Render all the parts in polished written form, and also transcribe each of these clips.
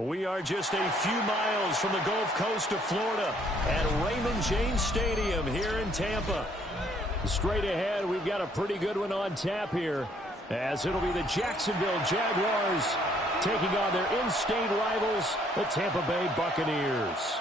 We are just a few miles from the Gulf Coast of Florida at Raymond James Stadium here in Tampa. Straight ahead, we've got a pretty good one on tap here, as it'll be the Jacksonville Jaguars taking on their in-state rivals, the Tampa Bay Buccaneers.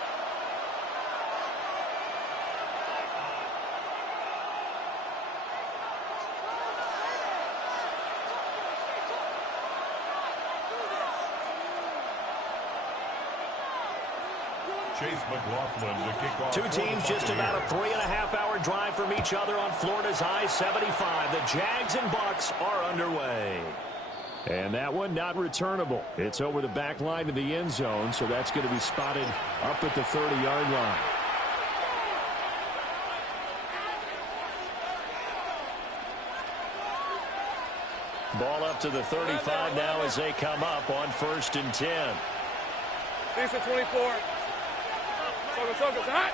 Two teams just about a 3.5-hour drive from each other on Florida's I-75. The Jags and Bucs are underway. And that one not returnable. It's over the back line of the end zone, so that's going to be spotted up at the 30-yard line. Ball up to the 35 now as they come up on 1st and 10. 6 to 24. Focus, hot.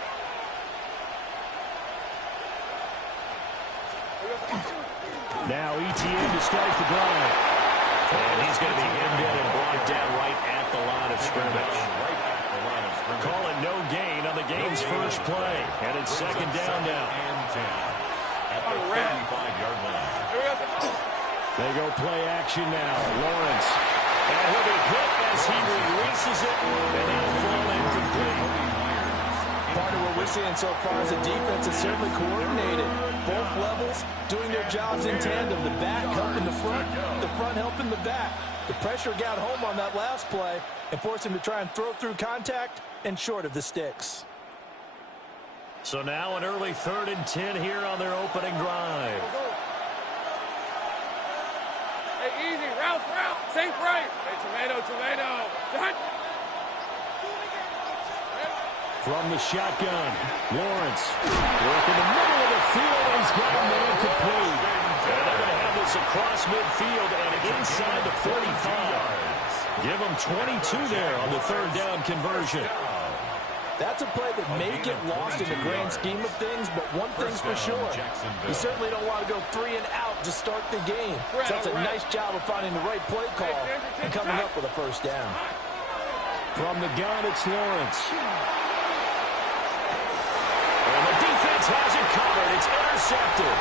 Now ETN to start the drive. And he's going to be hemmed in and brought down right at the line of scrimmage. Calling no gain on the game's first play. And it's 2nd down now. At the 35-yard line. They go play action now. Lawrence. And he'll be hit as he releases it. And that'll fall incomplete. Part of what we're seeing so far is the defense is certainly coordinated. Both levels doing their jobs in tandem. The back helping the front helping the back. The pressure got home on that last play and forced him to try and throw through contact and short of the sticks. So now an early 3rd and 10 here on their opening drive. Hey, easy, route, safe right. Hey, tomato. Hot. From the shotgun, Lawrence working the middle of the field, and he's got a man complete. And they're going to have this across midfield and inside the 45. Give them 22 there on the 3rd down conversion. That's a play that may get lost in the grand scheme of things, but one thing's for sure. You certainly don't want to go 3 and out to start the game. So that's a nice job of finding the right play call and coming up with a 1st down. From the gun, it's Lawrence. And the defense has it covered. It's intercepted.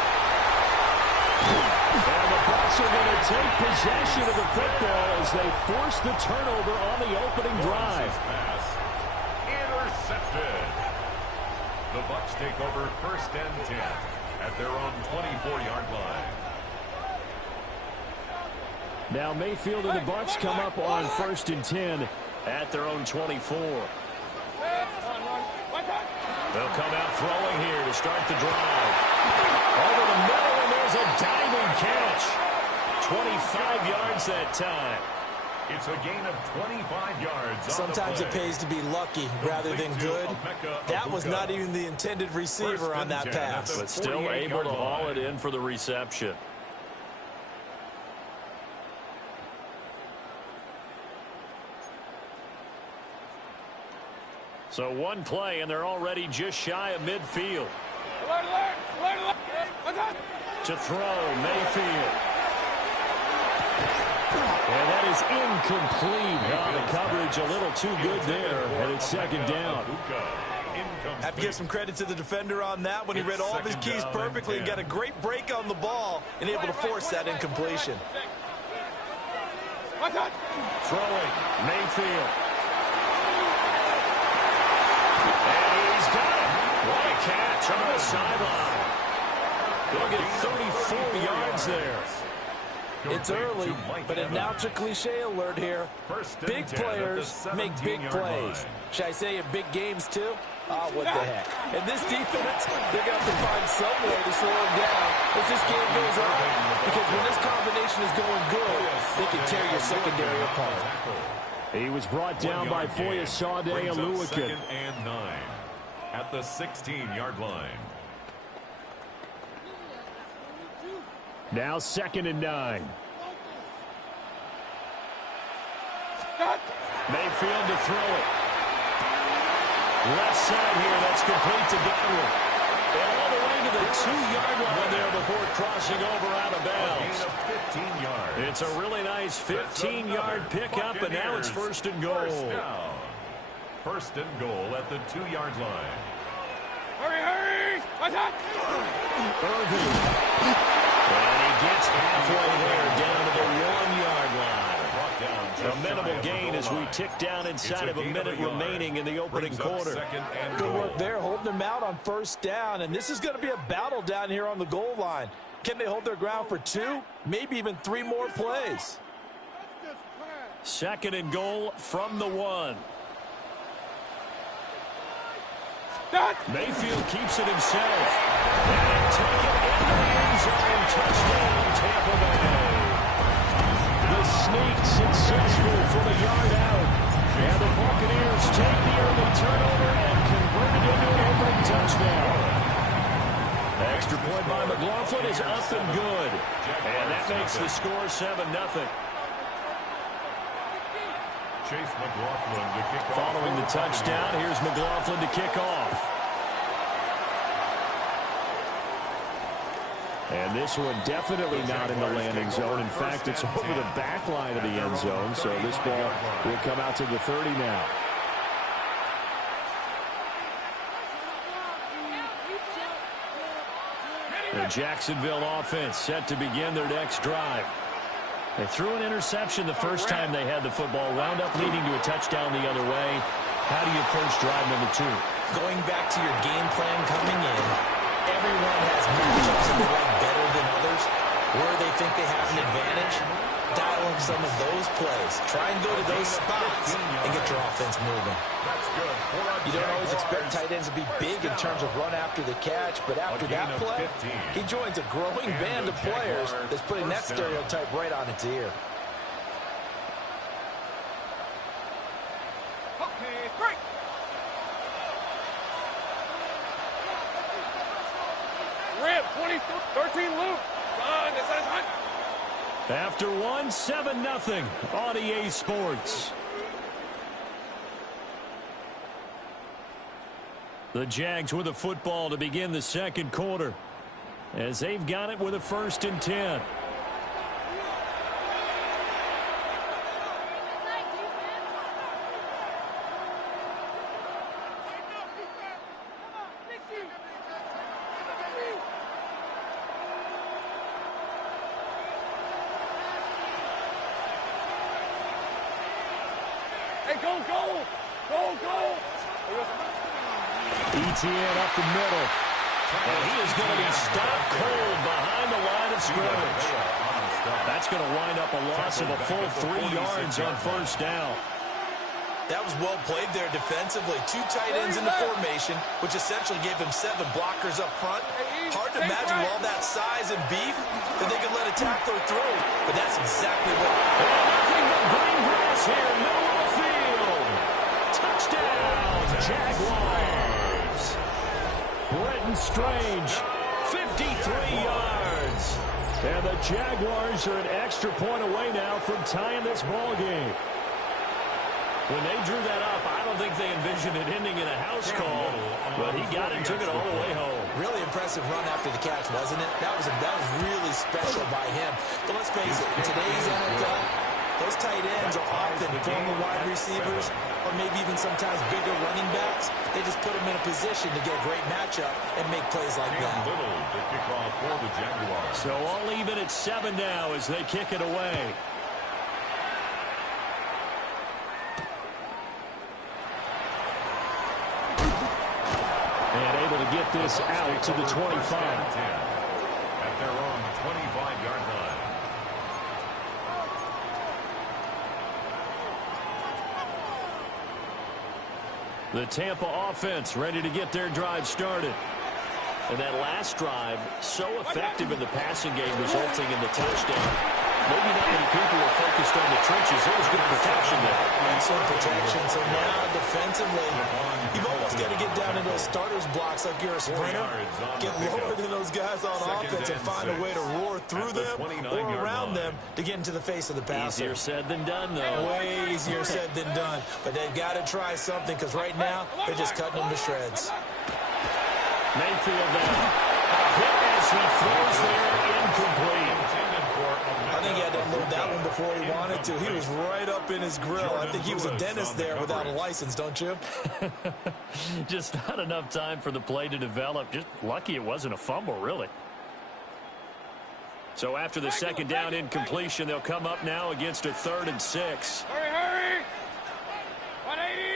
And the Bucs are going to take possession of the football as they force the turnover on the opening drive. Intercepted. The Bucs take over 1st and 10 at their own 24-yard line. Now Mayfield and the Bucs come up on 1st and 10 at their own 24. They'll come out throwing here to start the drive. Over the middle, and there's a diving catch. 25 yards that time. It's a gain of 25 yards. Sometimes it pays to be lucky rather than good. That was not even the intended receiver on that pass. But still able to haul it in for the reception. So one play, and they're already just shy of midfield. To throw, Mayfield. And that is incomplete. The coverage a little too good there, and it's 2nd down. Have to give some credit to the defender on that when he read all of his keys perfectly and got a great break on the ball and able to force that incompletion. Throwing, Mayfield. And he's got it. What a catch on the sideline. They'll get 34 yards there. It's early, but announcer cliche alert here. Big players make big plays. Should I say in big games too? Ah, what the heck. And this defense, they're going to have to find some way to slow them down as this game goes on. Because when this combination is going good, they can tear your secondary apart. He was brought down by Foyesade Oluwakan. 2nd and 9 at the 16-yard line. Now 2nd and 9. Mayfield to throw it. Left side here, that's complete to Godwin. And all the way going to the 2-yard line there before crossing over out of bounds. 15 yards. It's a really nice 15-yard pickup, and now it's first and goal. First and goal at the 2-yard line. Hurry, hurry! What's up? Irving. And he gets halfway there down to the 1-yard line. A minimal gain as we tick down inside of a minute remaining in the opening quarter. Good work there, holding them out on first down. And this is going to be a battle down here on the goal line. Can they hold their ground for 2, maybe even 3 more plays? Second and goal from the 1. Mayfield keeps it himself. And taken in the end zone. Touchdown, Tampa Bay. The sneak successful from a yard out. And the Buccaneers take the early turnover and convert it into an opening touchdown. Extra point by McLaughlin is up and good. And that makes the score 7-0. Chase McLaughlin to kick off. Following the touchdown, here's McLaughlin to kick off. And this one definitely not in the landing zone. In fact, it's over the back line of the end zone. So this ball will come out to the 30 now. The Jacksonville offense set to begin their next drive. They threw an interception the first time they had the football, wound up leading to a touchdown the other way. How do you approach drive number 2? Going back to your game plan coming in, everyone has matchups that they like better than others. Where they think they have an advantage, dial in some of those plays. Try and go to those spots and get your offense moving. You don't always expect tight ends to be big in terms of run after the catch, but after that play, he joins a growing band of players that's putting that stereotype right on its ear. Okay, break! Rip, 13 loop. After 1, 7-0 on EA Sports. The Jags with a football to begin the second quarter as they've got it with a 1st and 10. Hey, go, go! Go, go! ETN up the middle. And he is going to be stopped cold behind the line of scrimmage. That's going to wind up a loss of a full 3 yards on first down. That was well played there defensively. 2 tight ends in the formation, which essentially gave them 7 blockers up front. Hard to imagine with all that size and beef that they could let a tackler through. But that's exactly what... And nothing but green grass here. Middle of the field. Touchdown, Jaguars. Brenton Strange, 53 yards. And the Jaguars are an extra point away now from tying this ball game. When they drew that up, I don't think they envisioned it ending in a house call, but he got it and took it all the way home. Really impressive run after the catch, wasn't it? That was really special by him. But let's face it, in today's NFL, those tight ends are often former wide receivers or maybe even sometimes bigger running backs. They just put them in a position to get a great matchup and make plays like that. Little to kick off for the Jaguars. So all even at 7 now as they kick it away. And able to get this out to the 25. At their own 25-yard line. The Tampa offense ready to get their drive started. And that last drive, so effective in the passing game, resulting in the touchdown. Maybe not many people were focused on the trenches. There was good protection there. Excellent protection. So now, defensively, you've almost got to get down into those starters blocks like you're a sprinter. Get lower than those guys on offense and find a way to roar through them or around them to get into the face of the passer. Easier said than done, though. Way easier said than done. But they've got to try something because right now, they're just cutting them to shreds. Mayfield there. hit as he throws there, incomplete. I think he had to unload that one before he wanted to. He was right up in his grill. I think he was a dentist there without a license, don't you? Just not enough time for the play to develop. Just lucky it wasn't a fumble, really. So after the second down incompletion, they'll come up now against a 3rd and 6. Hurry, hurry! 180!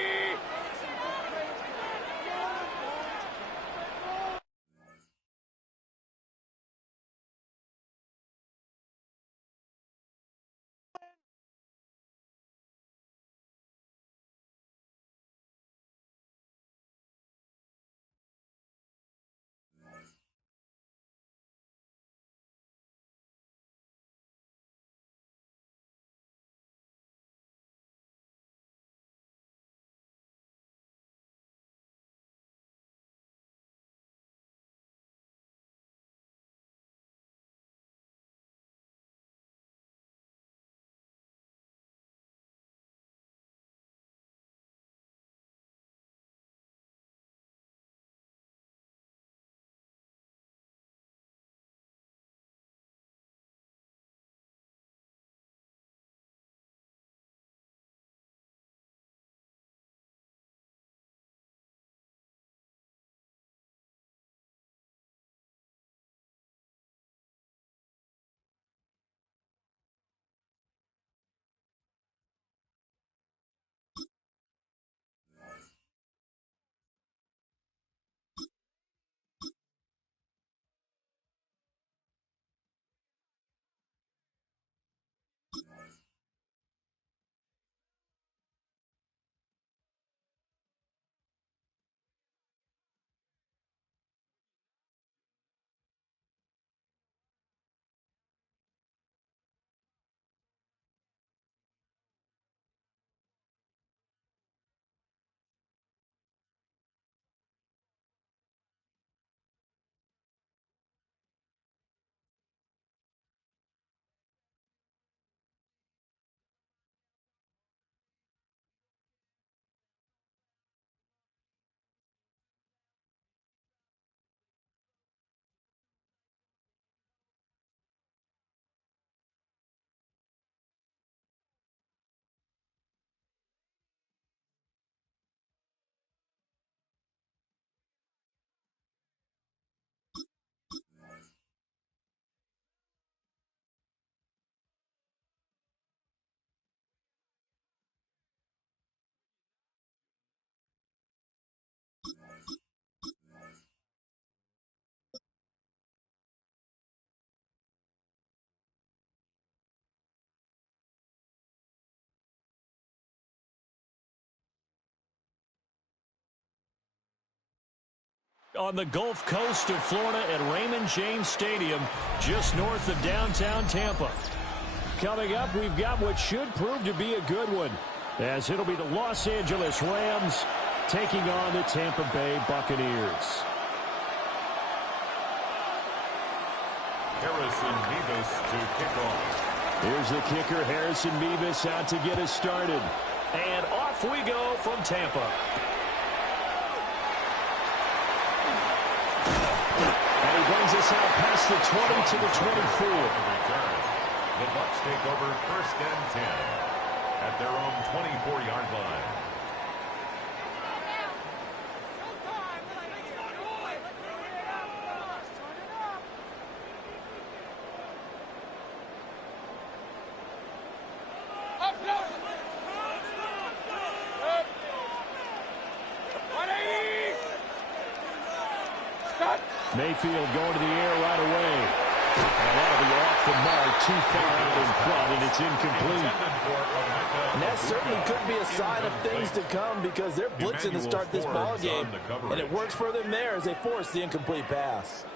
On the Gulf Coast of Florida at Raymond James Stadium, just north of downtown Tampa. Coming up, we've got what should prove to be a good one, as it'll be the Los Angeles Rams taking on the Tampa Bay Buccaneers. Harrison Mevis to kick off. Here's the kicker, Harrison Mevis, out to get us started. And off we go from Tampa. And he brings us out past the 20 to the 24. The Bucs take over 1st and 10 at their own 24-yard line. Mayfield going to the air right away. And that'll be off the mark, too far out in front, and it's incomplete. And that certainly could be a sign of things to come, because they're blitzing to start this ball game, and it works for them there as they force the incomplete pass.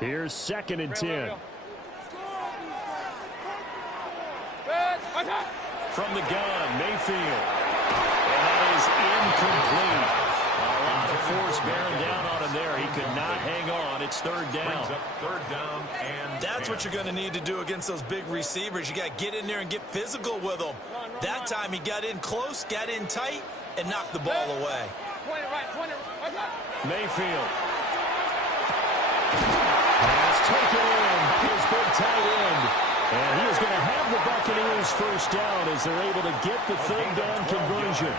Here's 2nd and 10. From the gun, Mayfield. And that is incomplete. A lot of force bearing down on him there. He could not hang on. It's 3rd down. Third down and That's what you're going to need to do against those big receivers. You got to get in there and get physical with them. That time he got in close, got in tight, and knocked the ball away. Mayfield. taken in by his big tight end. And he is going to have the Buccaneers first down as they're able to get the third down conversion.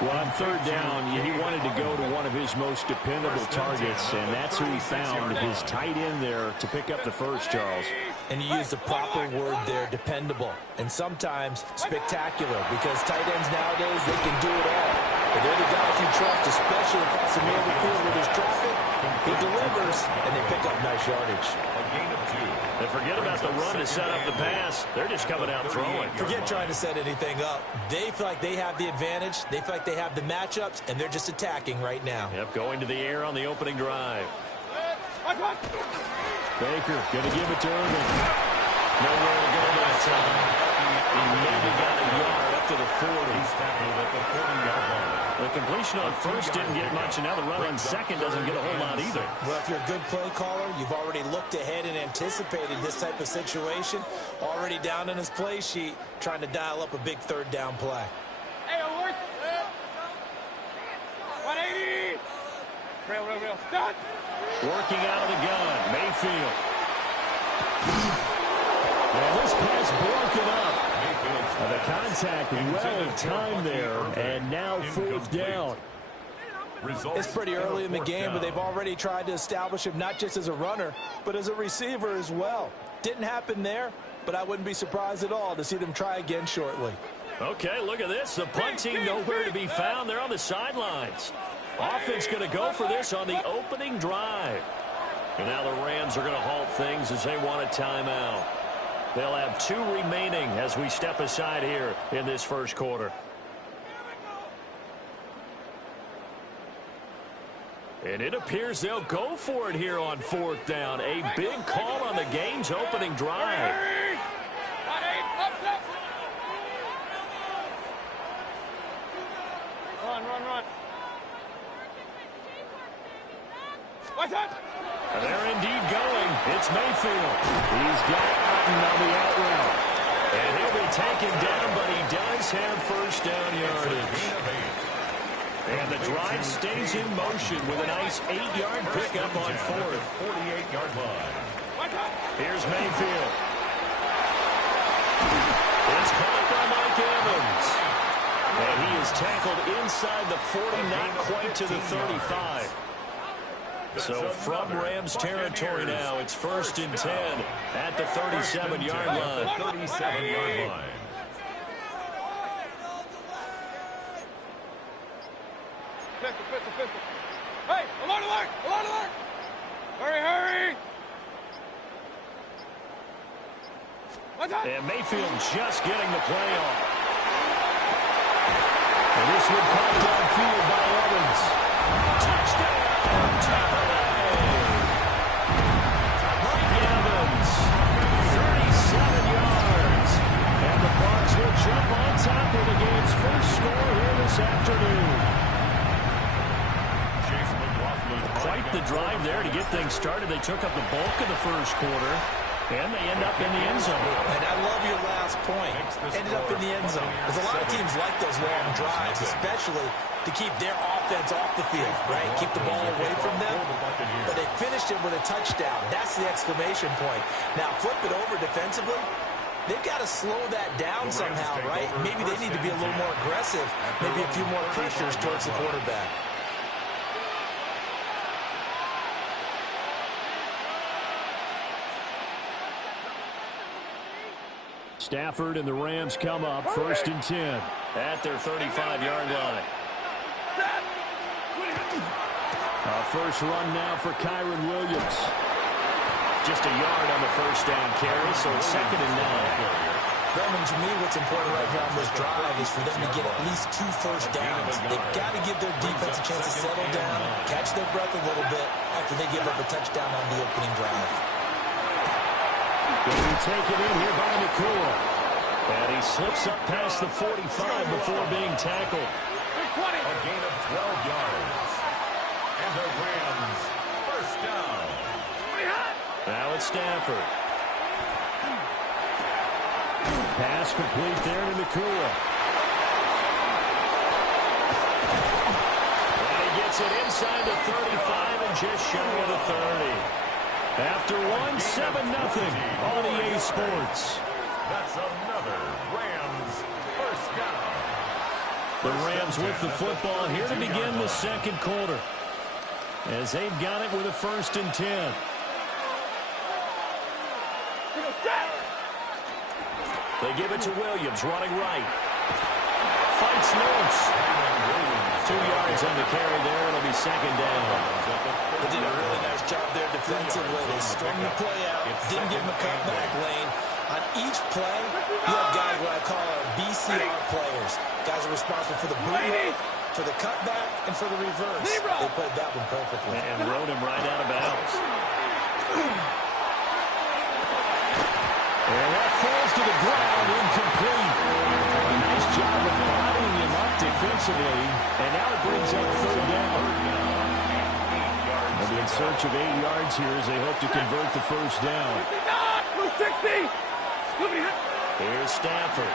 Well, on third down, he wanted to go to one of his most dependable targets, and that's who he found, his tight end there, to pick up the first, Charles. And you use the proper word there, dependable, and sometimes spectacular, because tight ends nowadays, they can do it all. But they're the guys you trust, especially across the middle of the field with his traffic. He delivers, and they pick up nice yardage. A gain of 2. And forget about the run to set up the pass. They're just coming out throwing. Forget trying to set anything up. They feel like they have the advantage. They feel like they have the matchups, and they're just attacking right now. Yep, going to the air on the opening drive. Baker going to give it to Irvin. Nowhere to go that time. He maybe got a yard up to the 40. He's tackled at the 40-yard line. The completion on first didn't get much, and now the run on second doesn't get a whole lot either. Well, if you're a good play caller, you've already looked ahead and anticipated this type of situation. Already down in his play sheet, trying to dial up a big third down play. Hey, alert! 180! Real. Done! Working out of the gun, Mayfield. And this pass broken up. The contact well timed there, and now fourth down. It's pretty early in the game, but they've already tried to establish him not just as a runner, but as a receiver as well. Didn't happen there, but I wouldn't be surprised at all to see them try again shortly. Okay, look at this. The punt team nowhere to be found. They're on the sidelines. Offense going to go for this on the opening drive. And now the Rams are going to halt things as they want a timeout. They'll have 2 remaining as we step aside here in this first quarter. And it appears they'll go for it here on fourth down. A big call on the game's opening drive. Run. What's that? And they're indeed going. It's Mayfield. He's got Otten on the out route. And he'll be taken down, but he does have first down yardage. And the drive stays in motion with a nice 8-yard pickup on fourth. 48-yard line. Here's Mayfield. It's caught by Mike Evans. And he is tackled inside the 40, not quite to the 35. So from Rams territory now, it's 1st and 10 at the 37-yard line. 37-yard line. Pistol. Hey, alert! Hurry! What's that? And Mayfield just getting the play off. And this one caught downfield by Evans. Touchdown! Tampa Bay! Mike Evans, 37 yards. And the Bucs will jump on top of the game's first score here this afternoon. Quite the drive there to get things started. They took up the bulk of the first quarter, and they end up in the end zone. And I love your last point. Ended up in the end zone. Because a lot of teams like those long drives, especially to keep their offense off the field, right? Keep the ball away from them. But they finished it with a touchdown. That's the exclamation point. Now, flip it over defensively. They've got to slow that down somehow, right? Maybe they need to be a little more aggressive. Maybe a few more pressures towards the quarterback. Stafford and the Rams come up 1st and 10 at their 35-yard line. First run now for Kyron Williams. Just a yard on the first down carry, so it's 2nd and 9. Roman, to me, what's important right here on this drive is for them to get at least 2 first downs. They've got to give their defense a chance to settle down, catch their breath a little bit after they give up a touchdown on the opening drive. Going to take it in here by McCool. And he slips up past the 45 before being tackled. A gain of 12 yards. And the Rams first down. Now it's Stafford. Pass complete there to McCool. And he gets it inside the 35 and just shy of the 30. After one, 7-0 on EA Sports. That's another Rams first down. The Rams with the football here to begin the second quarter, as they've got it with a 1st and 10. They give it to Williams, running right. Fights Lawrence. 2 yards on the carry there. It'll be 2nd down. They did a really nice job there defensively. They strung the play out, didn't give him a cutback lane. On each play, you have guys what I call our BCR players. Guys are responsible for the bootleg, for the cutback, and for the reverse. They played that one perfectly. And rode him right out of bounds. And that falls to the ground, incomplete. Nice job of bodying him up defensively. And now it brings up 3rd down. They'll be in search of 8 yards here as they hope to convert the 1st down. 60. Here's Stafford.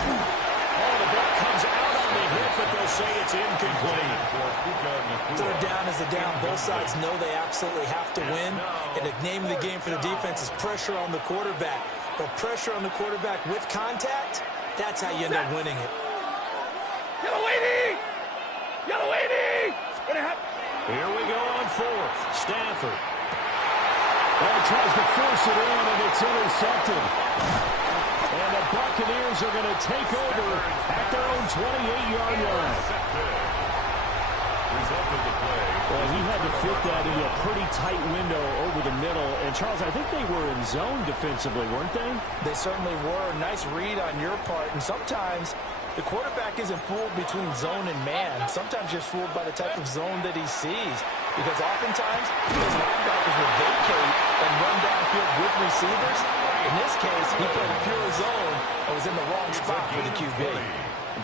Oh, the ball comes out on the hit, but they'll say it's incomplete. 3rd down is the down. Both sides know they absolutely have to win. And the name of the game for the defense is pressure on the quarterback. But pressure on the quarterback with contact, that's how you end up winning it. Yellow 80! Yellow 80! Here we go on 4th. Stafford. Well, tries to force it in, and it's intercepted. And the Buccaneers are going to take over at their own 28-yard line. Result of the play. Well, he had to fit that into a pretty tight window over the middle. And, Charles, I think they were in zone defensively, weren't they? They certainly were. Nice read on your part. And sometimes the quarterback isn't fooled between zone and man. Sometimes you're fooled by the type of zone that he sees. Because oftentimes, those linebackers will vacate and run downfield with receivers. In this case, he played a pure zone and was in the wrong spot for the QB.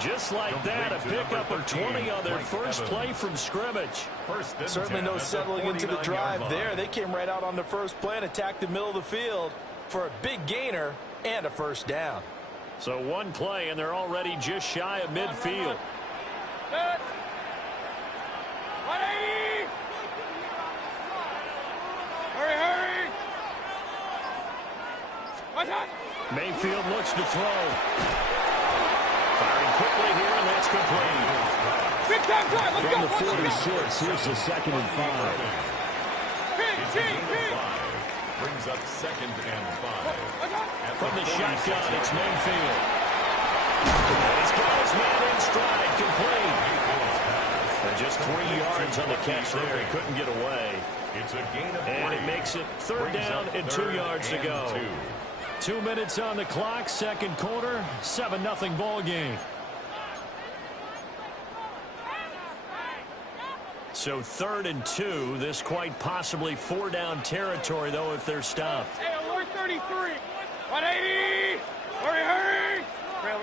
Just like that, a pickup of 20 on their first play from scrimmage. Certainly no settling into the drive there. They came right out on the first play and attacked the middle of the field for a big gainer and a 1st down. So one play, and they're already just shy of midfield. Hurry! Mayfield looks to throw. Firing quickly here, and that's complete. Big time drive. Let's From go. the 46, here's the 2nd and 5. Brings up 2nd and 5. From the shotgun, it's Mayfield. And he's got his man in stride, complete. And just 3 yards on the catch there. He couldn't get away. It's a gain of 3. And it makes it 3rd down and 2 yards to go. 2 minutes on the clock, second quarter, 7-0 ball game. So 3rd and 2, this quite possibly 4-down territory, though, if they're stopped. Hey, alert 33. 180. Hurry. Real.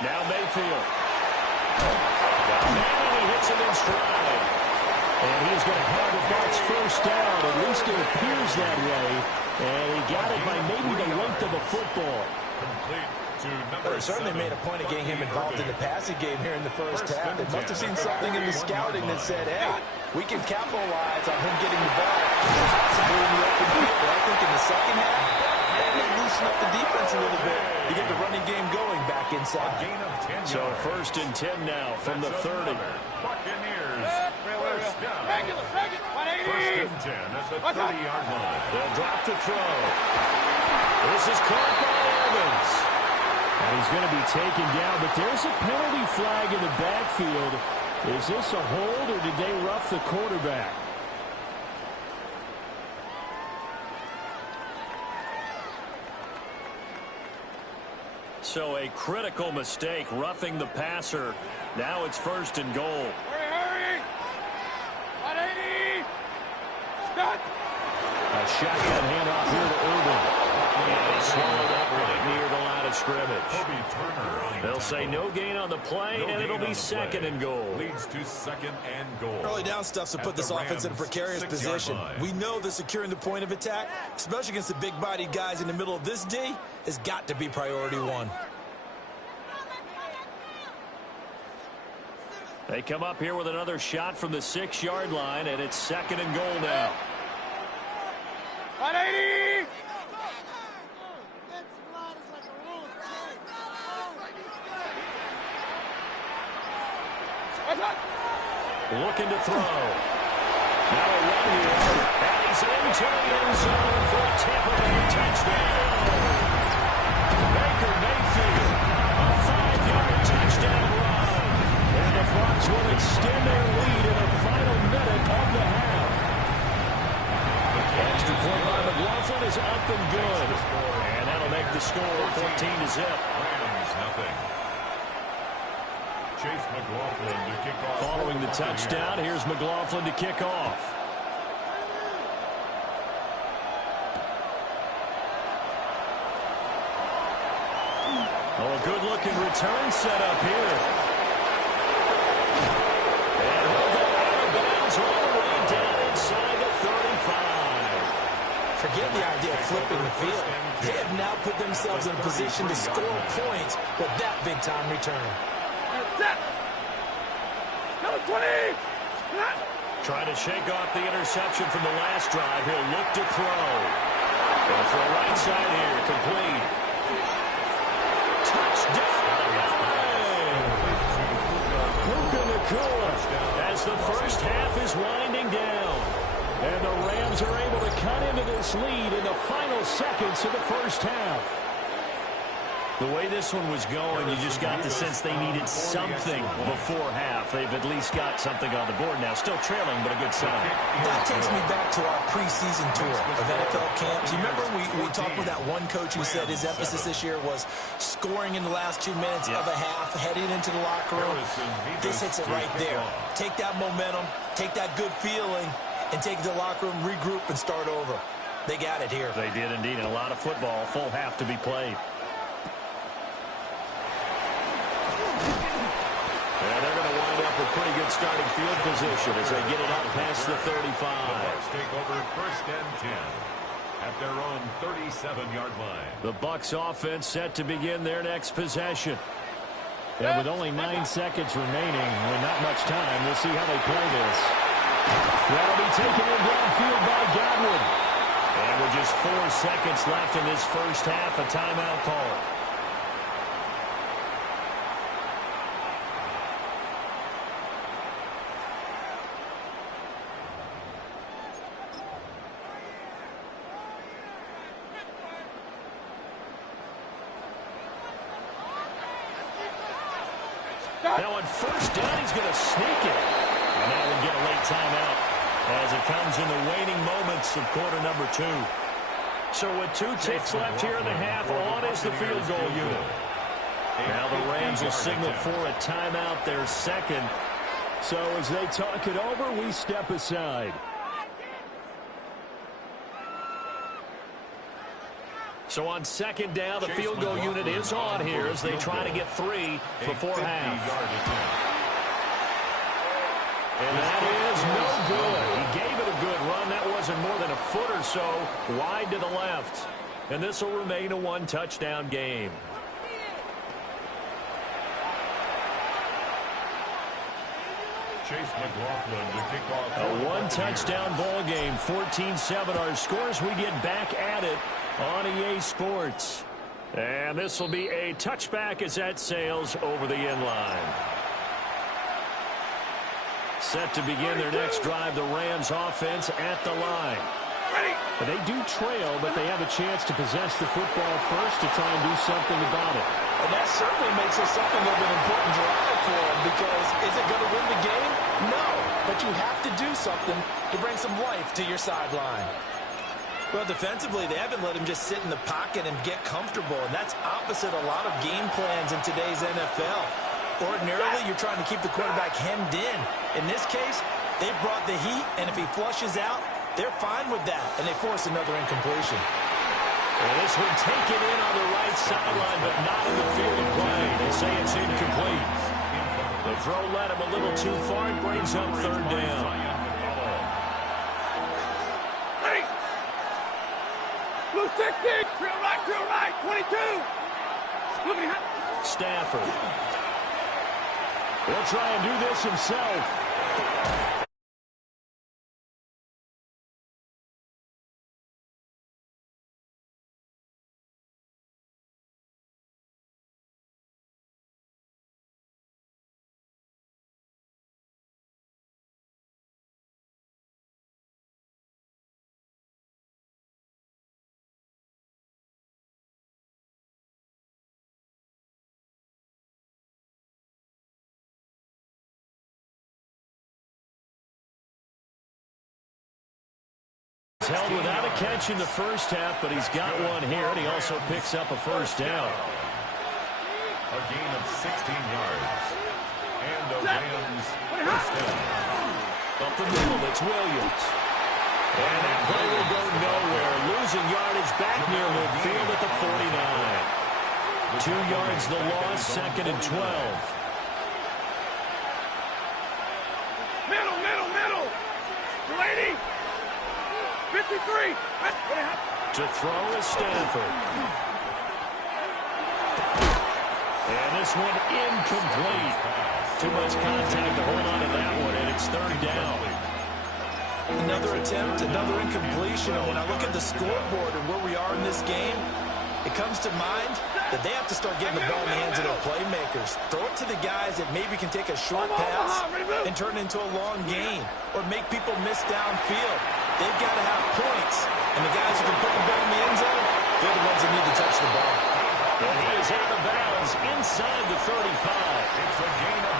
Now Mayfield. And he hits it in stride. And he's going to have the Bucs 1st down. At least it appears that way. And he got it by maybe the length of a football. Complete to number They certainly 7. made a point of getting him involved in the passing game here in the first half. They must have seen something in the scouting that said, hey, we can capitalize on him getting the ball possibly in the open field. But I think in the second half, they may loosen up the defense a little bit to get the running game going back inside. Gain of 10 So yards. 1st and 10 now from the 30. Buccaneers. Real. First down. Regular. 180. 1st and 10 at the 30-yard line. They'll drop the throw. This is caught by Evans. And he's going to be taken down, but there's a penalty flag in the backfield. Is this a hold, or did they rough the quarterback? So a critical mistake, roughing the passer. Now it's 1st and goal. Hurry. 180. Stop. A shotgun handoff here to Urban. And he swallowed up right near the line of scrimmage. Kobe Turner. They'll say no gain on the play, and it'll be 2nd and goal. Leads to 2nd and goal. Early down stuff to put this offense in a precarious position. We know that securing the point of attack, especially against the big-bodied guys in the middle of this D, has got to be priority 1. They come up here with another shot from the 6-yard line, and it's 2nd and goal now. 180! Looking to throw. Now a run here, and he's into the end zone for a Tampa Bay touchdown. Baker Mayfield, a 5-yard touchdown run. And the Bucs will extend their lead in the final minute of the half. Extra point by McLaughlin is up and good. And that'll make the score 14-0. Rams, nothing. Chase McLaughlin to kick off. Following the touchdown, here's McLaughlin to kick off. Oh, a good-looking return set up here. And he'll go out of bounds all the way down inside the 35. Forget the idea of flipping the field. They have now put themselves in a position to score points with that big-time return. Number 20! Trying to shake off the interception from the last drive. He'll look to throw. And for a right side here, complete. As the first half is winding down. And the Rams are able to cut into this lead in the final seconds of the first half. The way this one was going, you just got the sense they needed something before half. They've at least got something on the board now. Still trailing, but a good sign. That takes me back to our preseason tour of NFL camps. You remember we talked with that one coach who said his emphasis this year was scoring in the last 2 minutes of a half, heading into the locker room. This hits it right there. Take that momentum, take that good feeling, and take it to the locker room, regroup, and start over. They got it here. They did indeed, and a lot of football, full half to be played. And they're going to wind up with pretty good starting field position as they get it up past the 35. The Bucs take over 1st and 10 at their own 37-yard line. The Bucs offense set to begin their next possession. And with only 9 seconds remaining, with not much time, we'll see how they play this. That'll be taken in downfield by Godwin. And with just 4 seconds left in this first half, a timeout call. Now on first down, he's going to sneak it. And that will get a late timeout as it comes in the waning moments of quarter number 2. So with 2 ticks left here in the half, on is the field goal unit. Now the Rams will signal for a timeout, their second. So as they talk it over, we step aside. So on second down, the field goal unit is on here as they try to get 3 before half. And that is no good. He gave it a good run. That wasn't more than a foot or so wide to the left. And this will remain a 1-touchdown game. Chase McLaughlin to kick off. A 1-touchdown ball game, 14-7 our scores. We get back at it on EA Sports. And this will be a touchback as that sails over the end line. Set to begin their next drive, the Rams offense at the line. They do trail, but they have a chance to possess the football first to try and do something about it. And that certainly makes it something of an important drive for them, because is it going to win the game? No, but you have to do something to bring some life to your sideline. Well, defensively, they haven't let him just sit in the pocket and get comfortable, and that's opposite a lot of game plans in today's NFL. Ordinarily, you're trying to keep the quarterback hemmed in. In this case, they brought the heat, and if he flushes out, they're fine with that, and they force another incompletion. And this one taken in on the right sideline, but not in the field of play. They say it's incomplete. The throw led him a little too far. It brings up third down. Ready. Blue 60. Drill right, 22. Look behind. Stafford. He'll try and do this himself. Held without a catch in the first half, but he's got one here, and he also picks up a first down. A gain of 16 yards. And the Rams first down. Up the middle, it's Williams. And that play will go nowhere. Losing yardage back near midfield at the 49. 2 yards the loss, 2nd and 12. Middle. Lady. 53. To throw is Stanford. And this one incomplete. Too much contact to hold on to that one, and it's 3rd down. Another attempt, another incompletion. And when I look at the scoreboard and where we are in this game, it comes to mind that they have to start getting the ball in the hands of their playmakers. Throw it to the guys that maybe can take a short pass and turn it into a long gain or make people miss downfield. They've got to have points, and the guys who can put the ball in the end zone, they're the ones that need to touch the ball. And he is out of bounds inside the 35. It's a gain of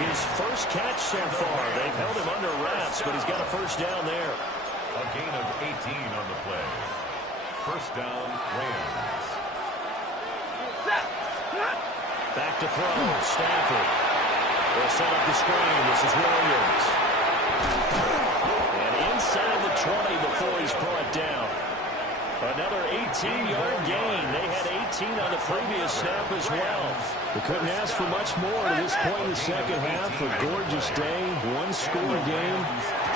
18. His first catch so far. They've held him under wraps, but he's got a first down there. A gain of 18 on the play. First down, Rams. Back to throw, Stafford. They'll set up the screen. This is Williams. And inside the 20 before he's brought down. Another 18-yard gain. They had 18 on the previous snap as well. They couldn't ask for much more to this point in the second half. A gorgeous day, one-score game.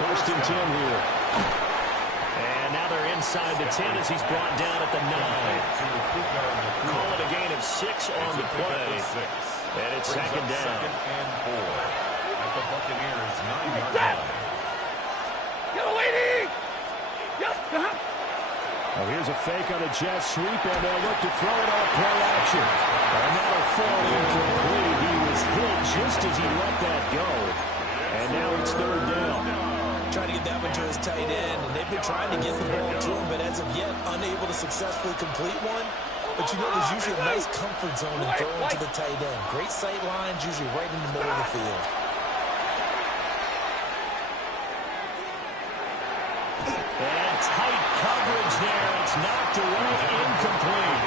1st and 10 here. And now they're inside the 10 as he's brought down at the 9. Call it a gain of 6 on the play. And it's 2nd down. 2nd and 4 at the Buccaneers' 9-yard line. Yellow lady! Well, here's a fake on a jet sweep, and they'll look to throw it off play action. And that'll fall incomplete. He was hit just as he let that go. And now it's 3rd down. Trying to get that one to his tight end, and they've been trying to get the ball to him, but as of yet, unable to successfully complete one. But you know, there's usually a nice comfort zone in throwing to the tight end. Great sight lines, usually right in the middle of the field. And tight coverage there. It's knocked away, incomplete.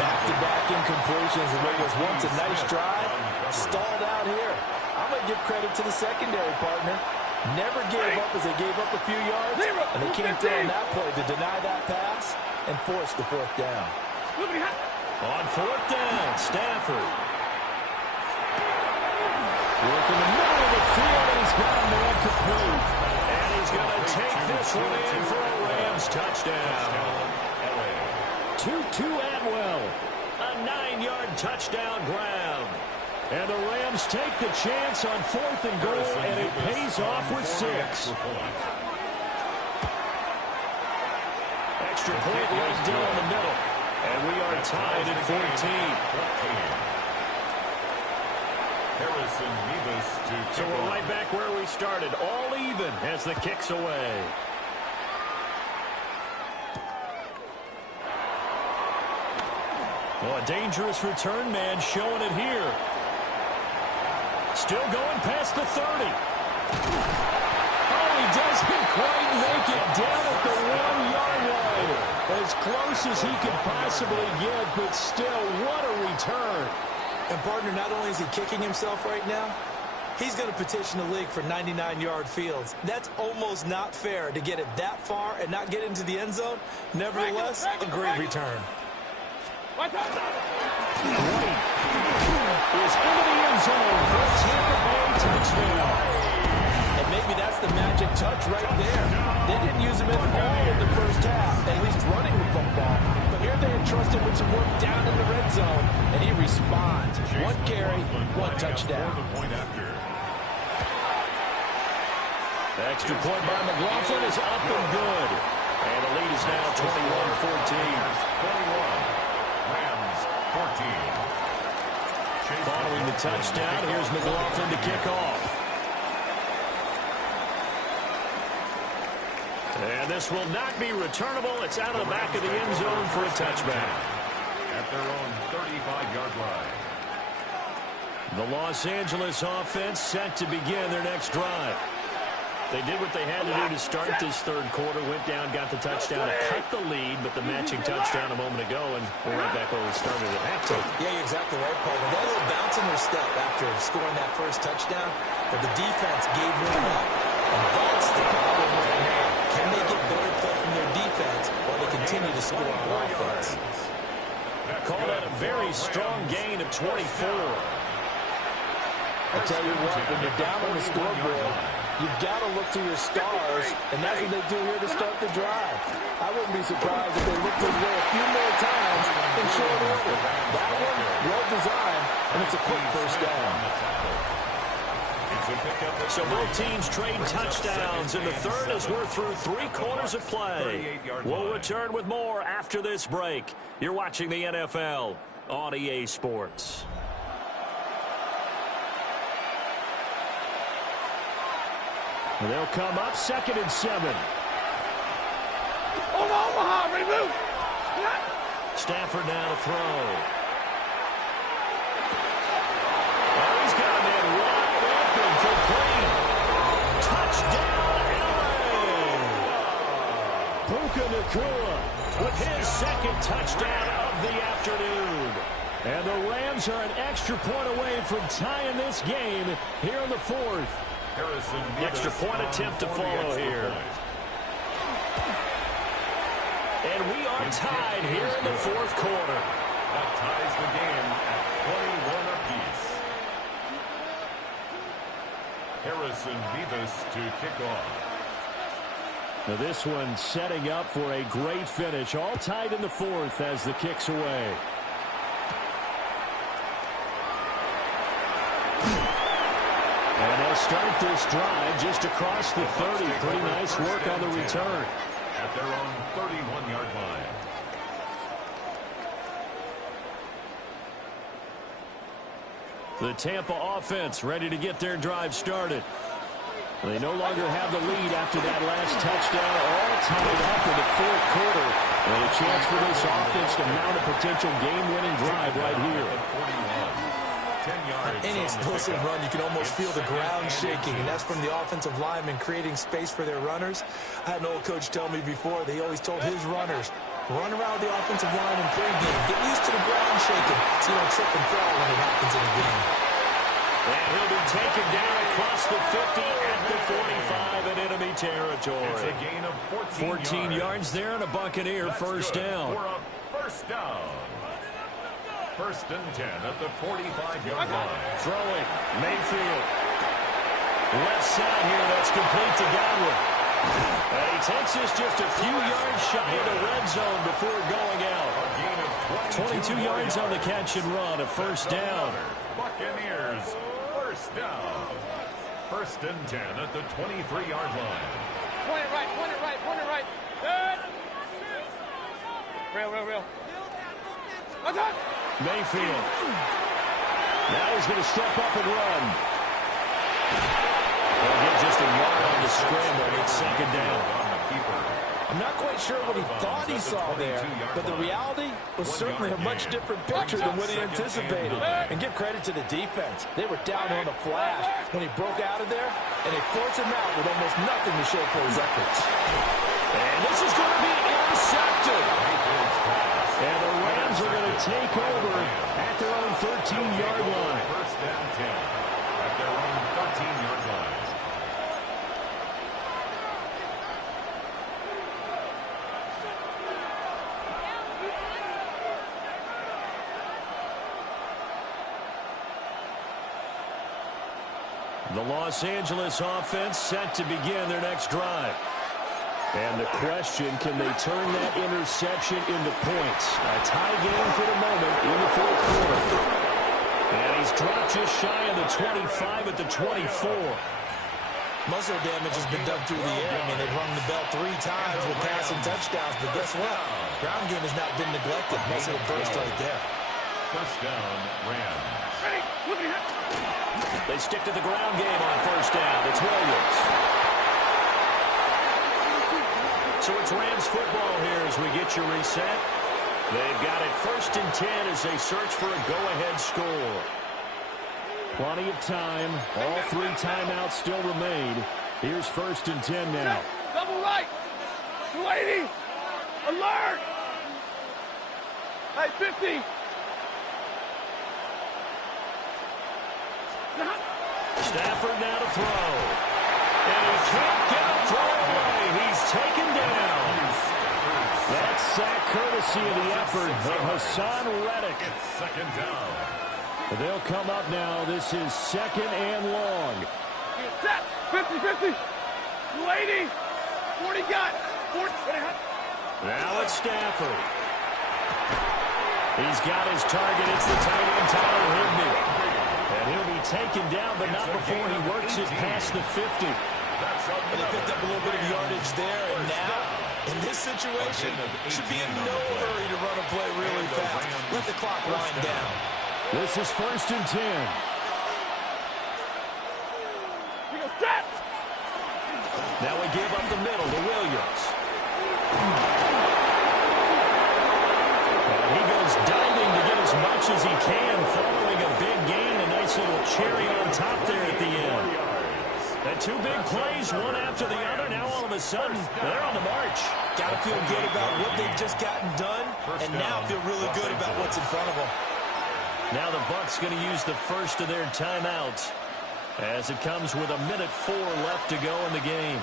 Back-to-back incompletions, and what was once a nice drive, stalled out here. I'm going to give credit to the secondary partner. Never gave up as they gave up a few yards, and they came through on that play to deny that pass and force the 4th down. On 4th down, Stafford. Working the middle of the field, and he's got a man complete. And he's going to take this one in for a Rams touchdown. Tutu Atwell, a 9-yard touchdown grab. And the Rams take the chance on 4th and goal, and it pays off with 6. Extra point right down the middle. And we are tied at 14. So we're right back where we started, all even as the kick's away. Well, a dangerous return man showing it here. Still going past the 30. Oh, he doesn't quite make it down at the 1-yard line. As close as he could possibly get, but still, what a return. And, partner, not only is he kicking himself right now, he's going to petition the league for 99-yard fields. That's almost not fair to get it that far and not get into the end zone. Nevertheless, a great return. White is into the end zone for a Tampa Bay touchdown. And maybe that's the magic touch right there. They didn't use him at all in the first half, at least running the football. But Here they entrust him with some work down in the red zone, and he responds. One carry, one touchdown. The extra point by McLaughlin is up and good. And the lead is now 21-14. 21. Rams 14. Following the touchdown, here's McLaughlin to kick off. And this will not be returnable. It's out of the back of the end zone for a touchback. At their own 35-yard line. The Los Angeles offense set to begin their next drive. They did what they had to do to start this third quarter. Went down, got the touchdown to cut the lead, but the matching touchdown a moment ago, and we're right back where we started at halftime. Yeah, you're exactly right, Paul. They got a little bounce in their step after scoring that first touchdown, but the defense gave them up, and that's the problem right now. Can they get better play from their defense while they continue to score on offense? Call that a very strong gain of 24. I tell you what, when you're down on the scoreboard, you've got to look to your stars, and that's what they do here to start the drive. I wouldn't be surprised if they looked his way a few more times in short order. That one, well designed, and it's a quick first down. So both teams trade touchdowns in the third as we're through 3 quarters of play. We'll return with more after this break. You're watching the NFL on EA Sports. They'll come up 2nd and 7. On Omaha, remove. Stafford now to throw. Oh, he's got a man wide open, complete. Touchdown, LA! Puka Nacua with his 2nd touchdown of the afternoon. And the Rams are an extra point away from tying this game here in the 4th. Extra point attempt to follow here. And we are tied here in the 4th quarter. That ties the game at 21 apiece. Harrison Vivas to kick off. Now this one setting up for a great finish. All tied in the 4th as the kick's away. And they'll start this drive just across the 30. Pretty nice work on the return. At their own 31-yard line. The Tampa offense ready to get their drive started. They no longer have the lead after that last touchdown. All tied up in the 4th quarter. And a chance for this offense to mount a potential game-winning drive right here. Any explosive run, you can almost feel the ground shaking, and that's from the offensive linemen creating space for their runners. I had an old coach tell me before, they always told his runners, run around the offensive line in pregame. Get used to the ground shaking so you don't trip and fall when it happens in the game. And he'll be taken down across the 50 at the 45 in enemy territory. It's a gain of 14 yards there and a Buccaneer first down. For a first down. 1st and 10 at the 45-yard line. Throwing, Mayfield. Left side here, that's complete to Godwin. He takes us just a few yards shy of the red zone before going out. A gain of 22 yards on the catch and run, a first down. Buccaneers, first down. 1st and 10 at the 23-yard line. Point it right, point it right, point it right. Good. Real. What's up? Mayfield. Now he's going to step up and run. They'll get just a yard on the scramble. It's 2nd down. I'm not quite sure what he thought he saw there, but the reality was certainly a much different picture than what he anticipated. And give credit to the defense. They were down on a flash when he broke out of there, and they forced him out with almost nothing to show for his efforts. And this is going to be intercepted. And the Rams are going to take over at their own 13-yard line. 1st and 10 at their own 13-yard line. The Los Angeles offense set to begin their next drive. And the question, can they turn that interception into points? A tie game for the moment in the fourth quarter. And he's dropped just shy of the 25 at the 24. Most of the damage has been done through the air. I mean, they've rung the bell 3 times with passing touchdowns, but guess what? Ground game has not been neglected. Most of the burst right there. First down, Rams. They stick to the ground game on first down. It's Williams. So it's Rams football here as we get you reset. They've got it 1st and 10 as they search for a go-ahead score. Plenty of time. All 3 timeouts still remain. Here's 1st and 10 now. Double right. 280. Alert. Hey, 50. Stafford now to throw. And he can't get a throw away. He's taken down. That's sack courtesy of the effort of Hassan Reddick. It's 2nd down. They'll come up now. This is 2nd and long. Set. 50-50. 280. 40 got. 40. Now it's Stafford. He's got his target. It's the tight end, Tyler Higbee. And he'll be taken down, but not before he works it past the 50. And they picked up a little bit of yardage there, and now, in this situation, should be in no hurry to run a play really fast. Let the clock wind down. This is 1st and 10. Now we give up the middle to Williams. And he goes diving to get as much as he can, following a big gain. A nice little cherry on top there at the end. And 2 big plays, one after the other. Now all of a sudden, they're on the march. Got to feel good about what they've just gotten done, and now feel really good about what's in front of them. Now the Bucs going to use the first of their timeouts as it comes with 1:04 left to go in the game.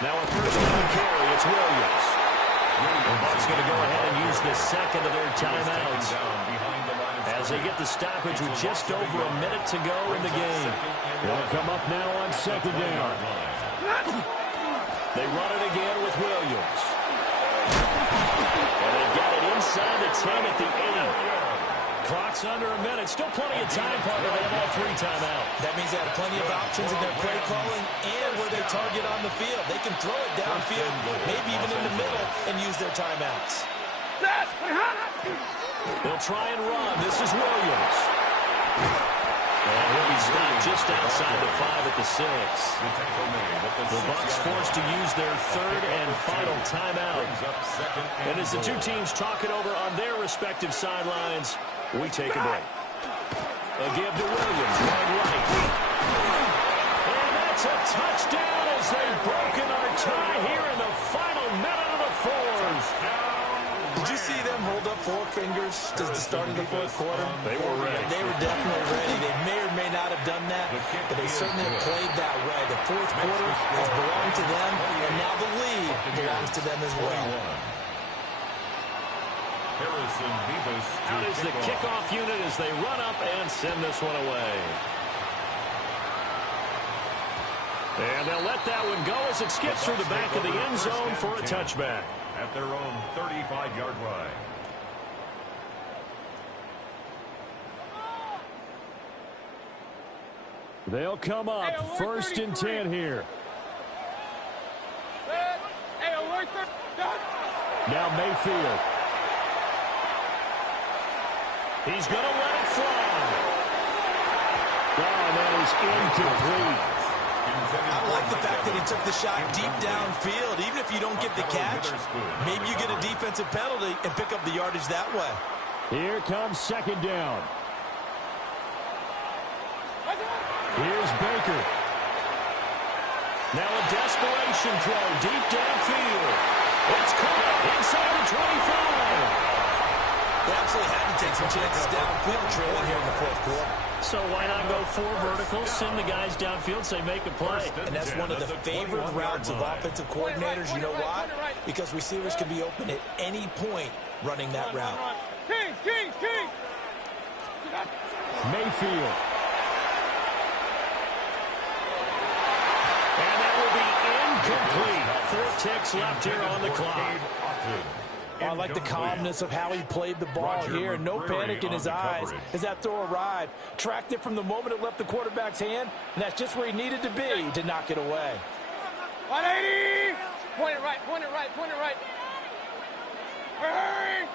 Now a 1st down carry. It's Williams. The Bucs going to go ahead and use the second of their timeouts as they get the stoppage with just over a minute to go in the game. They'll come up now on 2nd down. They run it again with Williams. And they've got it inside the 10 at the 8. Clock's under a minute. Still plenty of time, partner. They have all 3 timeouts. That means they have plenty of options in their play calling and where they target on the field. They can throw it downfield, maybe even in the middle, and use their timeouts. They'll try and run. This is Williams. And he'll be stopped just outside the 5 at the 6. The Bucs forced to use their 3rd and final timeout. And as the 2 teams talk it over on their respective sidelines, we take a break. A give to Williams, wide right. And that's a touchdown as they've broken our tie here in the final minute of the 4th. Did you see them hold up 4 fingers to the start of the 4th quarter? They were ready. They were definitely ready. They may or may not have done that, but they certainly have played that way. The 4th quarter has belonged to them, and now the lead belongs to them as well. Out is the kickoff unit as they run up and send this one away. And they'll let that one go as it skips through the back of the end zone for a touchback. At their own 35-yard line. They'll come up 1st and 10 here. Now Mayfield. He's going to let it fly. Oh, and that is incomplete. I like the fact that he took the shot deep downfield. Even if you don't get the catch, maybe you get a defensive penalty and pick up the yardage that way. Here comes 2nd down. Here's Baker. Now a desperation throw deep downfield. It's caught inside the 25. They absolutely had to take some chances downfield trailing here in the 4th quarter. So why not go 4 verticals, send the guys downfield, say make a play. And that's one of the favorite routes of offensive coordinators. You know why? Because receivers can be open at any point running that route. Kings! Mayfield. Incomplete. 4 ticks left here on the clock. I like the calmness of how he played the ball here. No panic in his eyes as that throw arrived. Tracked it from the moment it left the quarterback's hand, and that's just where he needed to be to knock it away. 180! Point it right, point it right, point it right. Hurry!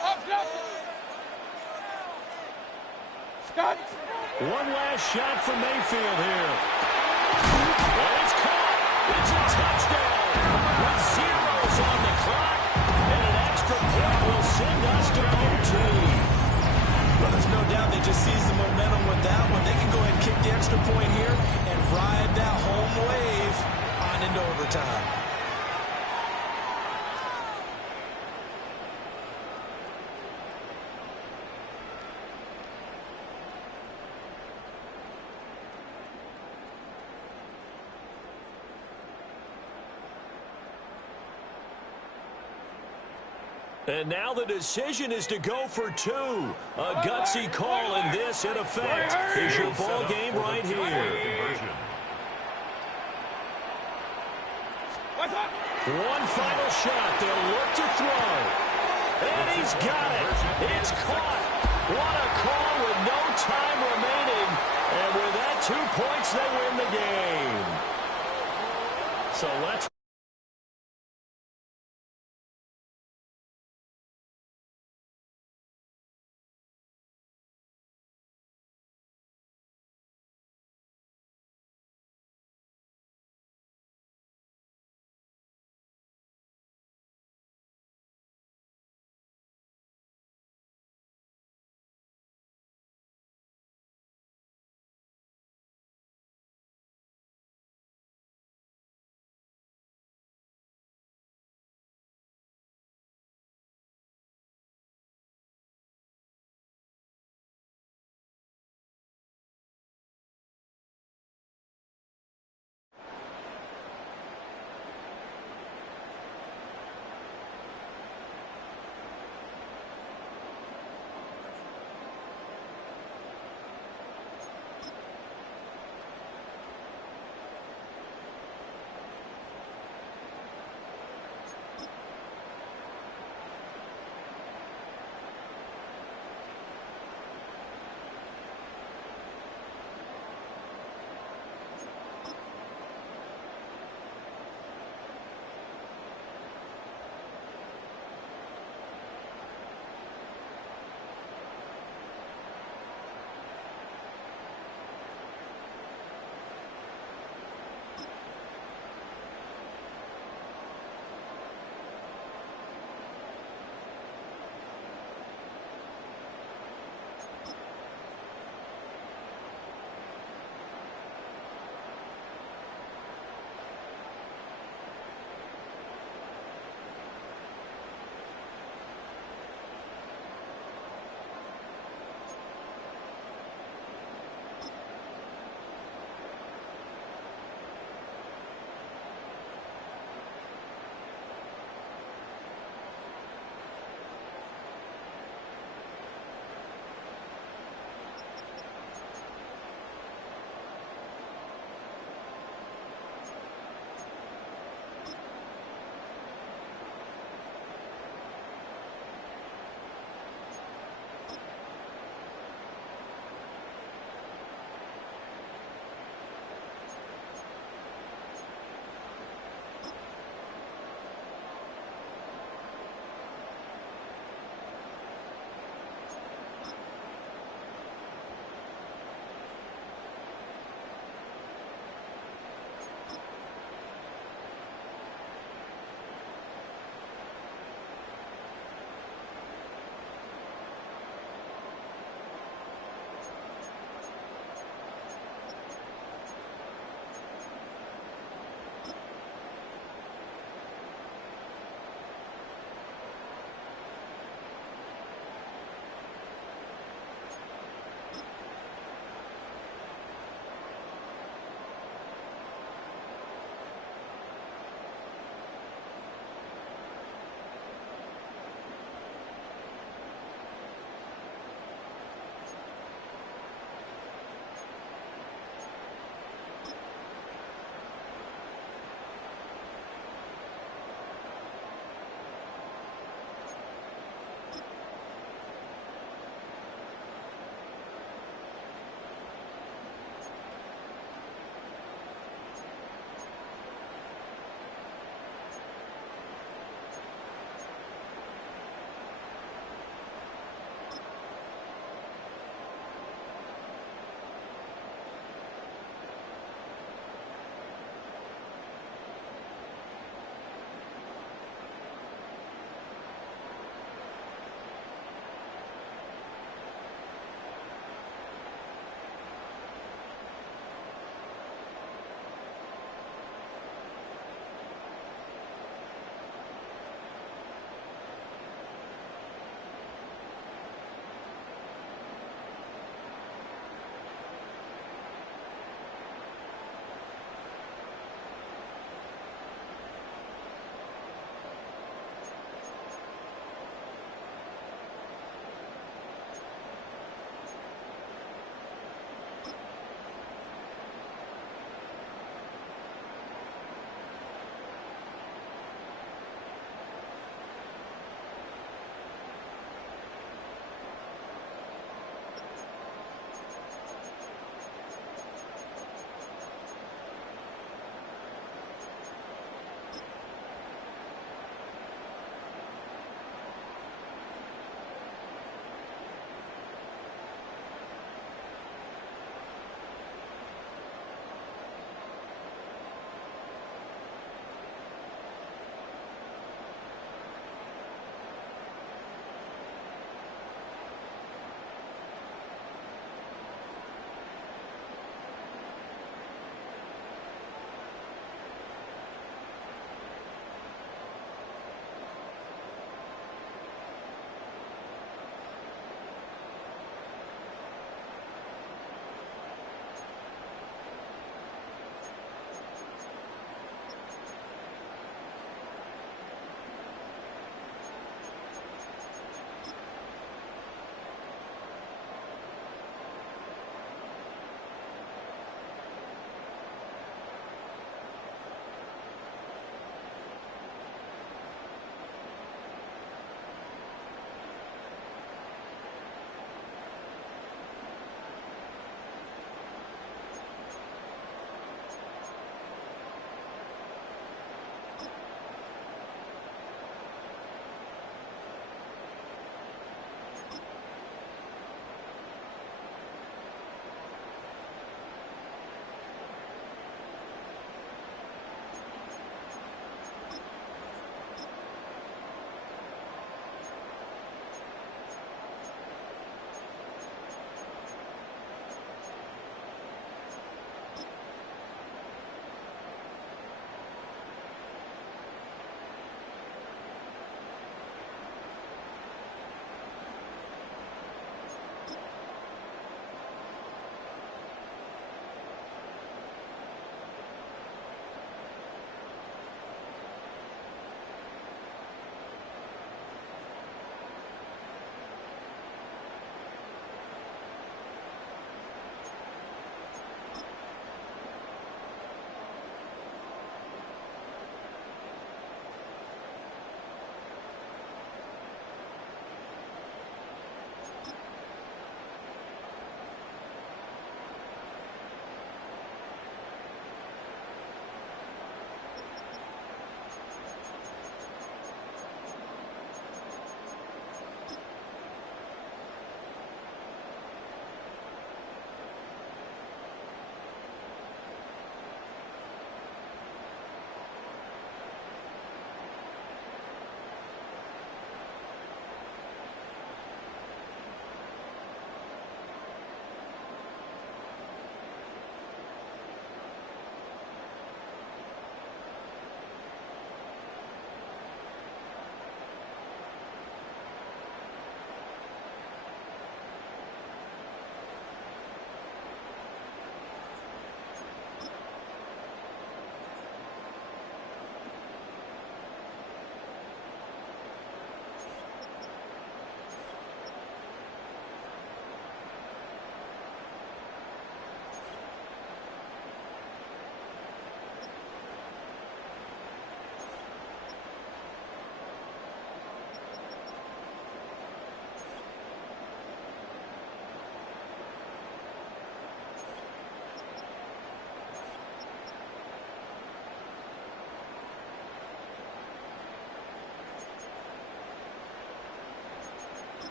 Up, up! Scott! One last shot for Mayfield here. And it's caught. It's a touchdown. With zeros on the clock. And an extra point will send us to OT. Well, there's no doubt they just seized the momentum with that one. They can go ahead and kick the extra point here and ride that home wave on into overtime. And now the decision is to go for 2. A gutsy call, and this, in effect, is your ball game right here. One final shot. They'll look to throw. And he's got it. It's caught. What a call with no time remaining. And with that 2 points, they win the game. So let's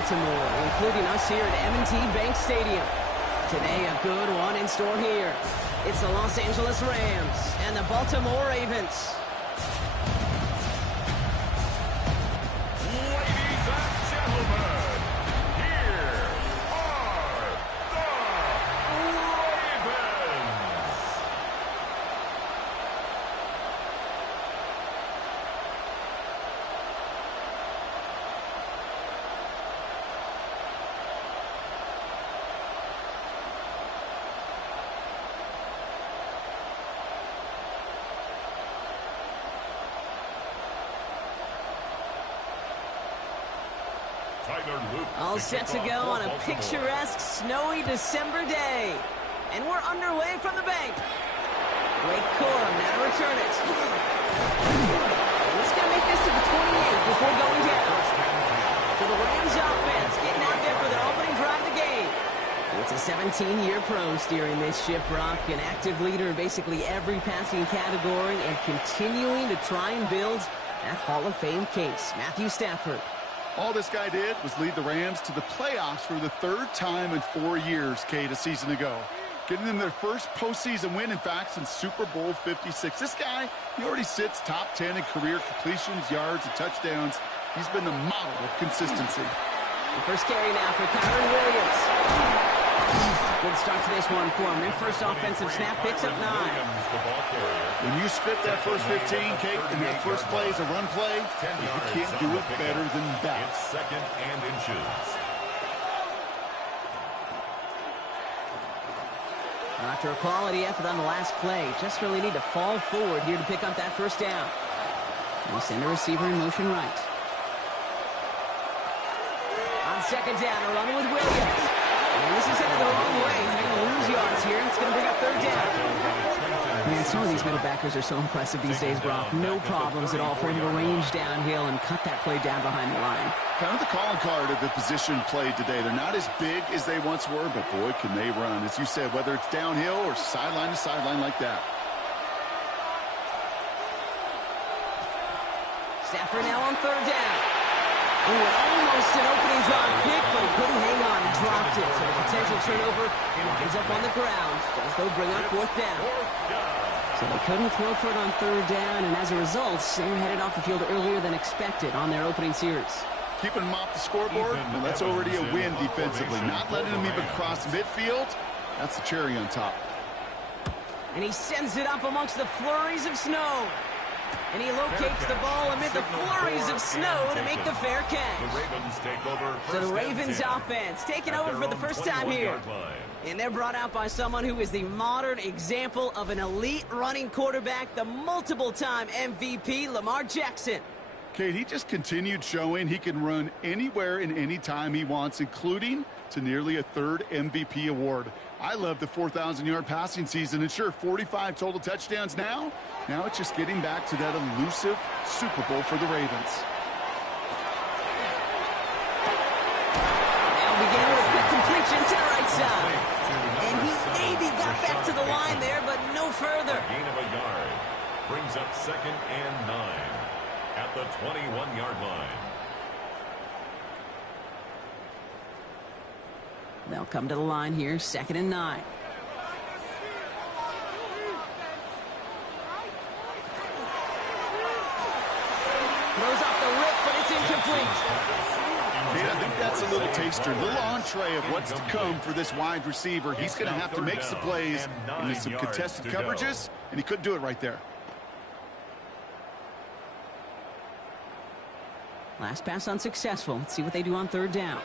Baltimore, including us here at M&T Bank Stadium. Today, a good one in store here. It's the Los Angeles Rams and the Baltimore Ravens. Ladies and gentlemen, here are the Ravens. All set to go on a picturesque, snowy December day. And we're underway from the bank. Blake Corum now to return it. He's going to make this to the 28 before going down. So the Rams offense getting out there for their opening drive of the game. It's a 17-year pro steering this ship, Brock, an active leader in basically every passing category and continuing to try and build that Hall of Fame case. Matthew Stafford. All this guy did was lead the Rams to the playoffs for the third time in 4 years, Kate, a season ago. Getting them their first postseason win, in fact, since Super Bowl 56. This guy, he already sits top 10 in career completions, yards, and touchdowns. He's been the model of consistency. The first carry now for Kyron Williams. Good start to this one for him. Their first offensive snap picks up 9. When you script that first 15, Kate, and that first play is a run play, you can't do it better than that. It's second and inches. After a quality effort on the last play, just really need to fall forward here to pick up that first down. We'll send the receiver in motion right. On second down, a run with Williams. And this is headed the wrong way. They're going to lose yards here. It's going to bring up third down. Man, some of these middle backers are so impressive these days, Brock. No problems at all for him to range downhill and cut that play down behind the line. Kind of the calling card of the position played today. They're not as big as they once were, but boy, can they run. As you said, whether it's downhill or sideline to sideline like that. Stafford now on third down. Ooh, almost an opening drive pick, but he couldn't hang on and dropped it. So the potential turnover winds up on the ground as they'll bring up fourth down. So they couldn't throw for it on third down, and as a result, they're headed off the field earlier than expected on their opening series. Keeping them off the scoreboard, well, that's already a win defensively. Not letting them even cross midfield, that's the cherry on top. And he sends it up amongst the flurries of snow. And he locates the ball amid the flurries of snow to make the fair catch. So the Ravens offense taking over for the first time here. And they're brought out by someone who is the modern example of an elite running quarterback, the multiple-time MVP, Lamar Jackson. Kate, he just continued showing he can run anywhere and anytime he wants, including to nearly a third MVP award. I love the 4,000-yard passing season, and sure, 45 total touchdowns now. Now it's just getting back to that elusive Super Bowl for the Ravens. They'll begin with a quick completion to the right side. And he maybe got back to the line there, but no further. A gain of a yard brings up second and 9 at the 21-yard line. They'll come to the line here, second and 9. Throws off the rip, but it's incomplete. I think that's a little taster, a little entree of what's to come for this wide receiver. He's going to have to make some plays into some contested coverages, and he couldn't do it right there. Last pass unsuccessful. Let's see what they do on third down.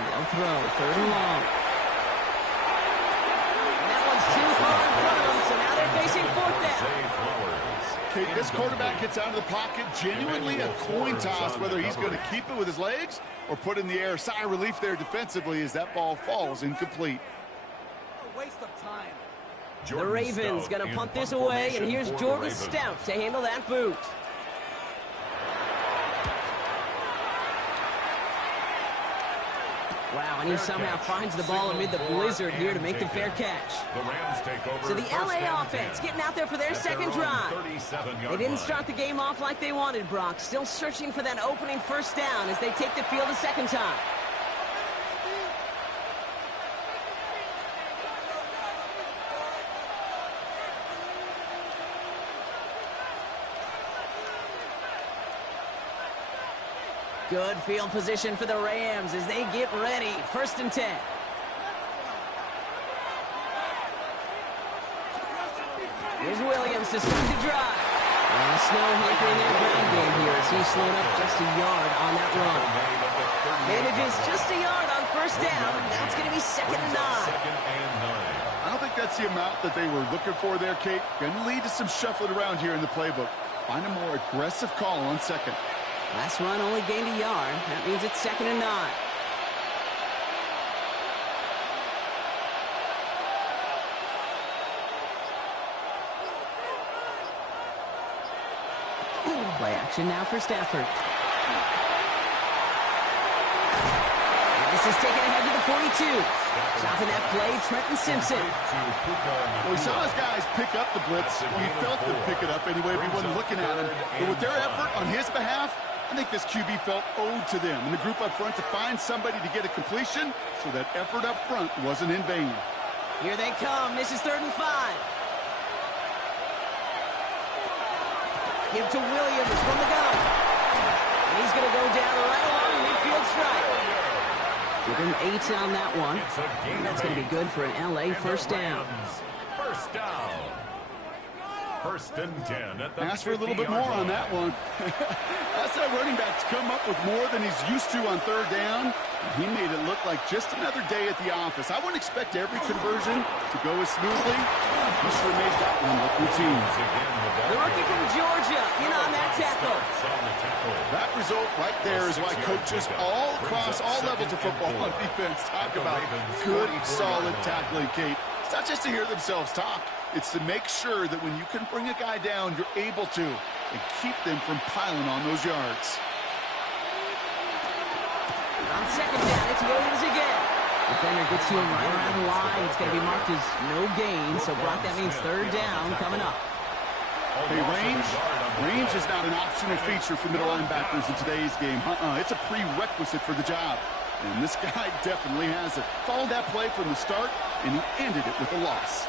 They'll throw, third and long. And that one's too far in front of them, so now they're facing fourth down. Okay, this quarterback gets out of the pocket, genuinely a coin toss, whether he's going to keep it with his legs or put it in the air. Sigh of relief there defensively as that ball falls incomplete. A waste of time. The Ravens going to punt this away, and here's Jordan Stout to handle that boot. Wow, and he somehow finds the ball amid the blizzard here to make the fair catch. The Rams take over. So the LA offense getting out there for their second drive. They didn't start the game off like they wanted, Brock. Still searching for that opening first down as they take the field a second time. Good field position for the Rams as they get ready. 1st and 10. Here's Williams to start the drive. And the snow hampering their ground game here as he's slowed up just a yard on that run. Manages just a yard on 1st down. Now it's going to be 2nd and 9. I don't think that's the amount that they were looking for there, Kate. Going to lead to some shuffling around here in the playbook. Find a more aggressive call on 2nd. Last run only gained a yard. That means it's 2nd and 9. Play action now for Stafford. This is taken ahead to the 42. Stopping that play, Trenton Simpson. Well, we saw his guys pick up the blitz. We felt them pick it up anyway. We wasn't looking at him. But with their effort on his behalf, I think this QB felt owed to them and the group up front to find somebody to get a completion, so that effort up front wasn't in vain. Here they come. This is 3rd and 5. Give to Williams from the gun. And he's going to go down right along the midfield stripe. Give him 8 on that one. And that's going to be good for an LA first down. First down. 1st and 10 at the Ask for a little bit more on that one. That's that running back to come up with more than he's used to on 3rd down. He made it look like just another day at the office. I wouldn't expect every conversion to go as smoothly. He sure made that one look routine. The rookie from Georgia in on that tackle. That result right there is why coaches all across all levels of football on defense talk about good, solid tackling, Kate. It's not just to hear themselves talk. It's to make sure that when you can bring a guy down, you're able to, and keep them from piling on those yards. On 2nd down, it's Williams again. Defender gets to him right around the line. It's going to be marked as no gain, so Brock, that means 3rd down coming up. Hey, range is not an optional feature for middle linebackers in today's game. It's a prerequisite for the job. And this guy definitely has it. Followed that play from the start, and he ended it with a loss.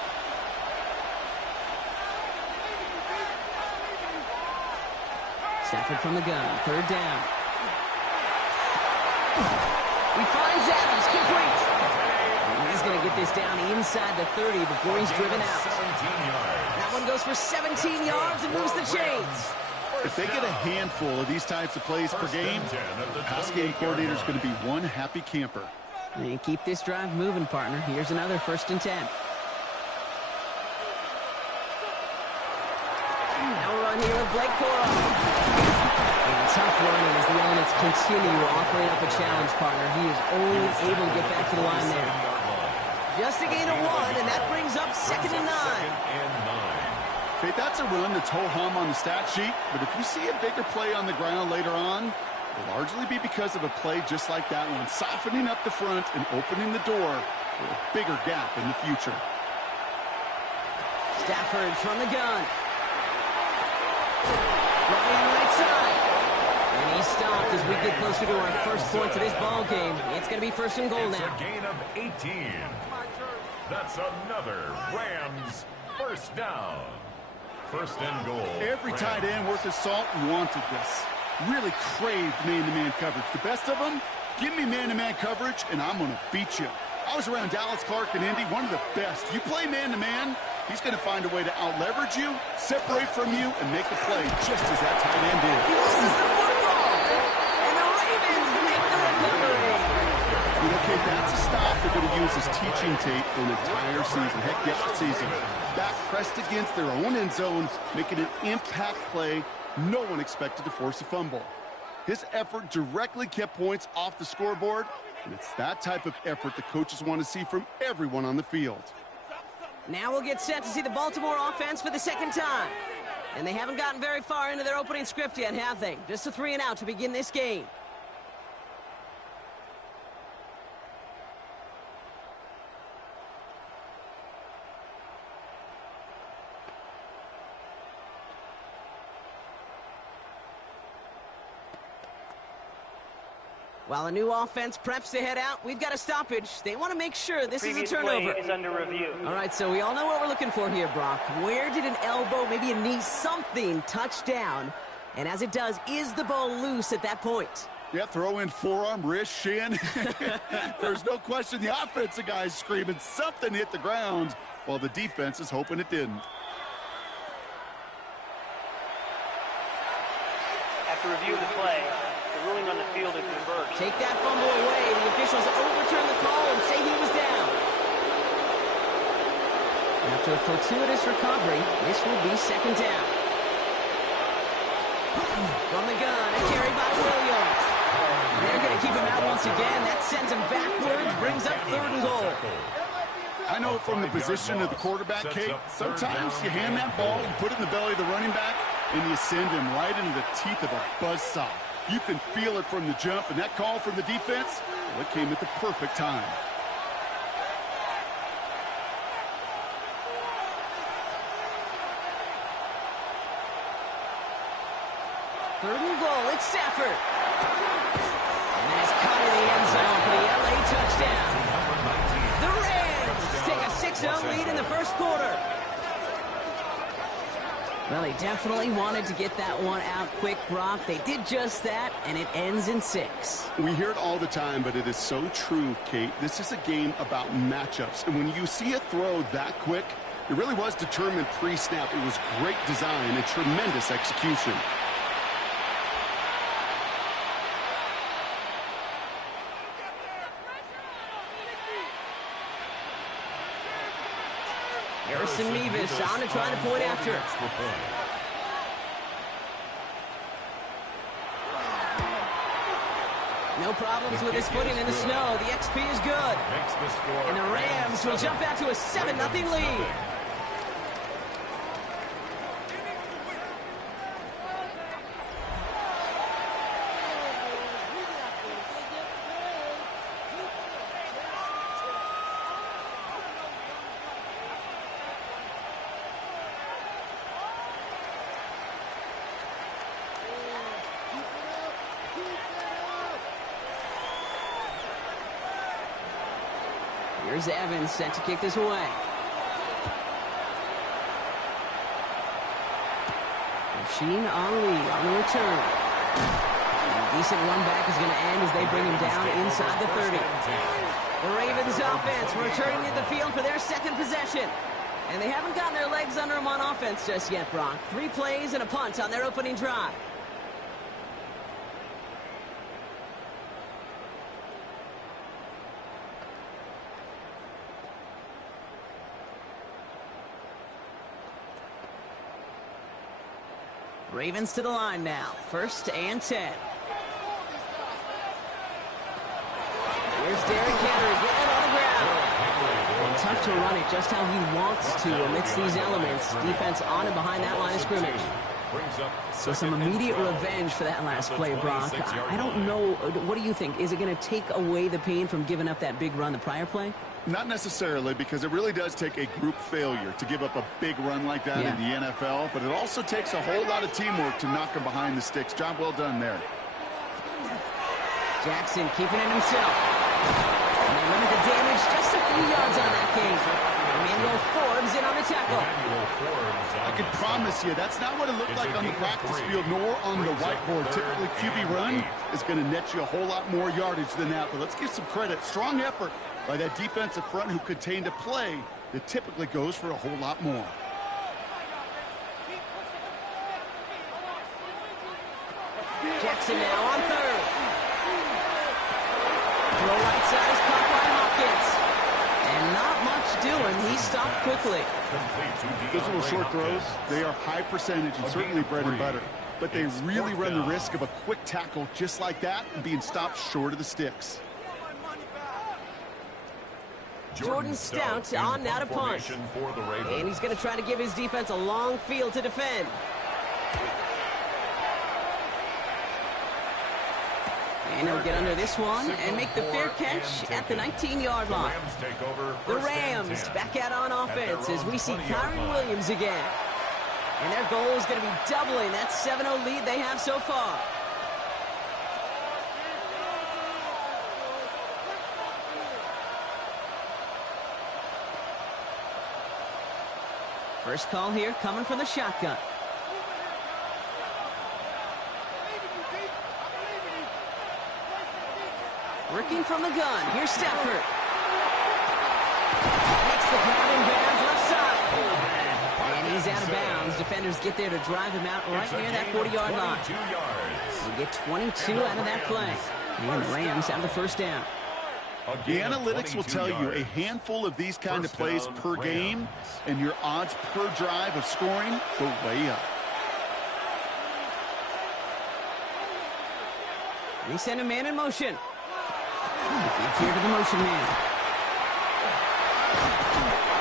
Stafford from the gun, 3rd down. He finds Adams, complete. And he's going to get this down inside the 30 before he's driven out. That one goes for 17 yards and moves the chains. If they get a handful of these types of plays per game, the pass game coordinator is going to be one happy camper. And keep this drive moving, partner. Here's another 1st and 10. Now we're on here with Blake Corum. Tough running as the elements continue offering up a challenge, partner. He is only able to get back to the line there. Just a gain of 1, and that brings up 2nd and 9. Okay, that's a run that's ho-hum on the stat sheet, but if you see a bigger play on the ground later on, it'll largely be because of a play just like that one, softening up the front and opening the door for a bigger gap in the future. Stafford from the gun. Ryan right side. And he stopped as we get closer to our first point to this ball game. It's going to be 1st and goal now. It's a gain of 18. That's another Rams 1st down. 1st and goal. Every tight end worth his salt wanted this. Really craved man-to-man coverage. The best of them, give me man-to-man coverage, and I'm going to beat you. I was around Dallas Clark and Indy, one of the best. You play man-to-man, he's going to find a way to out-leverage you, separate from you, and make a play just as that tight end did. He loses the football, and the Ravens make the recovery. You know, Kate, that's a stop they're going to use as teaching tape for an entire season. Heck, yeah, season. Back pressed against their own end zone, making an impact play no one expected to force a fumble. His effort directly kept points off the scoreboard, and it's that type of effort the coaches want to see from everyone on the field. Now we'll get set to see the Baltimore offense for the 2nd time. And they haven't gotten very far into their opening script yet, have they? Just a 3 and out to begin this game. While a new offense preps to head out, we've got a stoppage. They want to make sure this is a turnover. Play is under review. All right, so we all know what we're looking for here, Brock. Where did an elbow, maybe a knee, something touch down? And as it does, is the ball loose at that point? Yeah, throw in forearm, wrist, shin. There's no question the offensive guy's screaming something hit the ground while the defense is hoping it didn't. After review of the play, the ruling on the field is reversed. Take that fumble away. The officials overturn the call and say he was down. After a fortuitous recovery, this will be second down. From the gun, a carry by Williams. And they're going to keep him out once again. That sends him backwards, brings up 3rd and goal. I know from the position of the quarterback, Kate, sometimes you hand that ball, you put it in the belly of the running back, and you send him right into the teeth of a buzzsaw. You can feel it from the jump, and that call from the defense, well, it came at the perfect time. Third and goal, it's Stafford. And that's caught in the end zone for the LA touchdown. The Rams take a 6-0 lead in the first quarter. Well, they definitely wanted to get that one out quick, Brock. They did just that, and it ends in 6. We hear it all the time, but it is so true, Kate. This is a game about matchups. And when you see a throw that quick, it really was determined pre-snap. It was great design and tremendous execution. Harrison Mevis on to try to point after. No problems with his footing in the snow. The XP is good. And the Rams will jump out to a 7-0 lead. Here's Evans set to kick this away. Rasheen Ali on the return. And a decent run back is going to end as they bring him down inside the 30. The Ravens offense returning to the field for their second possession. And they haven't gotten their legs under them on offense just yet, Brock. 3 plays and a punt on their opening drive. Ravens to the line now. 1st and 10. Here's Derrick Henry getting it on the ground. And tough to run it just how he wants to amidst these elements. Defense on and behind that line of scrimmage. So some immediate revenge for that last play, Brock. I don't know. What do you think? Is it going to take away the pain from giving up that big run the prior play? Not necessarily, because it really does take a group failure to give up a big run like that in the NFL, but it also takes a whole lot of teamwork to knock him behind the sticks. Job well done there. Jackson keeping it himself. And they limit the damage just a few yards on that game. Emmanuel Forbes in on the tackle. I can promise you that's not what it looked like on the practice field nor on the whiteboard. Typically, QB run is going to net you a whole lot more yardage than that, but let's give some credit. Strong effort by that defensive front who contained a play that typically goes for a whole lot more. Jackson now on 3rd. Throw right side is caught by Hopkins. And not much doing. He stopped quickly. Those little short throws, they are high percentage and certainly bread and butter. But they really run the risk of a quick tackle just like that and being stopped short of the sticks. Jordan Stout on now to punt. And he's going to try to give his defense a long field to defend. And he'll get under this one and make the fair catch at the 19-yard line. The Rams back out on offense as we see Kyron Williams again. And their goal is going to be doubling that 7-0 lead they have so far. First call here coming from the shotgun. Working from the gun. Here's Stafford. Makes the grab in bounds left side. And he's out of bounds. Defenders get there to drive him out right near that 40-yard line. We'll get 22 out of that play. And the Rams have the first down. The analytics will tell you a handful of these kind of plays per game, and your odds per drive of scoring go way up. They send a man in motion. Give here to the motion man.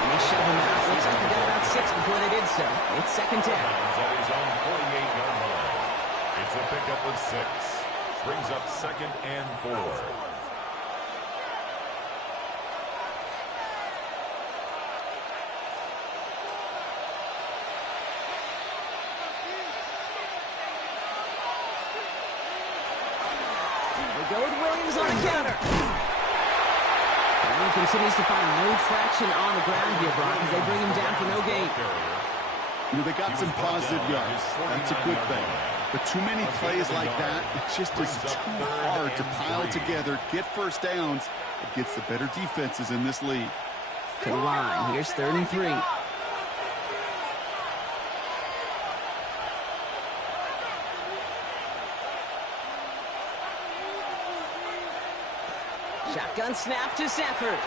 And they shove him out. Looks like they got about 6 before they did so. It's second down. At his own 48-yard line. It's a pickup of 6. Brings up second and 4. Go with Williams on the counter. And he continues to find no traction on the ground here, Brock, as they bring him down for no gain. You know, they got some positive yards. That's a good thing. But too many plays like that, it just is too hard to pile together, get first downs against the better defenses in this league. To the line. Here's 3rd and 3. Shotgun snap to Stafford.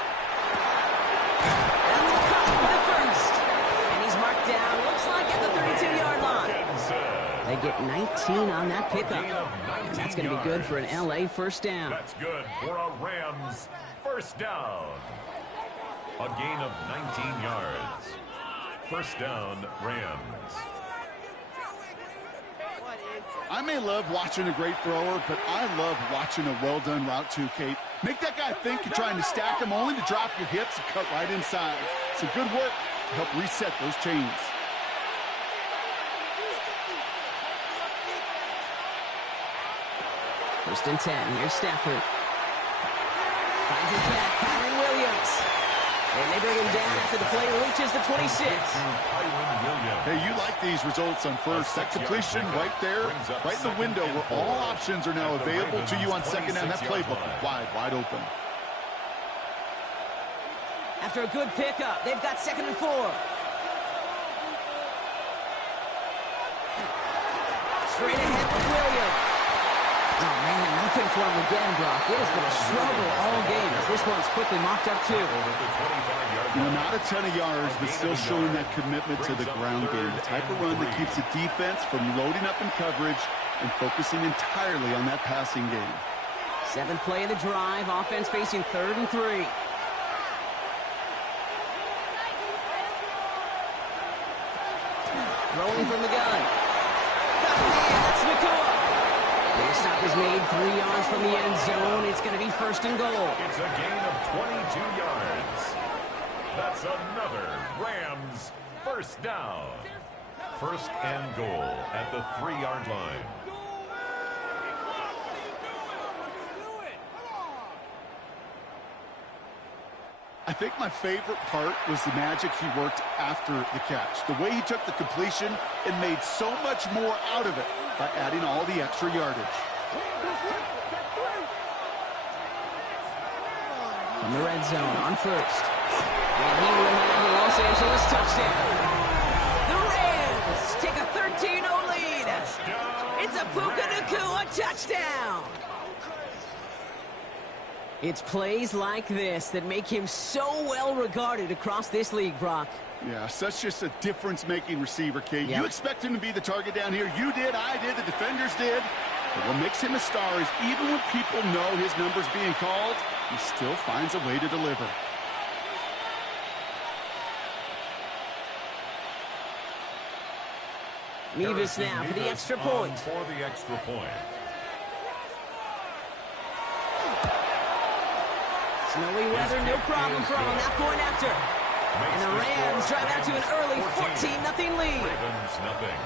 That's a cut for the first. And he's marked down, looks like at the 32-yard line. They get 19 on that pickup. And that's going to be good for an LA first down. That's good for a Rams first down. A gain of 19 yards. First down, Rams. I may love watching a great thrower, but I love watching a well-done route too, Kate. Make that guy think you're trying to stack him only to drop your hips and cut right inside. Some good work to help reset those chains. First and 10. Here's Stafford. Finds his back. Kyron Williams. And they bring him down after the play reaches the 26. Hey, you like these results on first. That completion right there, right in the window where all options are now available to you on second down. That playbook wide open. After a good pickup, they've got 2nd and 4. Straight ahead with Williams. Oh, man, nothing for him again, Brock. It has been a struggle all game as this one's quickly mocked up, too. You know, not a ton of yards, but still showing that commitment to the ground game. The type of run that keeps the defense from loading up in coverage and focusing entirely on that passing game. 7th play of the drive. Offense facing 3rd and 3. Throwing from the gun. Got a man. That's Nakua. The stop is made 3 yards from the end zone. It's going to be 1st and goal. It's a gain of 22 yards. That's another Rams first down. 1st and goal at the 3-yard line. I think my favorite part was the magic he worked after the catch. The way he took the completion and made so much more out of it by adding all the extra yardage. From the red zone on first. And he will have the Los Angeles touchdown. The Rams take a 13-0 lead. It's a Puka Nakua touchdown. It's plays like this that make him so well regarded across this league, Brock. Yeah, such just a difference-making receiver, Kate. Yep. You expect him to be the target down here. You did, I did, the defenders did. But what makes him a star is even when people know his number's being called, he still finds a way to deliver. Nevis now for the extra point. For the extra point. Snowy weather, no problem for him on that point after. And the Rams drive out to an early 14-0 lead. Ravens nothing.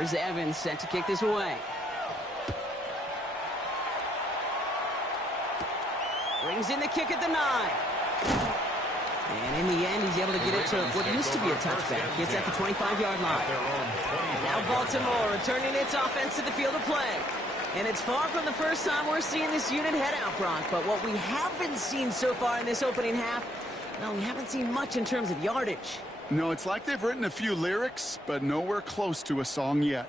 Here's Evans set to kick this away. Brings in the kick at the 9. And in the end, he's able to get it to what used to be a touchback. Gets at the 25-yard line. Now Baltimore returning its offense to the field of play. And it's far from the first time we're seeing this unit head out, Brock. But what we haven't seen so far in this opening half, well, we haven't seen much in terms of yardage. No, it's like they've written a few lyrics, but nowhere close to a song yet.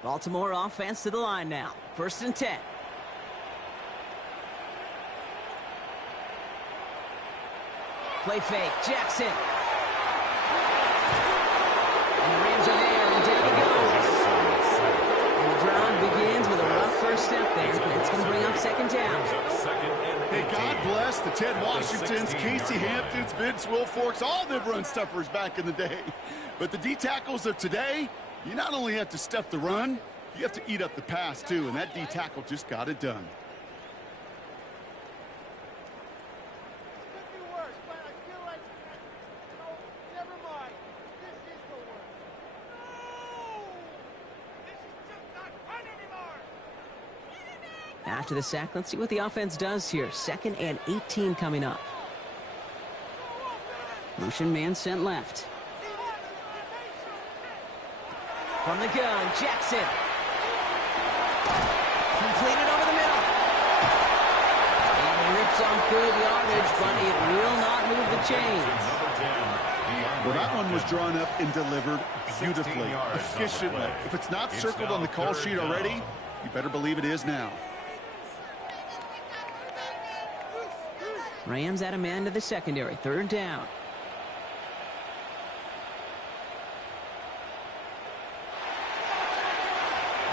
Baltimore offense to the line now. 1st and 10. Play fake. Jackson. And the Rams are there, and down he goes. And the drive begins with a rough first step there. That's going to bring up 2nd down. Hey, God bless the Ted Washingtons, Casey Hamptons, Vince Wilforks, all them run stuffers back in the day. But the D-tackles of today, you not only have to stuff the run, you have to eat up the pass, too, and that D-tackle just got it done. After the sack, let's see what the offense does here. 2nd and 18 coming up. Motion man sent left. From the gun, Jackson. Completed over the middle. And he rips off good yardage, but it will not move the chains. Well, that one was drawn up and delivered beautifully, efficiently. If it's not circled on the call sheet already, you better believe it is now. Rams add a man to the secondary. 3rd down.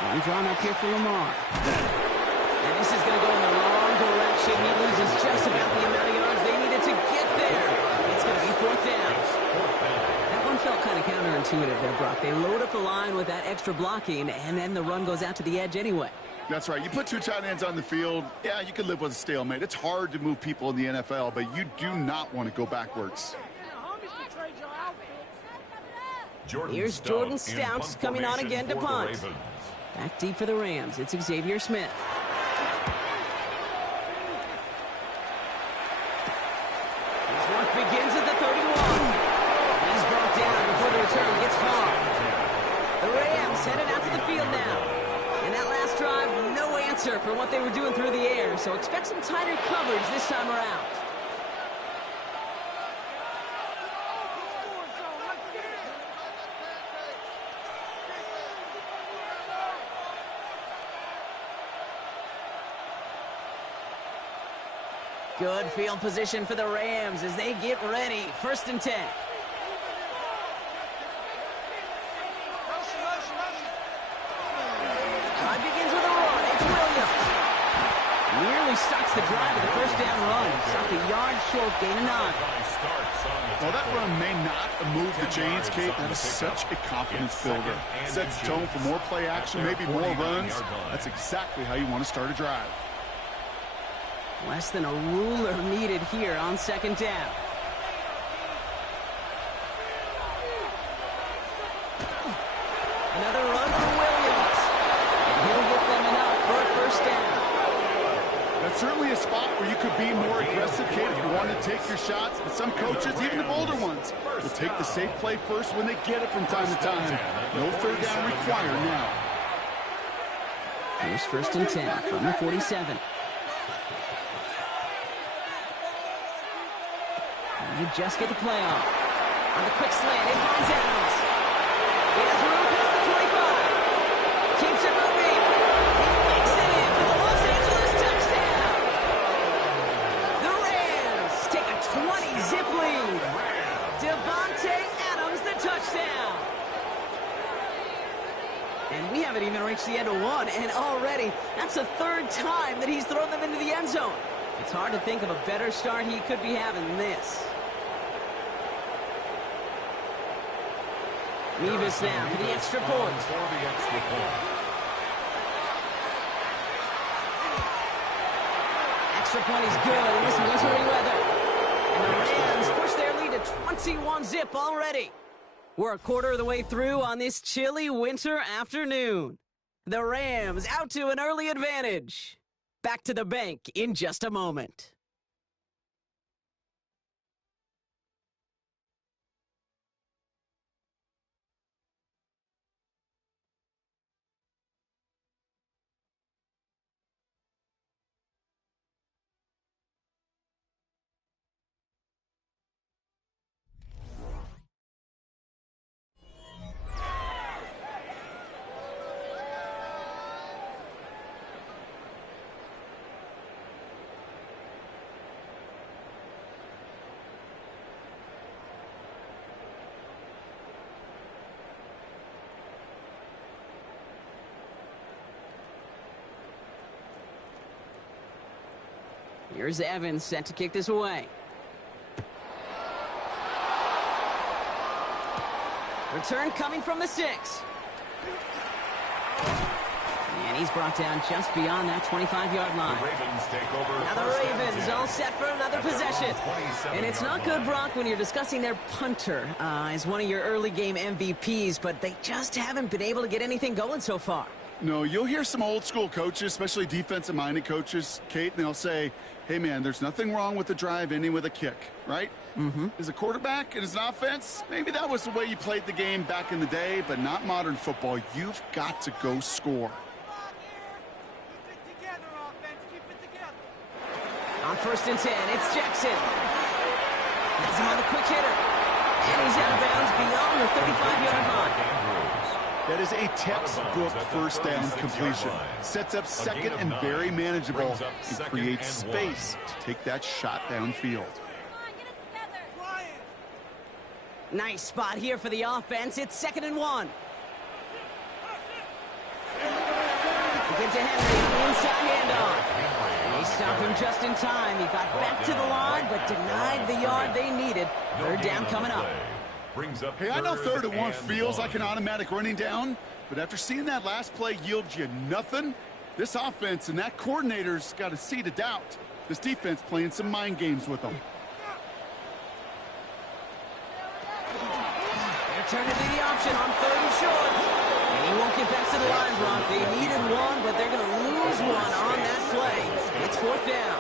One drawn up here for Lamar. And this is going to go in the wrong direction. He loses just about the amount of yards they needed to get there. It's going to be 4th down. That one felt kind of counterintuitive there, Brock. They load up the line with that extra blocking, and then the run goes out to the edge anyway. That's right. You put 2 tight ends on the field, yeah, you can live with a stalemate. It's hard to move people in the NFL, but you do not want to go backwards. Here's Jordan Stouts coming on again to punt. Back deep for the Rams. It's Xavier Smith. His work begins at the 31. He's brought down before the return gets far. The Rams headed out to the field now. And that last drive, no answer for what they were doing through the air. So expect some tighter coverage this time around. Good field position for the Rams as they get ready. 1st and 10. Drive begins with a run. It's Williams. Nearly starts the drive with a 1st down run. Stopped a yard short, gain of 9. Well, that run may not move the chains, Kate. That is such a confidence builder. Sets the tone for more play action, maybe more runs. That's exactly how you want to start a drive. Less than a ruler needed here on 2nd down. Another run for Williams. And he'll get them enough for a 1st down. That's certainly a spot where you could be more aggressive, Kate, if you want to take your shots. But some coaches, even the bolder ones, will take the safe play first when they get it from time to time. No 3rd down required now. Here's 1st and 10 from the 47. You just get the play off. On the quick slant, it finds Adams. He has room past the 25. Keeps it moving. He makes it in for the Los Angeles touchdown. The Rams take a 20-zip lead. Devontae Adams, the touchdown. And we haven't even reached the end of one, and already that's the 3rd time that he's thrown them into the end zone. It's hard to think of a better start he could be having than this. Mevis now for the extra point. Extra point is good in this misery weather. And the Rams push their lead to 21-zip already. We're a quarter of the way through on this chilly winter afternoon. The Rams out to an early advantage. Back to the bank in just a moment. Here's Evans set to kick this away. Return coming from the 6. And he's brought down just beyond that 25-yard line. Now the Ravens all set for another possession. And it's not good, Brock, when you're discussing their punter as one of your early game MVPs, but they just haven't been able to get anything going so far. No, you'll hear some old-school coaches, especially defensive-minded coaches, Kate, and they'll say, hey, man, there's nothing wrong with the drive ending with a kick, right? As a quarterback and as an offense, maybe that was the way you played the game back in the day, but not modern football. You've got to go score. On 1st and 10, it's Jackson. Has him on the quick hitter. And he's out of bounds beyond the 35-yard line. That is a textbook first down completion. Sets up second and very manageable and creates space to take that shot downfield. Nice spot here for the offense. It's 2nd and 1. Get to Henry on the inside handoff. They stop him just in time. He got back to the line, but denied the yard they needed. 3rd down coming up. Hey, I know 3rd and 1 feels like an automatic running down, but after seeing that last play yield you nothing, this offense and that coordinator's got a seed of doubt. This defense playing some mind games with them. They're turning to the option on 3rd and short. And he won't get back to the line, Brock. They needed one, but they're going to lose one on that play. It's 4th down.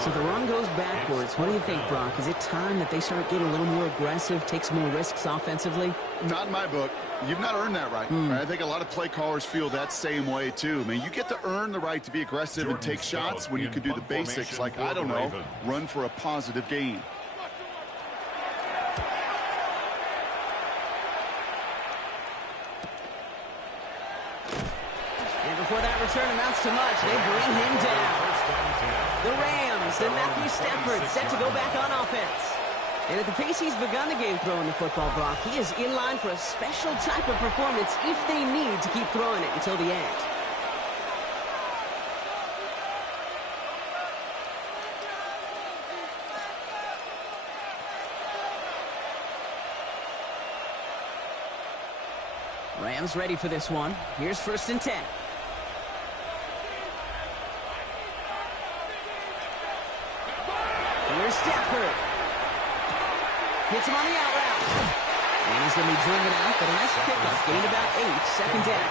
So the run goes backwards. What do you think, Brock? Is it time that they start getting a little more aggressive, take some more risks offensively? Not in my book. You've not earned that right. I think a lot of play callers feel that same way, too. I mean, you get to earn the right to be aggressive and take shots when you can do the basics like, I don't know, run for a positive gain. And before that return amounts to much, they bring him down. The Rams and Matthew Stafford set to go back on offense. And at the pace he's begun the game throwing the football, Brock, he is in line for a special type of performance if they need to keep throwing it until the end. Rams ready for this one. Here's 1st and 10. Here's Stafford. Hits him on the out route. And he's going to be driven out, but a nice pickup. Gained about 8, 2nd down.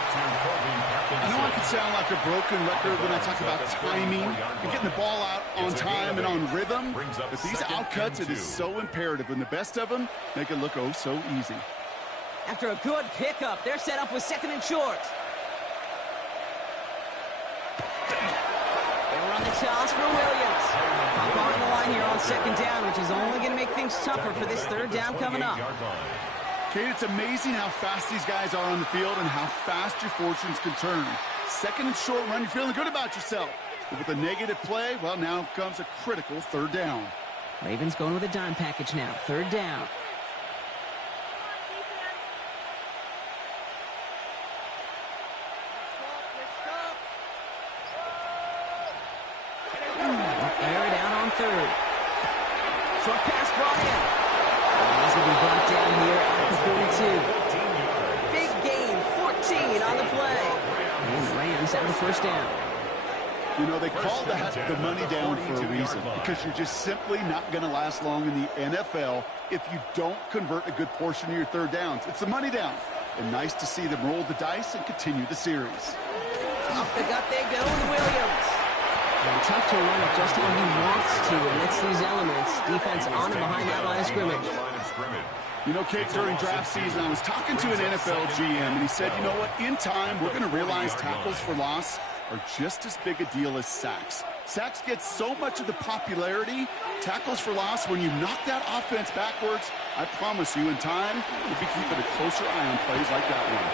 I know I can sound like a broken record when I talk about timing and getting the ball out on time and on rhythm, but these outcuts, it is so imperative, and the best of them make it look oh so easy. After a good pickup, they're set up with 2nd and short. They run the toss for Williams. Pop on the line here on 2nd down, which is only going to make things tougher for this 3rd down coming up. Kate, it's amazing how fast these guys are on the field and how fast your fortunes can turn. 2nd and short run, you're feeling good about yourself. But with a negative play, well, now comes a critical 3rd down. Ravens going with a dime package now. 3rd down. Air it out on 3rd. Short pass brought in. And he's going to be brought down here at the 42. Big gain, 14 on the play. And the Rams have the 1st down. You know, they call that the money down for a reason, because you're just simply not going to last long in the NFL if you don't convert a good portion of your third downs. It's the money down. And nice to see them roll the dice and continue the series. Off the gut they go with Williams. And tough to run it just how he wants to amidst these elements. Defense on and behind that line of scrimmage. You know, Kate, during draft season, I was talking to an NFL GM, and he said, you know what, in time, we're going to realize tackles for loss are just as big a deal as sacks. Sacks get so much of the popularity. Tackles for loss, when you knock that offense backwards, I promise you, in time, we'll be keeping a closer eye on plays like that one.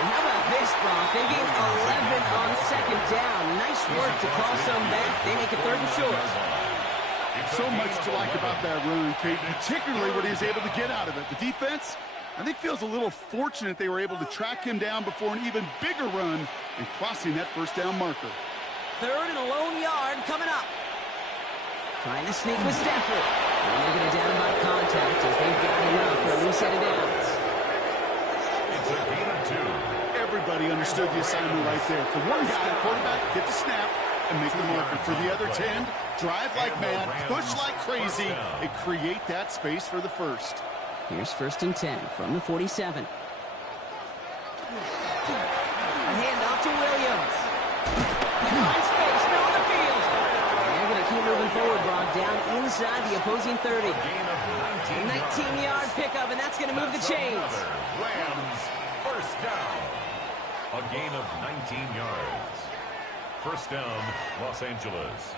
And how about this, Brock? They gained 11 on second down. Nice work to call some back. They make it third and short. So much to like about that run, Kate, particularly what he was able to get out of it. The defense, I think, feels a little fortunate they were able to track him down before an even bigger run and crossing that first down marker. Third and a lone yard coming up. Trying to sneak with Stafford. And they're going to down by contact as they've got enough for a new set of downs. It's a gain of 2. Everybody understood the assignment right there. For one guy, the quarterback, get the snap and make the marker. For the other 10, drive like mad, push like crazy, and create that space for the first. Here's 1st and 10 from the 47. A handoff to Williams. He finds space, middle of the field. And they're going to keep moving forward, Brock, down inside the opposing 30. A 19-yard pickup, and that's going to move the chains. Rams, first down. A gain of 19 yards. First down, Los Angeles.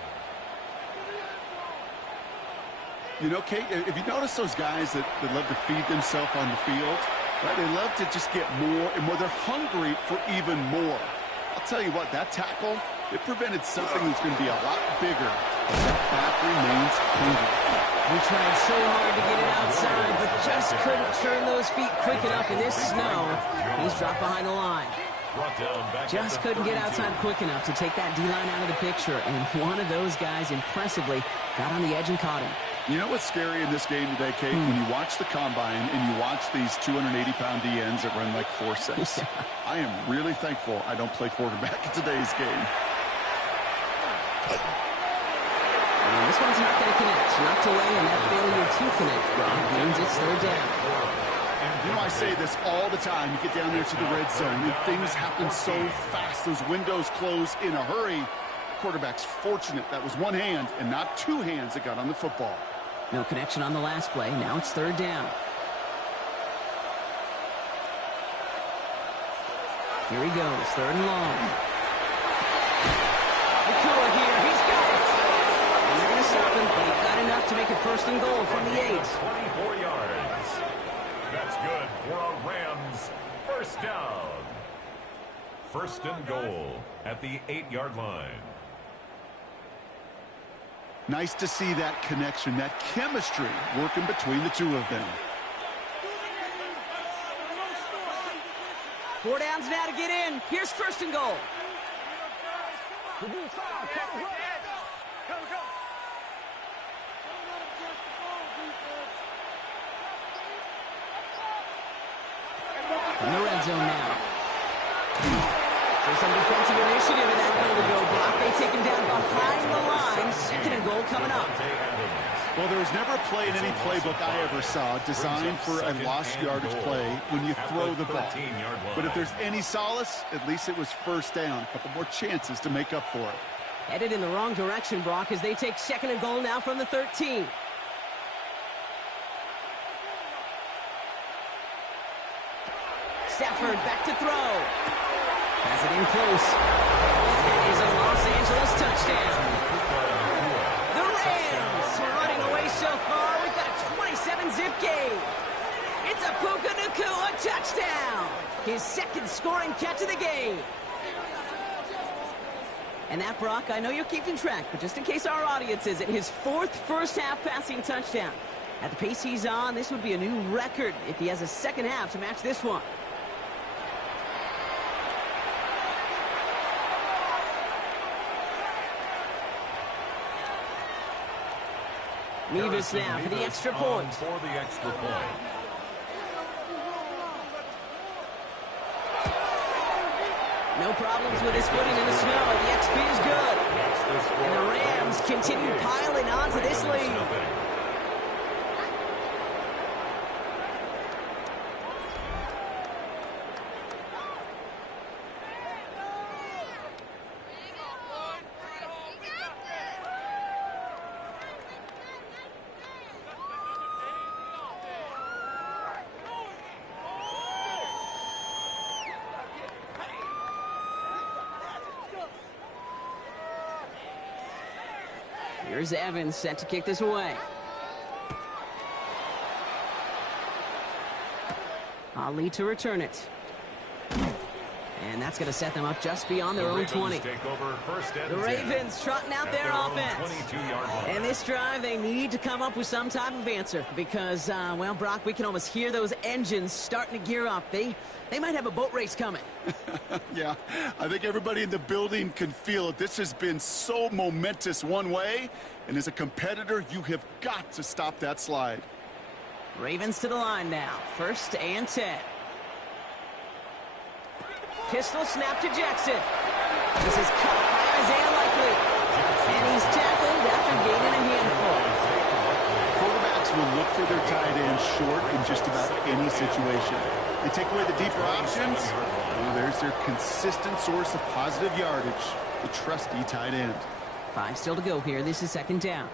You know, Kate, if you notice those guys that love to feed themselves on the field, right? They love to just get more and more. They're hungry for even more. I'll tell you what, that tackle, it prevented something that's going to be a lot bigger. That back remains hungry. We tried so hard to get it outside, but just couldn't turn those feet quick enough in this snow. He's dropped behind the line. Just couldn't get outside quick enough to take that D-line out of the picture, and one of those guys impressively got on the edge and caught him. You know what's scary in this game today, Kate? When you watch the combine and you watch these 280-pound DNs that run like 4.6. Yeah. I am really thankful I don't play quarterback in today's game. And this one's not going to connect. Knocked away, and that failure to connect, Rob, means it's third down. You know, I say this all the time. You get down there to the red zone, and things happen so fast. Those windows close in a hurry. Quarterback's fortunate that was one hand and not two hands that got on the football. No connection on the last play. Now it's third down. Here he goes, third and long. McCullough here, he's got it. And they're going to stop him, but he got enough to make it first and goal from the 8. 24 yards. That's good for a Rams first down. First and goal at the 8-yard line. Nice to see that connection, that chemistry working between the two of them. 4 downs now to get in. Here's first and goal. In the red zone now. So some defensive initiative in that goal to go block. They take him down behind the line. Second and goal coming up. Well, there was never a play in any playbook I ever saw designed for a lost yardage play when you throw the ball. But if there's any solace, at least it was first down. A couple more chances to make up for it. Headed in the wrong direction, Brock, as they take second and goal now from the 13. Stafford back to throw. Has it in close. That is a Los Angeles touchdown. The Rams are running away so far. We've got a 27-zip game. It's a Puka Nacua touchdown. His second scoring catch of the game. And that, Brock, I know you're keeping track, but just in case our audience isn't, his 4th first-half passing touchdown. At the pace he's on, this would be a new record if he has a second half to match this one. Mevis now for the extra point. For the extra point. No problems with his footing in the snow. The XP is good. And the Rams continue piling onto this lead. Here's Evans set to kick this away. Ali to return it. And that's going to set them up just beyond their own 20. The Ravens trotting out their offense. And this drive, they need to come up with some type of answer because, well, Brock, we can almost hear those engines starting to gear up. They might have a boat race coming. Yeah, I think everybody in the building can feel it. This has been so momentous one way, and as a competitor, you have got to stop that slide. Ravens to the line now. 1st and 10. Pistol snap to Jackson. This is caught by Isaiah Likely. And he's tackled after gaining a handful. Quarterbacks will look for their tight end short in just about any situation. They take away the deeper options. Well, there's their consistent source of positive yardage, the trusty tight end. 5 still to go here. This is 2nd down.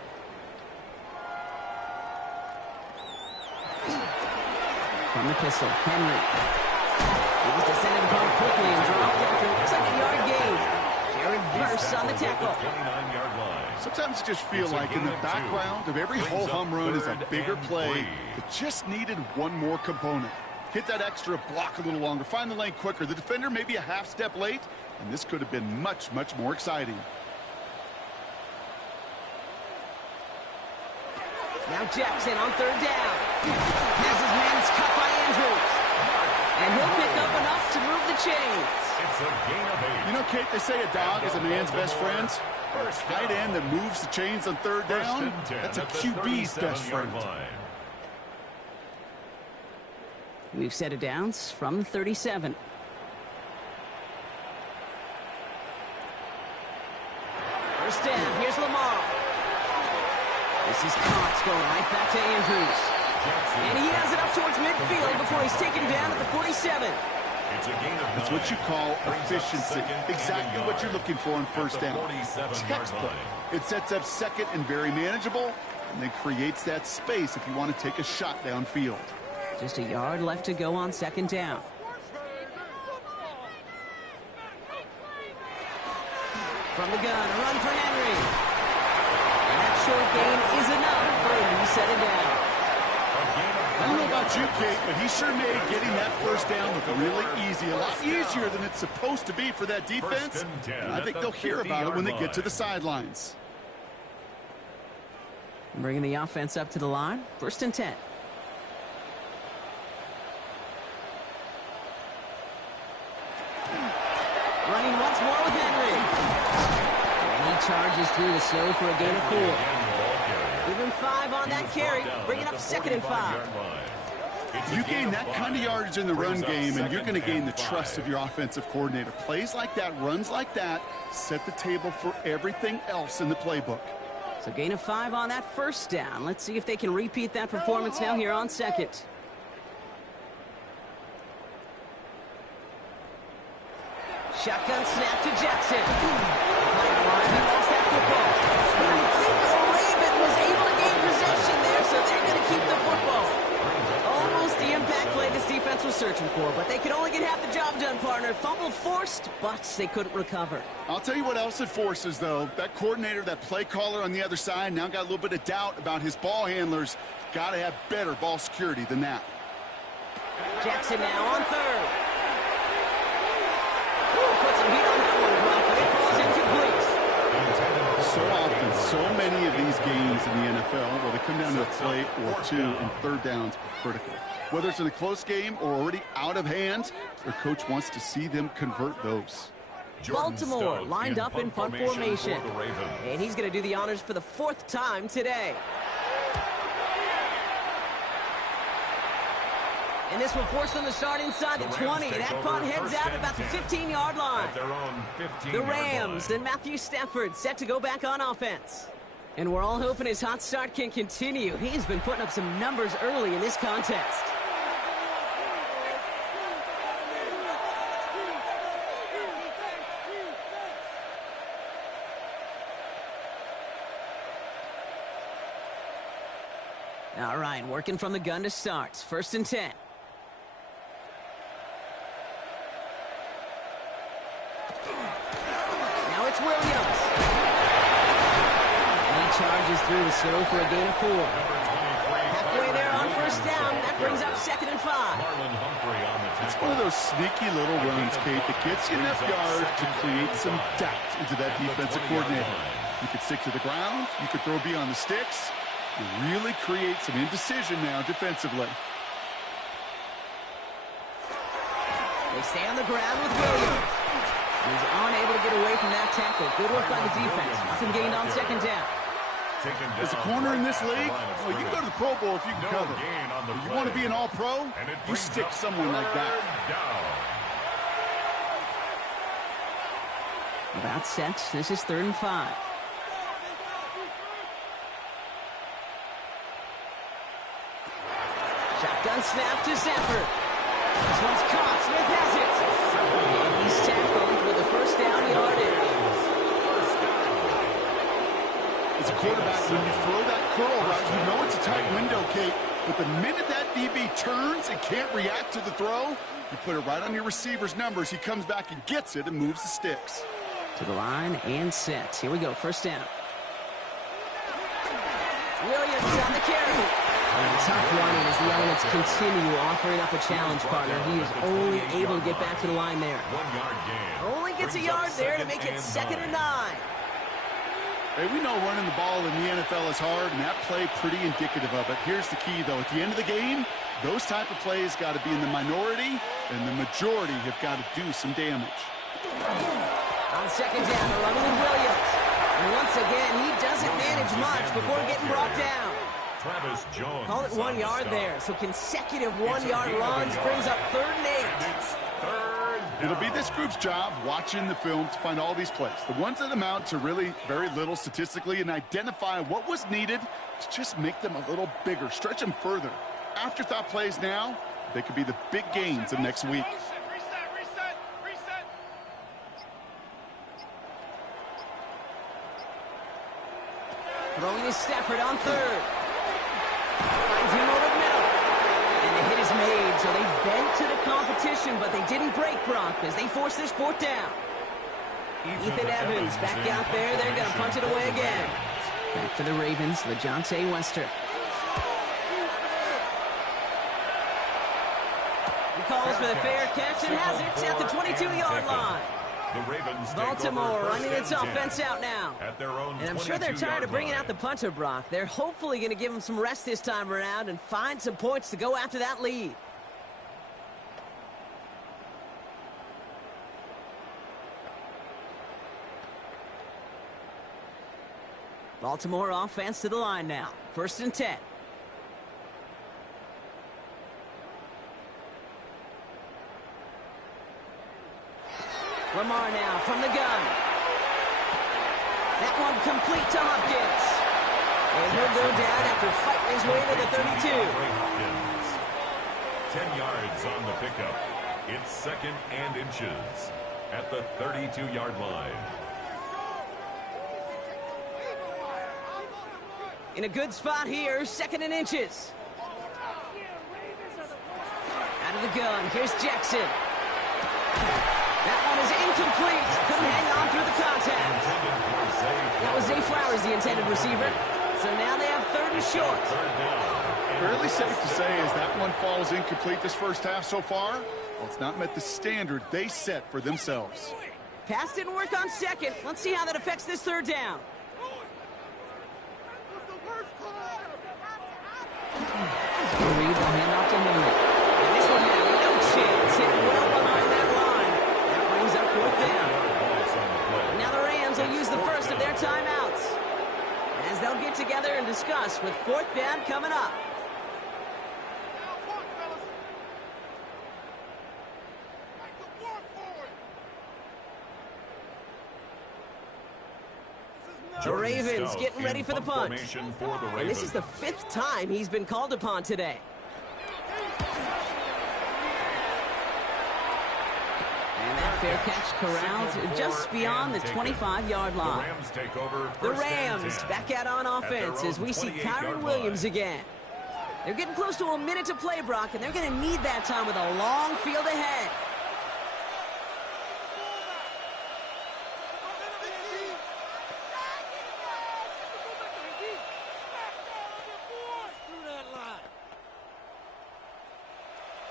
From the pistol, Henry. He was descending upon quickly and dropped after it looks like a yard gain. Jared Verse on the tackle. Sometimes you just feel like in the background of every whole home run is a bigger play that just needed one more component. Hit that extra block a little longer, find the lane quicker. The defender may be a half step late, and this could have been much, much more exciting. Now Jackson on 3rd down. Has his man cut by Andrews. And he'll pick up enough to move the chains. It's a gain of 8. You know, Kate, they say a dog is a man's best friend. A tight end that moves the chains on 3rd down, that's a QB's best friend. We've set it downs from the 37. First down, here's Lamar. This is Cox going right back to Andrews. And he has it up towards midfield before he's taken down at the 47. That's what you call efficiency. Exactly what you're looking for on 1st down. Textbook. It sets up 2nd and very manageable, and then creates that space if you want to take a shot downfield. Just a yard left to go on 2nd down. From the gun, a run for Henry. And that short gain is enough for a new set of down. I don't know about you, Kate, but he sure made getting that 1st down look really easy. A lot easier than it's supposed to be for that defense. And I think they'll hear about it when they get to the sidelines. Bringing the offense up to the line. 1st and 10. Running once more with Henry. And he charges through the snow for a gain of 4. Give him 5 on that carry. Bring it up 2nd and 5. You gain that kind of yardage in the run game, and you're going to gain the trust of your offensive coordinator. Plays like that, runs like that, set the table for everything else in the playbook. So gain of 5 on that 1st down. Let's see if they can repeat that performance now here on 2nd. Shotgun snap to Jackson. Behind the line, he lost that football. I think Raven was able to gain possession there, so they're going to keep the football. Almost the impact play this defense was searching for, but they could only get half the job done, partner. Fumble forced, but they couldn't recover. I'll tell you what else it forces, though. That coordinator, that play caller on the other side, now got a little bit of doubt about his ball handlers. Got to have better ball security than that. Jackson now on 3rd. Put some heat on that one, Brock, but it falls incomplete. So often, so many of these games in the NFL, well, they come down to a play or 2, and 3rd downs are critical. Whether it's in a close game or already out of hand, their coach wants to see them convert those. Baltimore lined up in punt formation. And he's going to do the honors for the 4th time today. And this will force them to start inside the 20. That punt heads out about the 15-yard line. The Rams and Matthew Stafford set to go back on offense. And we're all hoping his hot start can continue. He's been putting up some numbers early in this contest. All right, working from the gun to start. 1st and 10. Now it's Williams. And he charges through the snow for a gain of 4. Halfway there on 1st down. That brings up 2nd and 5. It's one of those sneaky little runs, Kate, that gets you enough yards to create some doubt into that defensive coordinator. You could stick to the ground. You could throw beyond the sticks. You really create some indecision now defensively. They stay on the ground with Williams. He's unable to get away from that tackle. Good work by the defense. Nothing gained on 2nd down. As a corner in this league, well, you can go to the Pro Bowl if you can cover. If you want to be an All-Pro, you stick someone like that. About set. This is 3rd and 5. Shotgun snap to Stafford. This one's caught. Smith has it. And he's tackled with the 1st down yardage. As a quarterback, when you throw that curl route, you know it's a tight window, Kate. But the minute that DB turns and can't react to the throw, you put it right on your receiver's numbers. He comes back and gets it and moves the sticks. To the line and set. Here we go. 1st down. Williams on the carry. And tough running as the elements continue offering up a challenge, partner. He is only able to get back to the line there. 1 yard gain. Only gets a yard there to make it 2nd and 9. Hey, we know running the ball in the NFL is hard, and that play pretty indicative of it. Here's the key, though. At the end of the game, those type of plays got to be in the minority, and the majority have got to do some damage. On 2nd down, they're running with Williams. And once again, he doesn't manage much before getting brought down. Travis Jones. Call it 1 yard there. So consecutive 1-yard runs brings up 3rd and 8. It's 3rd. It'll be this group's job watching the film to find all these plays. The ones that amount to really very little statistically and identify what was needed to just make them a little bigger, stretch them further. Afterthought plays now, they could be the big gains of next week. Throwing is Stafford on 3rd. Finds him over the middle. And the hit is made, so they bent to the competition, but they didn't break, Brock, as they force this 4th down. Ethan Evans back out there. They're going to punt it away again. Back for the Ravens, LeJohntay Wester. He calls for the fair catch and has it at the 22-yard line. The Ravens Baltimore running its offense out now. At their own and I'm sure they're tired of bringing out the punter, Brock. They're hopefully going to give him some rest this time around and find some points to go after that lead. Baltimore offense to the line now. 1st and 10. Lamar now from the gun. That one complete to Hopkins. And he'll go down after fighting his way to the 32. 10 yards on the pickup. It's 2nd and inches at the 32-yard line. In a good spot here, 2nd and inches. Out of the gun, here's Jackson. That one is incomplete. Couldn't hang on through the contact. That was Zay Flowers, the intended receiver. So now they have 3rd and short. Fairly safe to say as that one falls incomplete this 1st half so far, well, it's not met the standard they set for themselves. Pass didn't work on 2nd. Let's see how that affects this 3rd down. Reed will hand off to Henry. And this one had no chance. Hit well behind that line. That brings up 4th down. Now the Rams will use the first of their timeouts as they'll get together and discuss with 4th down coming up. The Ravens getting ready for the punt. And this is the 5th time he's been called upon today. And that fair catch corralled just beyond the 25-yard line. The Rams back out on offense as we see Kyron Williams again. They're getting close to a minute to play, Brock, and they're going to need that time with a long field ahead.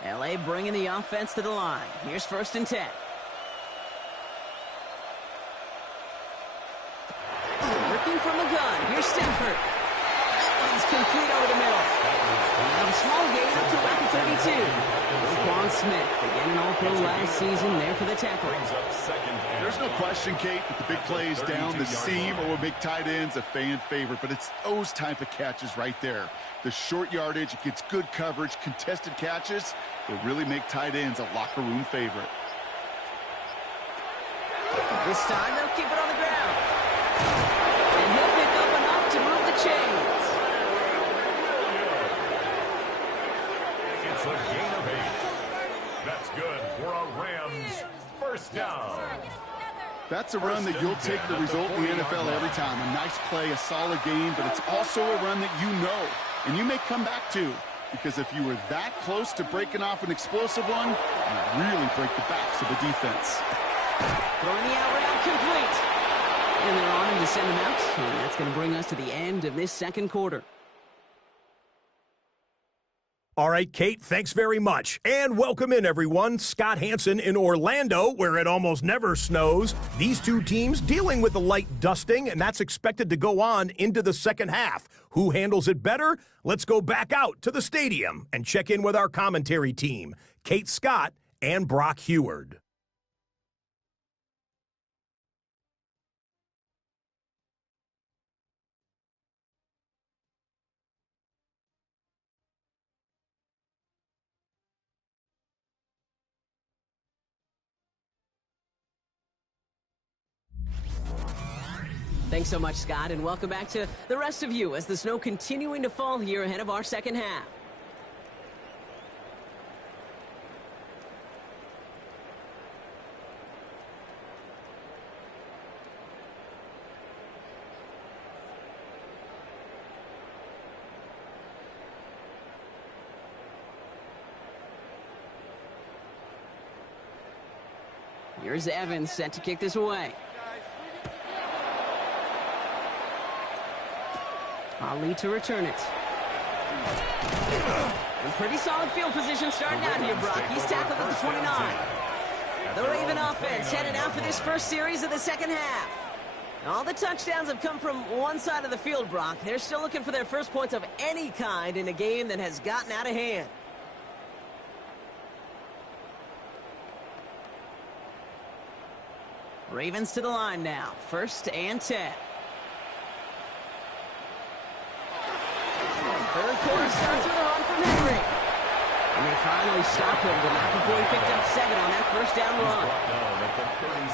LA bringing the offense to the line. Here's 1st and 10. Working from the gun. Here's Stafford. That one's complete over the middle. And a small gain up to about the 32. Roquan Smith, again an All-Pro last season, there for the tackle. There's no question, Kate, that the big plays down the seam or with big tight ends a fan favorite, but it's those type of catches right there. The short yardage, it gets good coverage, contested catches, they really make tight ends a locker room favorite. This time they'll keep it on the ground. And he'll pick up enough to move the chains. It's a gain of 8. That's good for a Rams 1st down. That's a run that you'll take the result in the NFL every time. A nice play, a solid game, but it's also a run that you know and you may come back to, because if you were that close to breaking off an explosive one, you really break the backs of the defense. Throwing the out route complete. And they're on him to send him out, and that's going to bring us to the end of this 2nd quarter. All right, Kate, thanks very much. And welcome in, everyone. Scott Hansen in Orlando, where it almost never snows. These two teams dealing with a light dusting, and that's expected to go on into the 2nd half. Who handles it better? Let's go back out to the stadium and check in with our commentary team, Kate Scott and Brock Heward. Thanks so much, Scott, and welcome back to the rest of you as the snow continuing to fall here ahead of our 2nd half. Here's Evans set to kick this away. Ali to return it. And pretty solid field position starting out here, Brock. He's tackled at the 29. The Raven offense headed out for this first series of the 2nd half. All the touchdowns have come from one side of the field, Brock. They're still looking for their first points of any kind in a game that has gotten out of hand. Ravens to the line now. 1st and 10. 3rd quarter starts with a run from Henry. And they finally stopped him, but not before he picked up 7 on that 1st down run.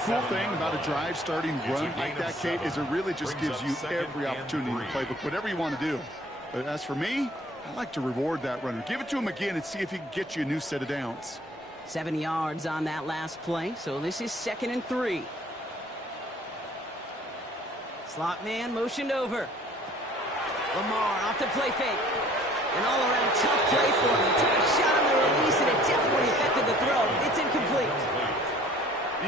Cool thing about a drive starting run like that, Kate, is it really just gives you every opportunity in the playbook, whatever you want to do. But as for me, I like to reward that runner. Give it to him again and see if he can get you a new set of downs. 7 yards on that last play, so this is 2nd and 3. Slot man motioned over. Lamar off the play fake. An all-around tough play for him. He took a shot on the release, and it definitely affected the throw. It's incomplete.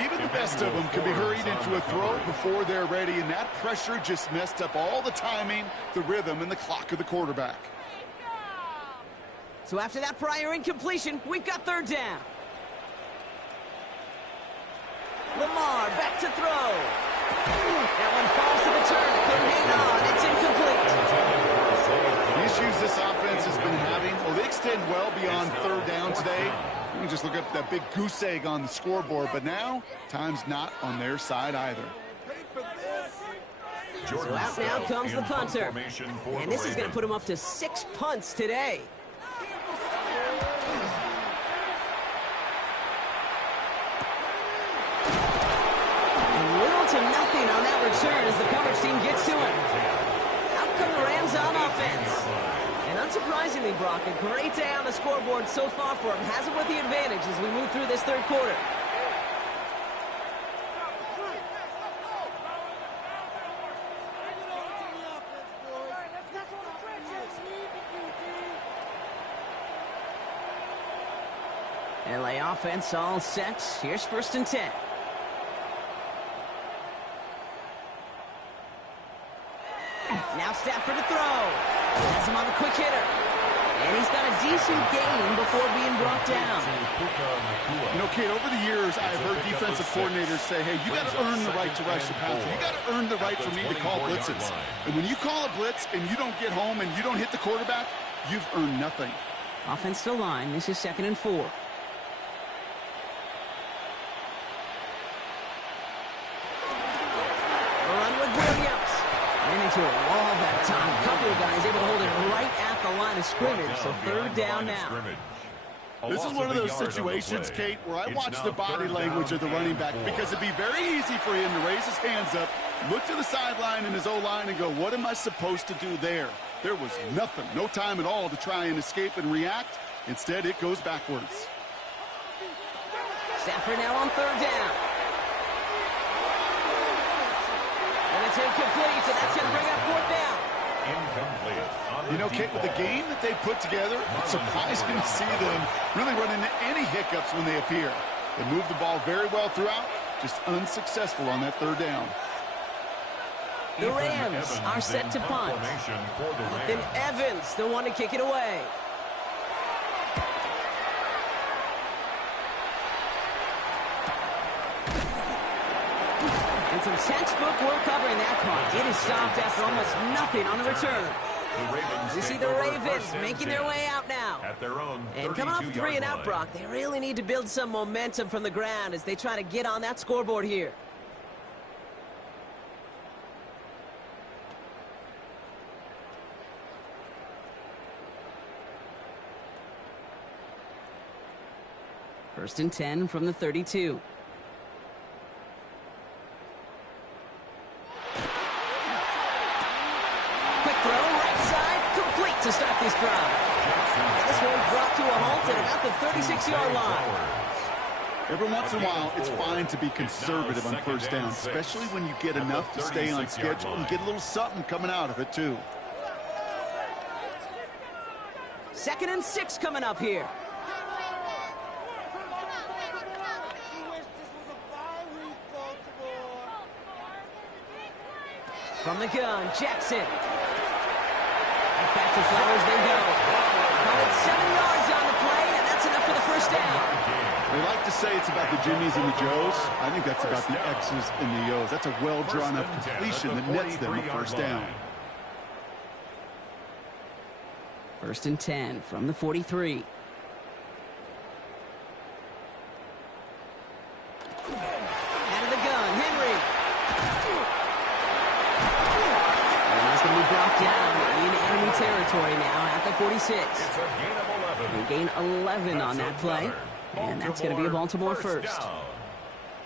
Even the best of them can be hurried into a throw before they're ready, and that pressure just messed up all the timing, the rhythm, and the clock of the quarterback. So after that prior incompletion, we've got 3rd down. Lamar back to throw. That one falls to the turf. Couldn't hang on. It's incomplete. The issues this offense has been having, well, they extend well beyond 3rd down today. You can just look up that big goose egg on the scoreboard, but now time's not on their side either. So out now comes the punter. And this is going to put him up to 6 punts today. And little to nothing on that return as the coverage team gets to him. Out come the Rams on offense. And unsurprisingly, Brock, a great day on the scoreboard so far for him. Has it with the advantage as we move through this third quarter. LA offense all set. Here's 1st and 10. Now Stafford to throw. Has him on a quick hitter. And he's got a decent gain before being brought down. You know, Kate, over the years, I've heard defensive coordinators say, hey, you got to earn the right to rush the passer. You got to earn the right for me to call blitzes. And when you call a blitz and you don't get home and you don't hit the quarterback, you've earned nothing. Offense to line. This is 2nd and 4. Into a wall that time. A couple of guys able to hold it right at the line of scrimmage. So 3rd down now. This is one of those situations, Kate, where I watch the body language of the running back because it'd be very easy for him to raise his hands up, look to the sideline in his O-line and go, what am I supposed to do there? There was nothing, no time at all to try and escape and react. Instead, it goes backwards. Stafford now on 3rd down. And it's incomplete, so that's going to bring up 4th down. Incomplete. You know, Kate, with the game that they put together, it's surprising to see them really run into any hiccups when they appear. They move the ball very well throughout, just unsuccessful on that 3rd down. The Rams are set to punt. Ethan Evans, the one to kick it away. And some textbook work covering that punt. It is stopped after almost nothing on the return. You see the Ravens making their way out now. At their own and coming off 3 and out, Brock, they really need to build some momentum from the ground as they try to get on that scoreboard here. First and 10 from the 32. To stop this drive. And this one's brought to a halt at about the 36-yard line. Every once in a while, it's fine to be conservative on 1st down, especially when you get enough to stay on schedule and get a little something coming out of it, too. 2nd and 6 coming up here. From the gun, Jackson. Back to Flowers they go. Call it 7 yards on the play, and that's enough for the 1st down. They like to say it's about the Jimmies and the Joes. I think that's about the X's and the O's. That's a well-drawn-up completion that nets them a 1st down. 1st and 10 from the 43. Out of the gun, Henry. And that's going to be brought down in enemy territory now at the 46. It's a gain of 11. They gain 11 on that play. And that's going to be a Baltimore first.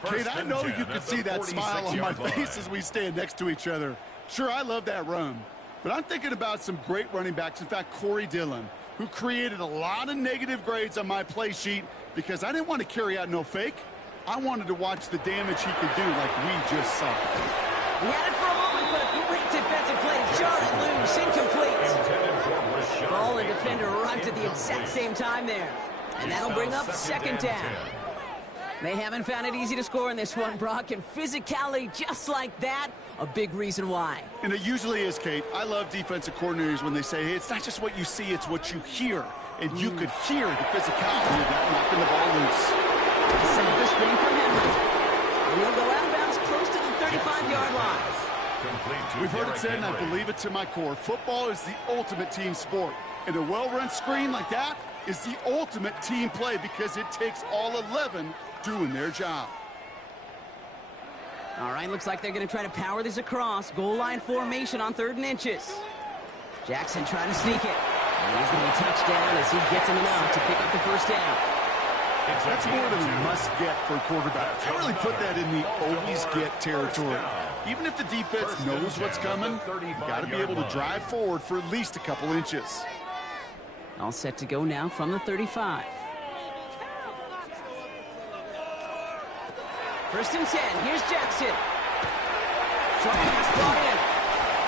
Kate, I know you can see that smile on my face as we stand next to each other. Sure, I love that run. But I'm thinking about some great running backs. In fact, Corey Dillon, who created a lot of negative grades on my play sheet because I didn't want to carry out no fake. I wanted to watch the damage he could do like we just saw. He had it for a moment, but a great defensive play to jar it loose, incomplete. Ball and defender arrived at the exact same time there. And that'll bring up 2nd down. They haven't found it easy to score in this one, Brock, and physicality just like that, a big reason why. And it usually is, Kate. I love defensive coordinators when they say, hey, it's not just what you see, it's what you hear. And you could hear the physicality of that knocking the ball loose. Set up the screen for Henry. And he'll go out of bounds close to the 35-yard line. We've heard it said, and I believe it to my core, football is the ultimate team sport. And a well-run screen like that is the ultimate team play because it takes all 11 doing their job. All right, looks like they're going to try to power this across. Goal line formation on 3rd and inches. Jackson trying to sneak it. And he's going to be touched down as he gets him enough to pick up the 1st down. That's more than a must-get for a quarterback. I really put that in the always-get territory. Even if the defense knows what's coming, you got to be able to drive forward for at least a couple inches. All set to go now from the 35. First and 10. Here's Jackson. Short pass brought in.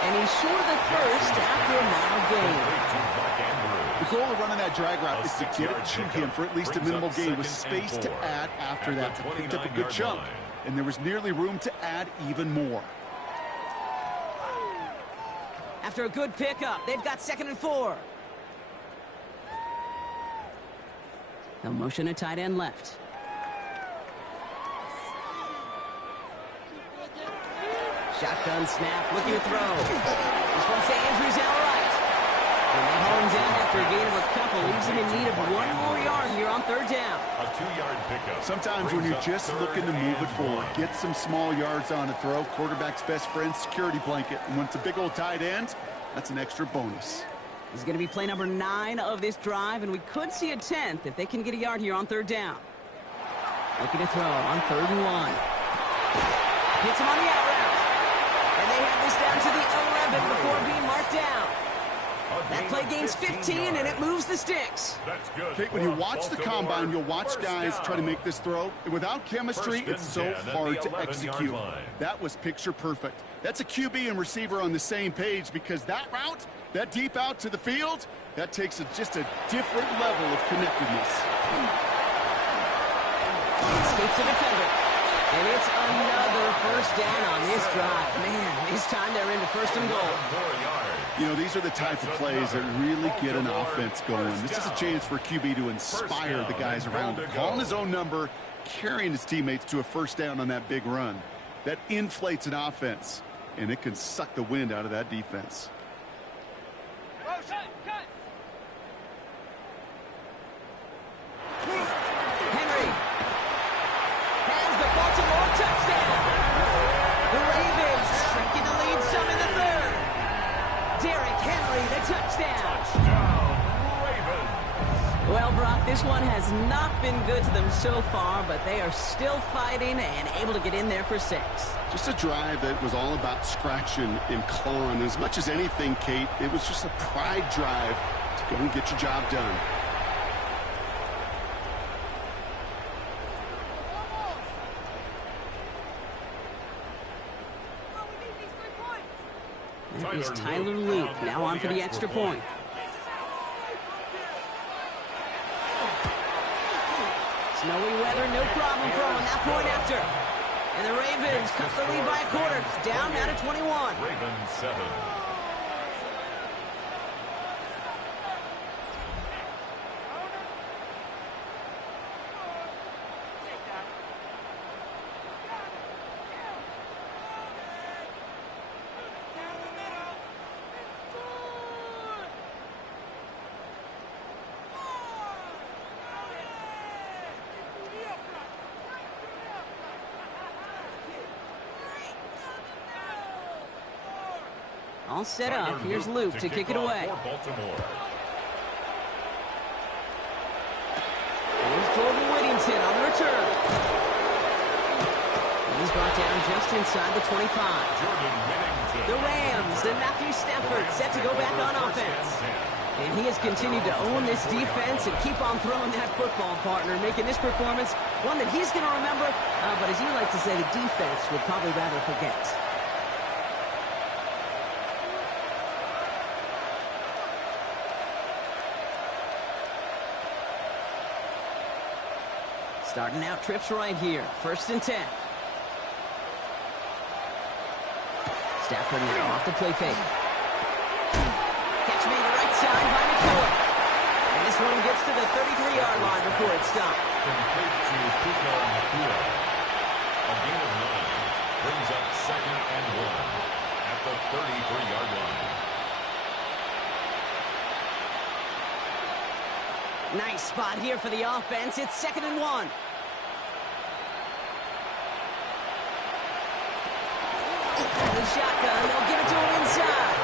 And he's short of the first after a mile gain. The goal of running that drag route is to get it to him for at least a minimal gain with space to add after that. He picked up a good chunk, and there was nearly room to add even more. After a good pickup, they've got 2nd and 4. They'll motion a tight end left. Shotgun snap, looking to throw. This one, St. Andrews out right. And they haul him down after a gain of a couple. Leaves him in need of 1 more yard here on 3rd down. A 2-yard pickup. Sometimes when you're just looking to move it forward, get some small yards on a throw. Quarterback's best friend, security blanket. And when it's a big old tight end, that's an extra bonus. This is going to be play number 9 of this drive, and we could see a 10th if they can get a yard here on 3rd down. Looking to throw on 3rd and 1. Hits him on the out route. And they have this down to the 11 before being marked down. That play gains 15, and it moves the sticks. Okay, when you watch the combine, you'll watch guys try to make this throw. And without chemistry, it's so hard to execute. That was picture perfect. That's a QB and receiver on the same page because that route, that deep out to the field, that takes just a different level of connectedness. Escapes the defender. And it's another first down on this drive. Man, this time they're into 1st and goal. You know, these are the type of plays that really get an offense going. This is a chance for QB to inspire the guys around him. Calling his own number, carrying his teammates to a 1st down on that big run. That inflates an offense, and it can suck the wind out of that defense. Henry has the Baltimore touchdown. The Ravens shrinking the lead some in the 3rd. Derrick Henry, the touchdown. Well, Brock, this one has not been good to them so far, but they are still fighting and able to get in there for 6. Just a drive that was all about scratching and clawing. As much as anything, Kate, it was just a pride drive to go and get your job done. That is Tyler Luke, now on for the extra point. Snowy weather, no problem throwing that point after. And the Ravens cut the lead by a quarter. It's down now to 21. Ravens 7. All set up. Here's Luke to kick it away. Here's Jordan Whittington on the return. He's brought down just inside the 25. The Rams and Matthew Stafford set to go back on offense. And he has continued to own this defense and keep on throwing that football, partner, making this performance one that he's going to remember, but as you like to say, the defense would probably rather forget. Starting out trips right here. 1st and 10. Stafford now off the play fake. Catch me to the right side by McCullough. And this one gets to the 33-yard line before it's stopped. Complete to Puka Nakua. A gain of 9 brings up 2nd and 1 at the 33-yard line. Nice spot here for the offense. It's 2nd and 1. The shotgun, they'll give it to him inside.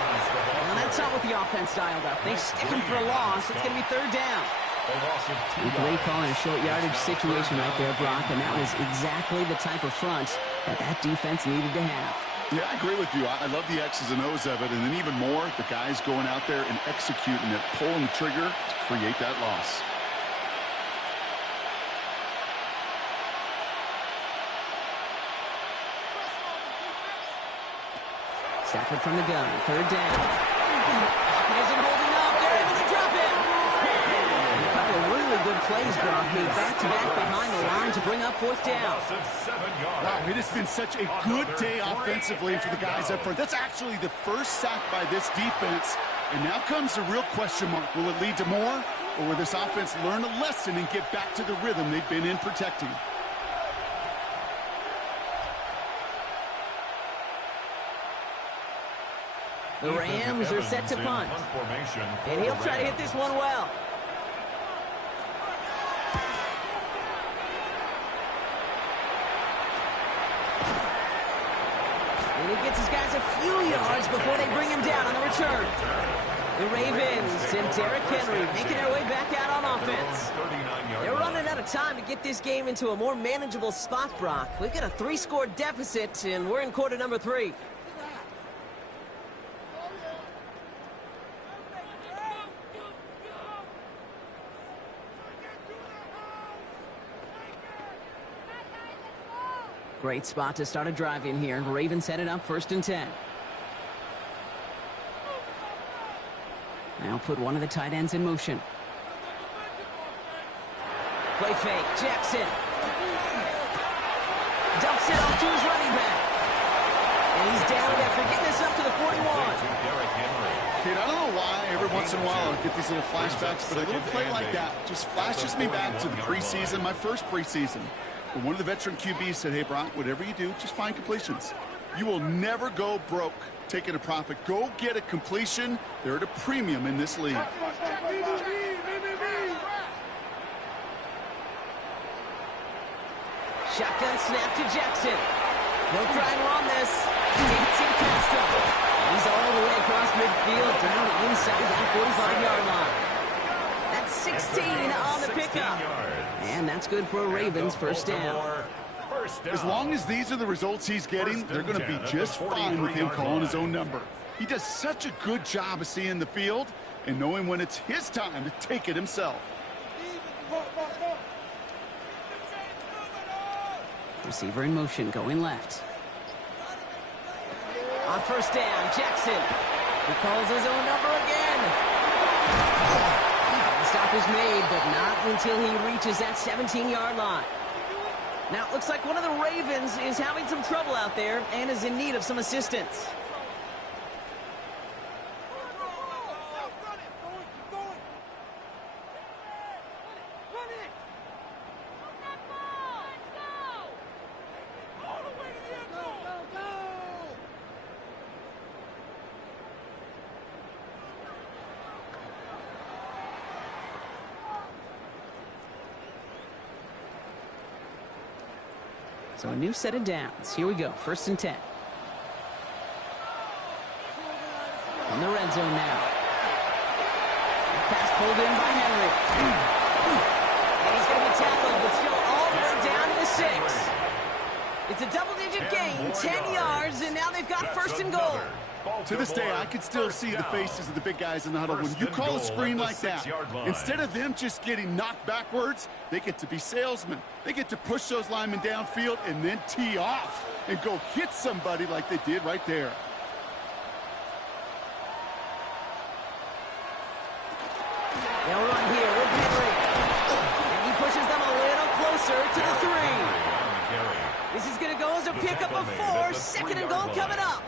Well, that's not what the offense dialed up. They stick him for a loss. It's going to be 3rd down. A great call in a short yardage situation right there, Brock, and that was exactly the type of front that defense needed to have. Yeah, I agree with you. I love the X's and O's of it, and then even more, the guys going out there and executing it, pulling the trigger to create that loss. Stafford from the gun, third down. Pocket isn't holding up. They're able to drop it. A couple of really good plays, Brock, made back-to-back behind the line to bring up fourth down. Wow, it has been such a good day offensively for the guys up front. That's actually the first sack by this defense. And now comes the real question mark. Will it lead to more? Or will this offense learn a lesson and get back to the rhythm they've been in protecting? The Rams are set to punt. And he'll try to hit this one well. And he gets his guys a few yards before they bring him down on the return. The Ravens and Derrick Henry making their way back out on offense. They're running out of time to get this game into a more manageable spot, Brock. We've got a 3-score deficit, and we're in quarter number 3. Great spot to start a drive in here. Ravens headed up 1st and 10. Now put one of the tight ends in motion. Play fake. Jackson. Dumps it off to his running back. And he's down after getting this up to the 41. Kid, I don't know why every once in a while I get these little flashbacks, but a little play like that just flashes me back to the preseason, my first preseason. But one of the veteran QBs said, hey, Brock, whatever you do, just find completions. You will never go broke taking a profit. Go get a completion. They're at a premium in this league. Shotgun snap to Jackson. He'll try and run this. Dancing past him. He's all the way across midfield down inside that 45-yard line. That's 16 on the pickup. And that's good for a Ravens first down. As long as these are the results he's getting, they're going to be just fine with him calling his own number. He does such a good job of seeing the field and knowing when it's his time to take it himself. Receiver in motion, going left. On first down, Jackson. He calls his own number again. The stop is made, but not until he reaches that 17-yard line. Now, it looks like one of the Ravens is having some trouble out there and is in need of some assistance. So a new set of downs. Here we go. 1st and 10. In the red zone now. Pass pulled in by Henry. And he's going to be tackled, but still all the way down to the 6. It's a double-digit gain, 10 yards, and now they've got 1st and goal. To this day, I can still see the faces of the big guys in the huddle. When you call a screen like that, instead of them just getting knocked backwards, they get to be salesmen. They get to push those linemen downfield and then tee off and go hit somebody like they did right there. They'll run here with Henry. And he pushes them a little closer to the 3. This is going to go as a pickup of 4. 2nd and goal coming up.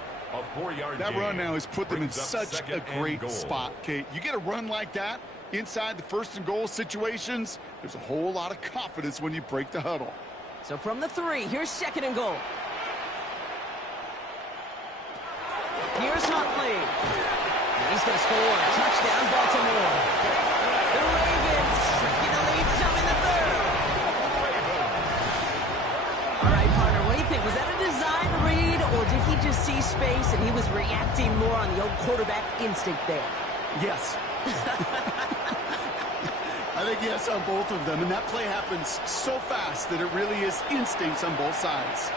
That run now has put them in such a great spot, Kate. You get a run like that inside the 1st and goal situations, there's a whole lot of confidence when you break the huddle. So from the 3, here's 2nd and goal. Here's Huntley. And he's going to score. Touchdown, Baltimore. The Ravens taking the lead some in the 3rd. All right, partner, what do you think? Was that a design read, or did he just see space and he was reacting more on the old quarterback instinct there? Yes. I think yes on both of them, and that play happens so fast that it really is instincts on both sides.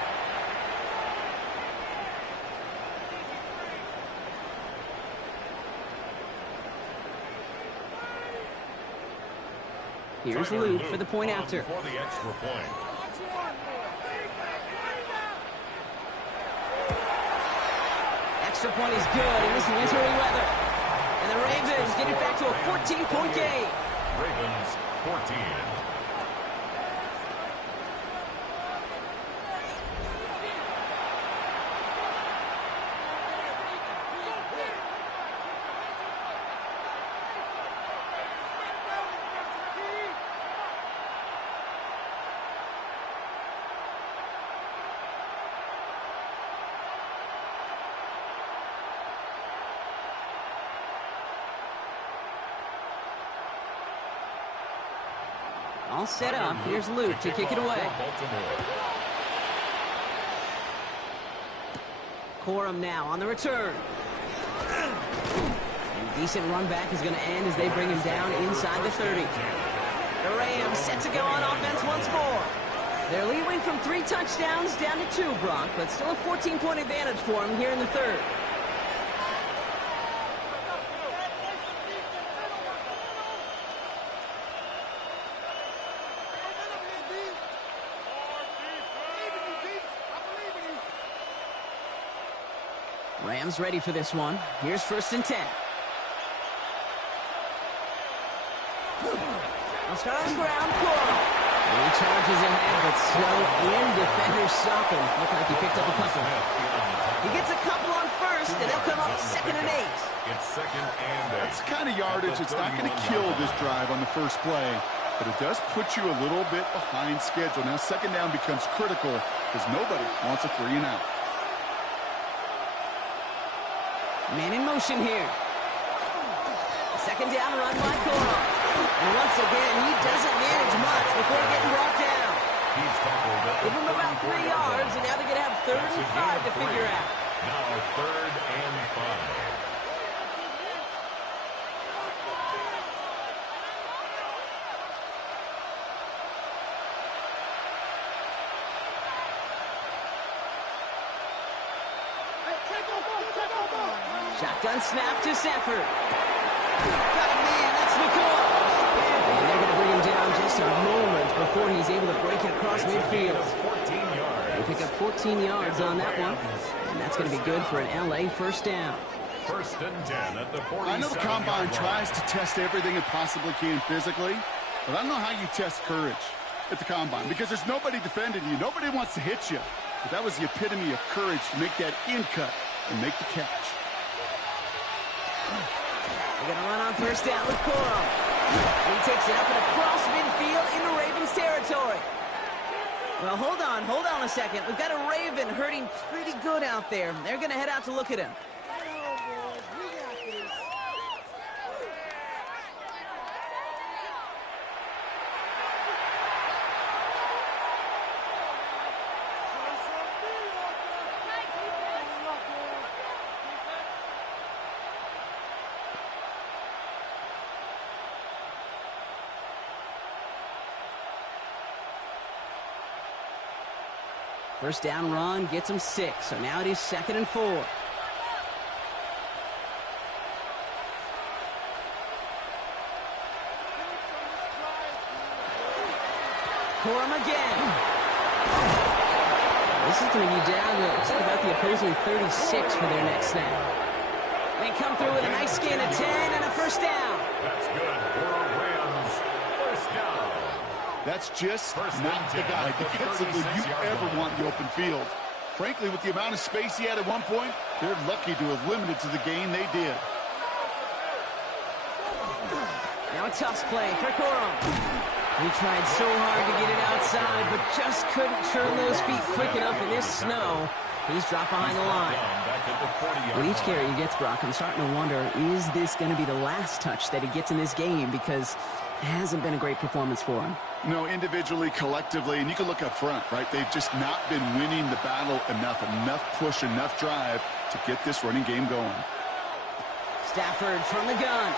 Here's Luke for the point after. For the extra point. Extra point is good in this wintry weather. And the Ravens get it back to a 14-point game. Ravens 14. All set up. Here's Luke to kick it away. Corum now on the return. And a decent run back is going to end as they bring him down inside the 30. The Rams set to go on offense once more. They're leading from 3 touchdowns down to 2, Brock, but still a 14-point advantage for him here in the third. Rams ready for this one. Here's 1st and 10. I'll start on the ground. Corum. And he charges ahead, but Snow and defenders stop him. Looked like he picked up a couple. He gets a couple on 1st, and they'll come up 2nd and 8. It's 2nd and 8. That's the kind of yardage. It's not going to kill this drive on the first play, but it does put you a little bit behind schedule. Now 2nd down becomes critical because nobody wants a 3 and out. Man in motion here. 2nd down run by Corum. And once again, he doesn't manage much before getting brought down. Give him about 3 yards, and now they're going to have 3rd and 5 to figure out. Now 3rd and 5. Shotgun snap to Sanford. Got a man, that's McCoy. And they're going to bring him down just a moment before he's able to break it across midfield. They pick up 14 yards on that one. And that's going to be good for an LA 1st down. 1st and 10 at the 47. I know the Combine tries to test everything it possibly can physically, but I don't know how you test courage at the Combine because there's nobody defending you. Nobody wants to hit you. But that was the epitome of courage to make that in cut and make the catch. They're going to run on 1st down with Corum. He takes it up and across midfield into Ravens territory. Well, hold on a second. We've got a Raven hurting pretty good out there. They're going to head out to look at him. First down run gets him 6, so now it is 2nd and 4. Corum again. This is going to be down to about the opposing 36 for their next snap. They come through with a nice gain of 10 and a 1st down. That's good for Rams. 1st down. That's just not the guy defensively you ever want in the open field. Frankly, with the amount of space he had at one point, they're lucky to have limited to the gain they did. Now a tough play for Corum. He tried so hard to get it outside, but just couldn't turn those feet quick enough in this snow. He's dropped behind the line. With each carry he gets, Brock, I'm starting to wonder, is this going to be the last touch that he gets in this game? Because it hasn't been a great performance for him. No, individually, collectively, and you can look up front, right? They've just not been winning the battle enough push, enough drive to get this running game going. Stafford from the gun.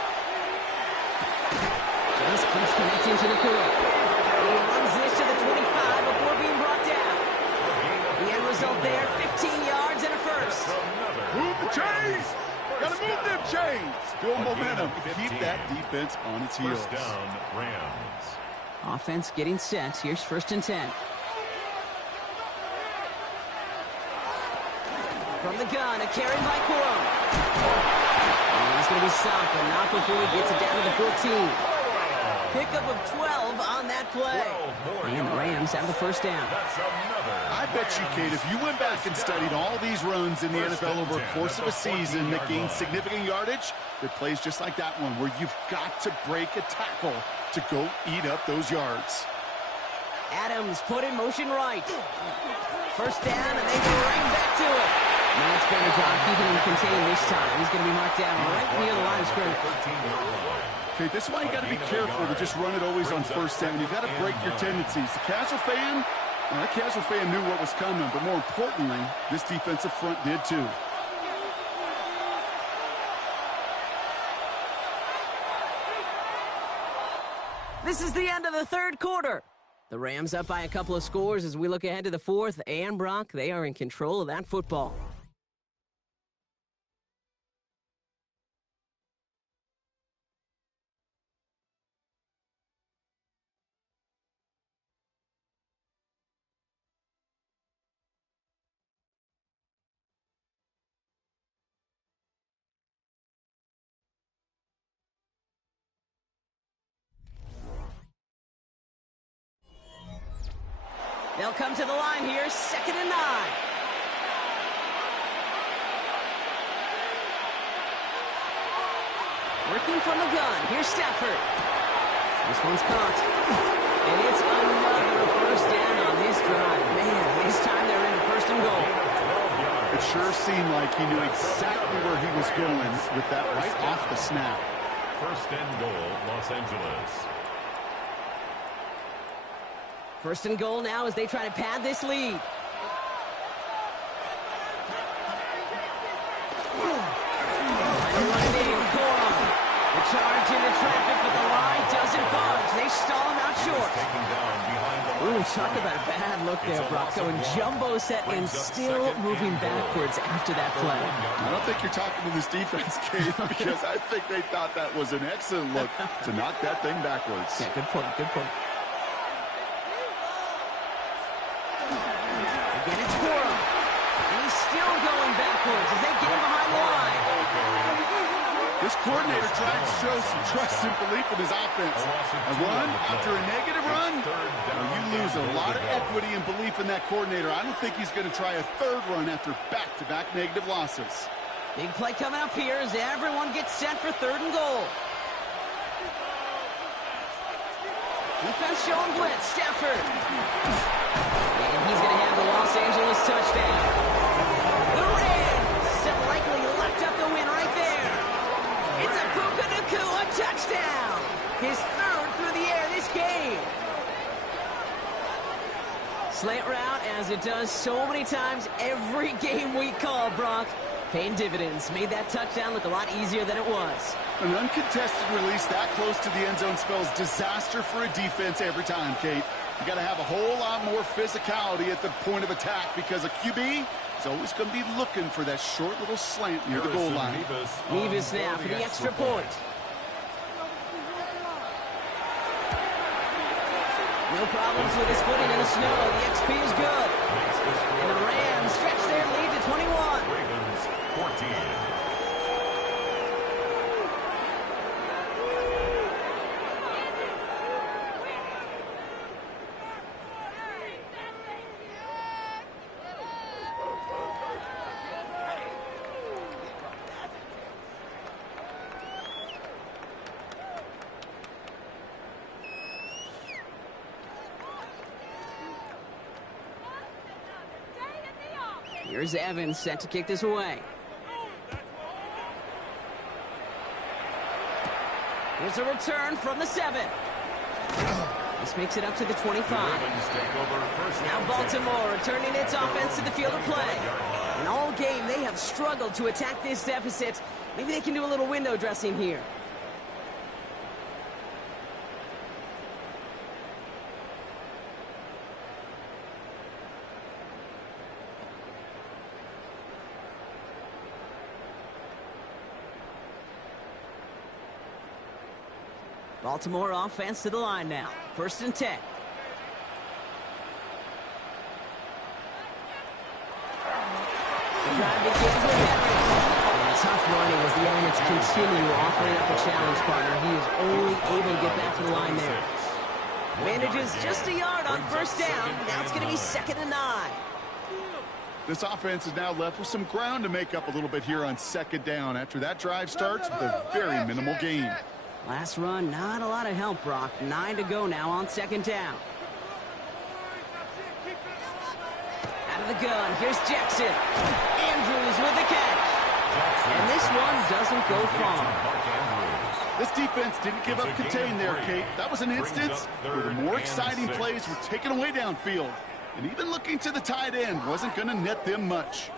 Just keeps connecting to the Corum. He runs this to the 25 before being brought down. The end result there, 15 yards and a 1st. Move the chains! Gotta move them chains! Build momentum. Keep that defense on its heels. 1st down, Rams. Offense getting set. Here's 1st and 10. From the gun, a carry by Corum. And he's going to be stopped, but not before he gets it down to the 14. Pickup of 12 on that play. And the Rams have the 1st down. I bet you, Kate, if you went back and studied all these runs in the NFL over the course of a season that gained significant yardage, there are plays just like that one where you've got to break a tackle to go eat up those yards. Adams put in motion right. 1st down, and they go right back to it. Matt's better job keeping him contained this time. He's going to be marked down right near the line of scrimmage. Okay, this is why you got to be careful to just run it always on 1st down. You've got to break your tendencies. The casual fan, well, that casual fan knew what was coming, but more importantly, this defensive front did too. This is the end of the 3rd quarter. The Rams up by a couple of scores as we look ahead to the 4th. And Brock, they are in control of that football. They'll come to the line here, 2nd and 9. Working from the gun, here's Stafford. This one's caught. And it's another 1st down on this drive. Man, this time they're into 1st and goal. It sure seemed like he knew exactly where he was going with that right off the snap. 1st and goal, Los Angeles. 1st and goal now as they try to pad this lead. The charge into traffic, but the line doesn't budge. They stall him out short. Ooh, talk about a bad look there, Brock. Going jumbo set and still moving backwards after that play. I don't think you're talking to this defense, Kate, because I think they thought that was an excellent look to knock that thing backwards. Yeah, good point, good point. Again, it's Corum. And he's still going backwards as they get him behind the line. This coordinator trying to show some trust and belief in his offense. A run after a negative run, well, you lose a lot of equity and belief in that coordinator. I don't think he's going to try a 3rd run after back-to-back negative losses. Big play coming up here as everyone gets set for 3rd and goal. Defense showing blitz, Stafford. And he's going to have the Los Angeles touchdown. The Rams have likely locked up the win right there. It's a Puka Nacua touchdown. His 3rd through the air this game. Slant route, as it does so many times every game we call, Brock. Paying dividends. Made that touchdown look a lot easier than it was. An uncontested release that close to the end zone spells disaster for a defense every time, Kate. You got to have a whole lot more physicality at the point of attack because a QB is always going to be looking for that short little slant near the goal line. Nevis now for the extra point. No problems with his footing in the snow. The XP is good. And the Rams stretch their lead to 21. Ravens 14. Here's Evans set to kick this away. Here's a return from the 7. This makes it up to the 25. Now Baltimore returning its offense to the field of play. And all game they have struggled to attack this deficit. Maybe they can do a little window dressing here. Baltimore offense to the line now. 1st and 10. The drive begins with Henry. And tough running as the elements continue offering up a challenge partner. He is only able to get back to the line there. Manages just a yard on 1st down. Now it's going to be 2nd and 9. This offense is now left with some ground to make up a little bit here on 2nd down after that drive starts with a very minimal gain. Last run, not a lot of help, Brock. 9 to go now on 2nd down. Out of the gun, here's Jackson. Andrews with the catch. And this one doesn't go far. This defense didn't give up contain there, Kate. That was an instance where the more exciting plays were taken away downfield. And even looking to the tight end wasn't going to net them much.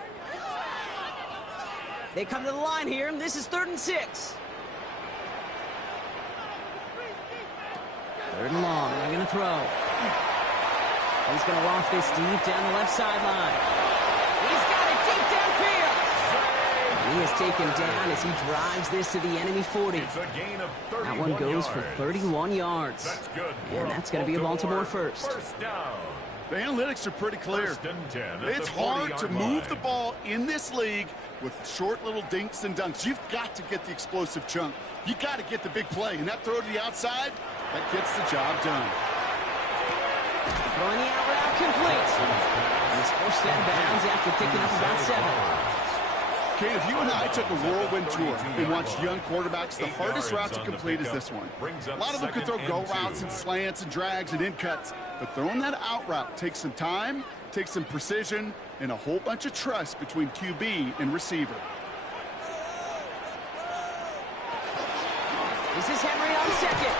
They come to the line here, and this is 3rd and 6. 3rd and long, they're going to throw. He's going to loft this deep down the left sideline. He's got it deep downfield. He is taken down as he drives this to the enemy 40. That one goes for 31 yards. And that's going to be a Baltimore first. The analytics are pretty clear. It's hard to move the ball in this league with short little dinks and dunks. You've got to get the explosive chunk. You got to get the big play. And that throw to the outside, that gets the job done. Throwing the out route complete. He's forced out of bounds after picking up about 7. Okay, if you and I took a whirlwind tour and watched young quarterbacks, the hardest route to complete is this one. A lot of them could throw go routes and slants and drags and in cuts, but throwing that out route takes some time, takes some precision, and a whole bunch of trust between QB and receiver. This is Henry on 2nd.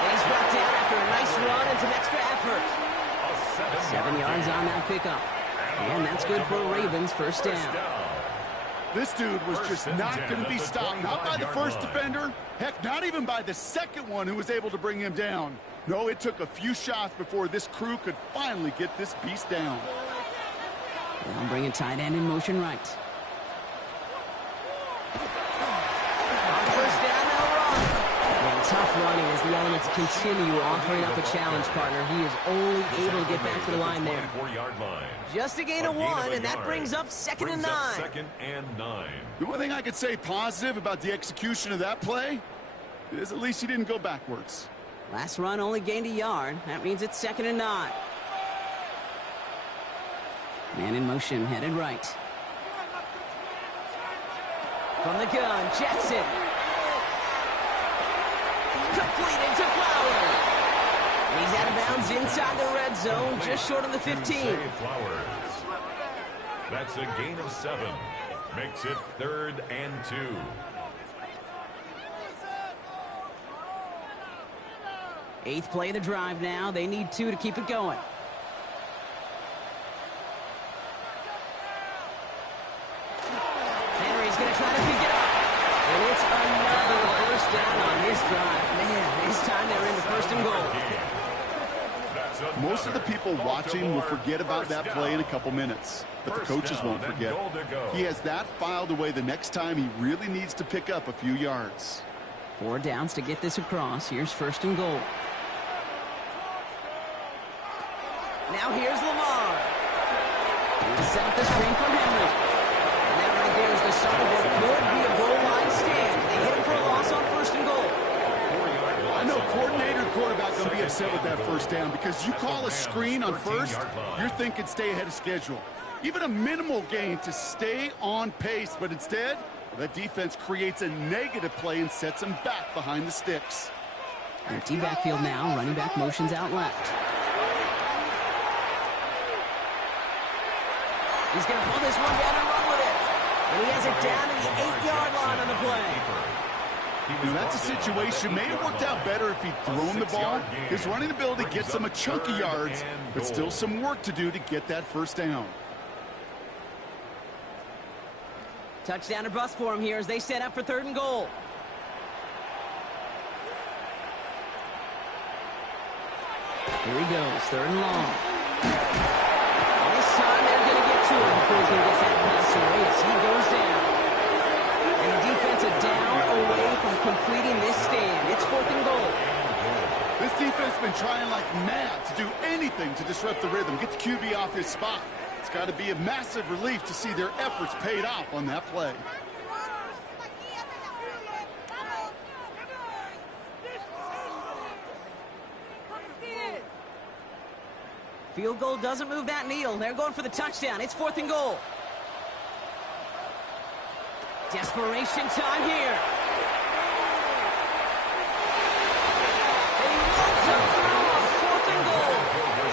And he's brought down after a nice run and some extra effort. 7 yards on that pickup. And that's good for Ravens 1st down. This dude was just not going to be stopped. Not by the first defender. Heck, not even by the second one who was able to bring him down. No, it took a few shots before this crew could finally get this beast down. They'll bring a tight end in motion right. On 1st down, they'll run. And tough running as the elements continue offering up a challenge partner. He is only able to get back to the line there. Just a gain of 1, and that brings up 2nd and 9. The only thing I could say positive about the execution of that play is at least he didn't go backwards. Last run only gained a yard. That means it's 2nd and 9. Man in motion, headed right. From the gun, Jackson. Completed to Flowers. He's out of bounds inside the red zone, just short of the 15. That's a gain of 7. Makes it 3rd and 2. Eighth play of the drive now. They need 2 to keep it going. Henry's going to try to pick it up. And it's another 1st down on this drive. Man, this time they're into 1st and goal. Most of the people watching will forget about that play in a couple minutes, but the coaches won't forget. He has that filed away the next time he really needs to pick up a few yards. 4 downs to get this across. Here's 1st and goal. Now here's Lamar. He set up the screen from Henry. And that right there is the start of what could be a goal line stand. They hit him for a loss on 1st and goal. I know coordinator and quarterback going to be upset with that 1st down because you call a screen on 1st, you're thinking stay ahead of schedule. Even a minimal gain to stay on pace, but instead, the defense creates a negative play and sets them back behind the sticks. Empty backfield now. Running back motions out left. He's going to pull this one down and run with it. And he has it down to the 8-yard line on the play. You know, that's a situation may have worked out better if he'd thrown the ball. His running ability gets him a chunk of yards, but still some work to do to get that 1st down. Touchdown or bust for him here as they set up for 3rd and goal. Here he goes, 3rd and long. And this time they're going to get to him before he can get that pass away as he goes down. And the defensive down away from from completing this stand. It's 4th and goal. This defense has been trying like mad to do anything to disrupt the rhythm, get the QB off his spot. It's got to be a massive relief to see their efforts paid off on that play. Field goal doesn't move that needle. They're going for the touchdown. It's 4th and goal. Desperation time here. And he loads up through 4th and goal.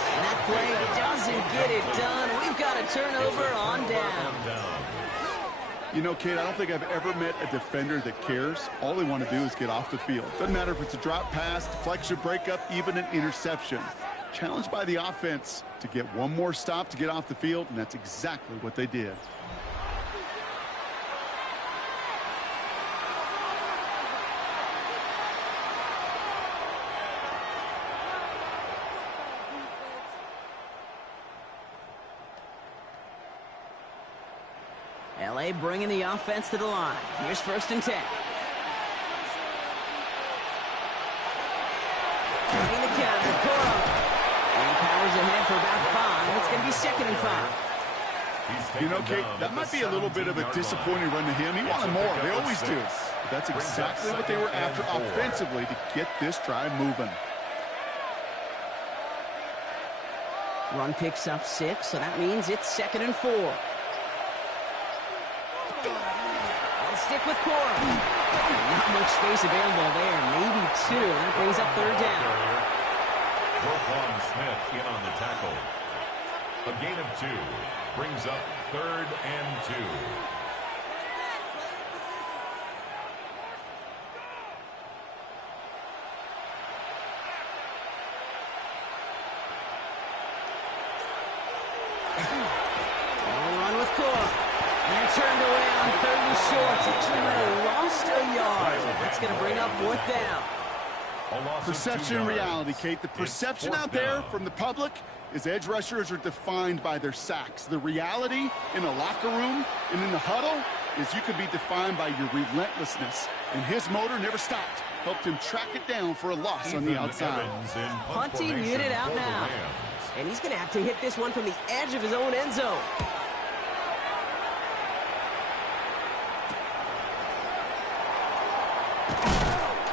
And that play doesn't get it done. We've got a turnover on down. You know, Kate, I don't think I've ever met a defender that cares. All they want to do is get off the field. Doesn't matter if it's a drop pass, deflection, breakup, even an interception. Challenged by the offense to get one more stop to get off the field, and that's exactly what they did. LA bringing the offense to the line. Here's 1st and 10. Turning the counter, Coro. And he powers ahead for about 5. It's going to be 2nd and 5. You know, Kate, that might be a little bit of a disappointing run to him. He wanted more. They always do. But that's exactly what they were after offensively to get this drive moving. Run picks up 6, so that means it's 2nd and 4. They'll stick with Coro. Not much space available there. Maybe 2. That brings up 3rd down. Roquan Smith in on the tackle. A gain of 2 brings up 3rd and 2. Run with Coro. And turned away on 3rd and short. Actually might have lost a yard. That's going to bring up 4th down. Perception and reality, Kate. The perception out there from the public is edge rushers are defined by their sacks. The reality in a locker room and in the huddle is you could be defined by your relentlessness. And his motor never stopped. Helped him track it down for a loss on the outside. Punting unit out now. And he's going to have to hit this one from the edge of his own end zone.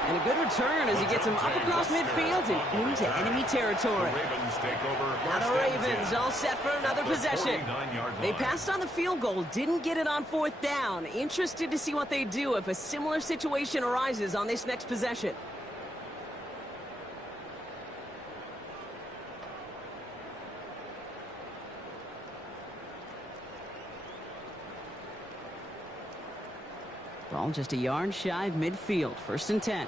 And a good return as he gets him up across midfield and into enemy territory. Now the Ravens all set for another possession. They passed on the field goal, didn't get it on 4th down. Interested to see what they do if a similar situation arises on this next possession. Ball just a yard shy of midfield. 1st and 10.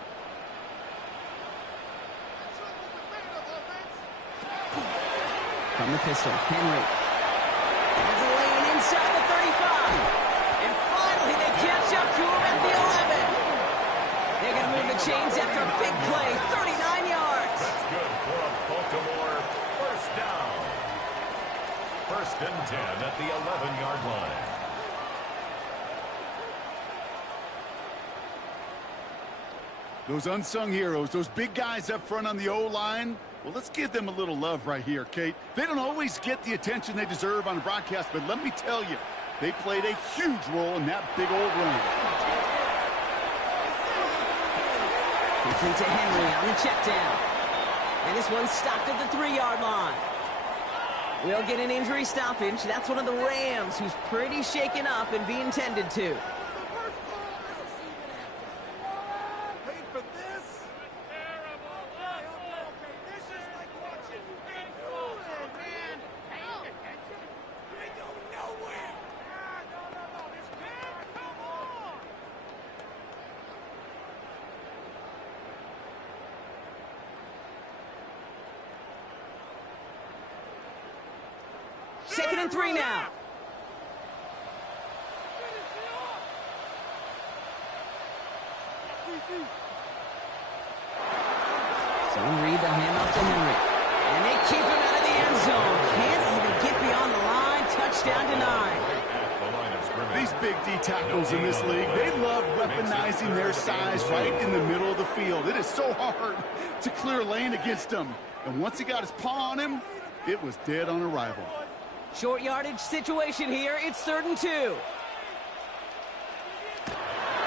From the pistol, Henry. Has a lane inside the 35. And finally they catch up to him at the 11. They're going to move the chains after a big play. 39 yards. That's good for a Baltimore 1st down. 1st and 10 at the 11-yard line. Those unsung heroes, those big guys up front on the O-line, well, let's give them a little love right here, Kate. They don't always get the attention they deserve on the broadcast, but let me tell you, they played a huge role in that big old run. Complete to Henry on the check down. And this one's stopped at the 3-yard line. We'll get an injury stoppage. That's one of the Rams who's pretty shaken up and being tended to. Second and 3 now. Zone read, they'll hand off to Henry. And they keep him out of the end zone. Can't even get beyond the line. Touchdown denied. At the line of scrimmage. These big D tackles in this league, they love weaponizing their size right in the middle of the field. It is so hard to clear a lane against him. And once he got his paw on him, it was dead on arrival. Short yardage situation here. It's 3rd and 2.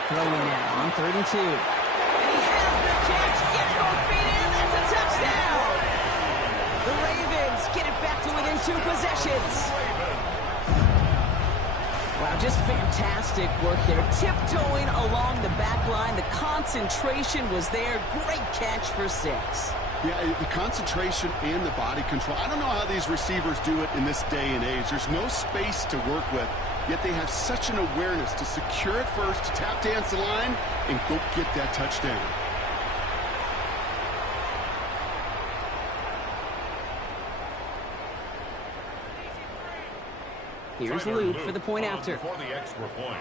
Throwing now on 3rd and 2. And he has the catch. Gets both feet in. That's a touchdown. The Ravens get it back to within 2 possessions. Wow, just fantastic work there. Tiptoeing along the back line. The concentration was there. Great catch for 6. Yeah, the concentration and the body control. I don't know how these receivers do it in this day and age. There's no space to work with, yet they have such an awareness to secure it first, to tap dance the line, and go get that touchdown. Here's Luke for the point after. For the extra point.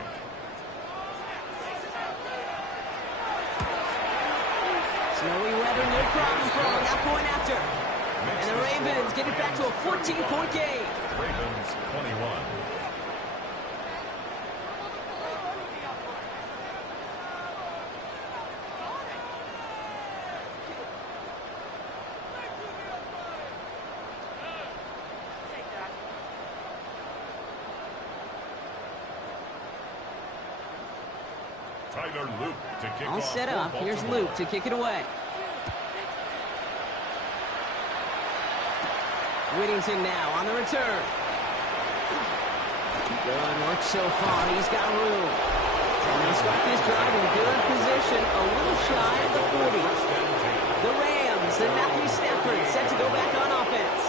Snowy weather, no problem for him. That point after. And the Ravens get it back to a 14-point game. Ravens 21. Luke to kick all set up. Here's Luke to kick it away. Whittington now on the return. Good work so far. He's got room. And they'll start this drive in good position, a little shy of the 40. The Rams and Matthew Stafford set to go back on offense.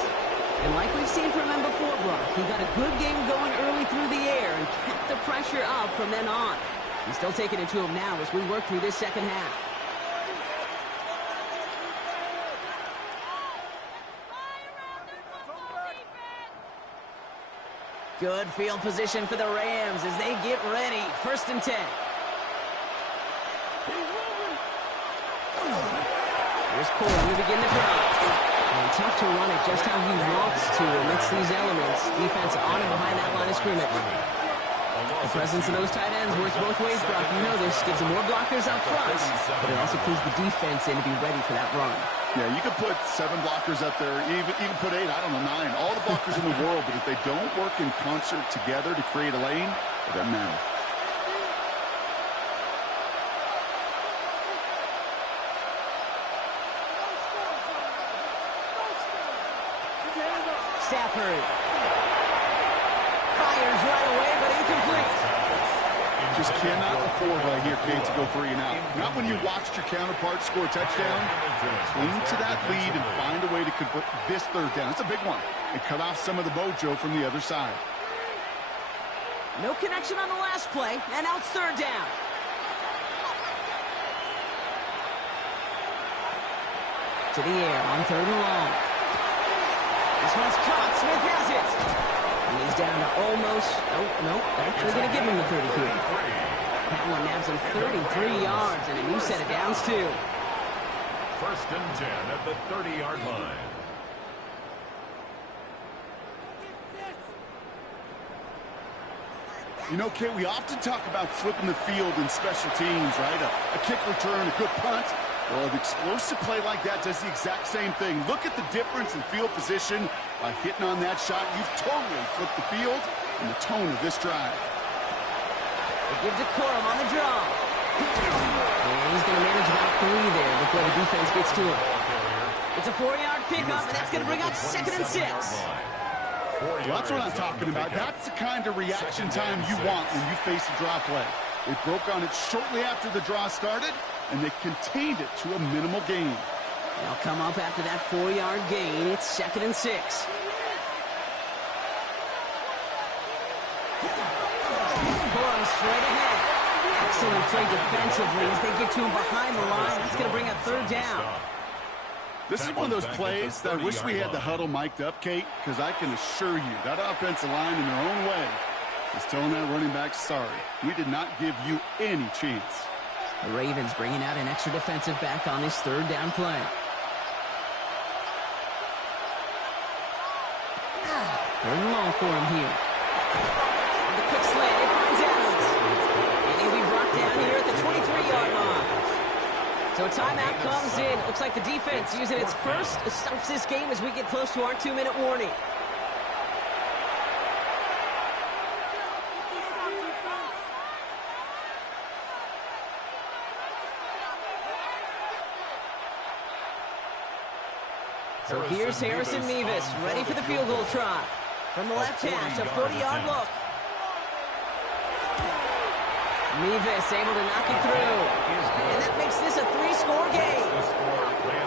And like we've seen from him before, Brock, he got a good game going early through the air and kept the pressure up from then on. He's still taking it to him now as we work through this second half. Good field position for the Rams as they get ready. 1st and 10. Here's Cole to begin the drive. And tough to run it just how he wants to amidst these elements. Defense on and behind that line of scrimmage. The presence of those tight ends works both ways, Brock. You know this. Gives them more blockers up front, but it also clues the defense in to be ready for that run. Yeah, you could put 7 blockers up there, even put 8, I don't know, 9. All the blockers in the world, but if they don't work in concert together to create a lane, it doesn't matter. Stafford fires right away, but incomplete. Just cannot afford right here, Kate, to go 3 and out. Not when you watched your counterpart score a touchdown. Cling to that lead and find a way to convert this 3rd down. It's a big one. And cut off some of the mojo from the other side. No connection on the last play, and now it's 3rd down. To the air on 3rd and long. This one's caught. Smith has it. And he's down to almost, nope, actually going to give him the 30 here. That one nabs him 33 yards and a new set of downs, too. 1st and 10 at the 30-yard line. You know, Kate, we often talk about flipping the field in special teams, right? A kick return, a good punt. Well, an explosive play like that does the exact same thing. Look at the difference in field position. By hitting on that shot, you've totally flipped the field and the tone of this drive. They give Decorum on the draw. And he's going to manage about 3 there before the defense gets to him. It's a 4-yard pickup, and that's going to bring up 2nd and 6. Well, that's what I'm talking about. That's the kind of reaction time you want when you face a draw play. They broke on it shortly after the draw started, and they contained it to a minimal gain. They'll come up after that 4-yard gain. It's 2nd and 6. Corum straight ahead. Excellent play defensively as they get to him behind the line. That's going to bring up 3rd down. This is one of those plays that I wish we had the huddle mic'd up, Kate, because I can assure you that offensive line in their own way is telling that running back, sorry, we did not give you any chance. The Ravens bringing out an extra defensive back on this 3rd down play. 3rd and long for him here. the quick slant. It finds Adams. And he'll be brought down here at the 23-yard line. So a timeout comes in. Looks like the defense using its first stops this game as we get close to our 2-minute warning. So here's Harrison Mevis, ready for the field goal try. From the left hash, a 40-yard look. Mevis able to knock it through. And that makes this a 3-score game.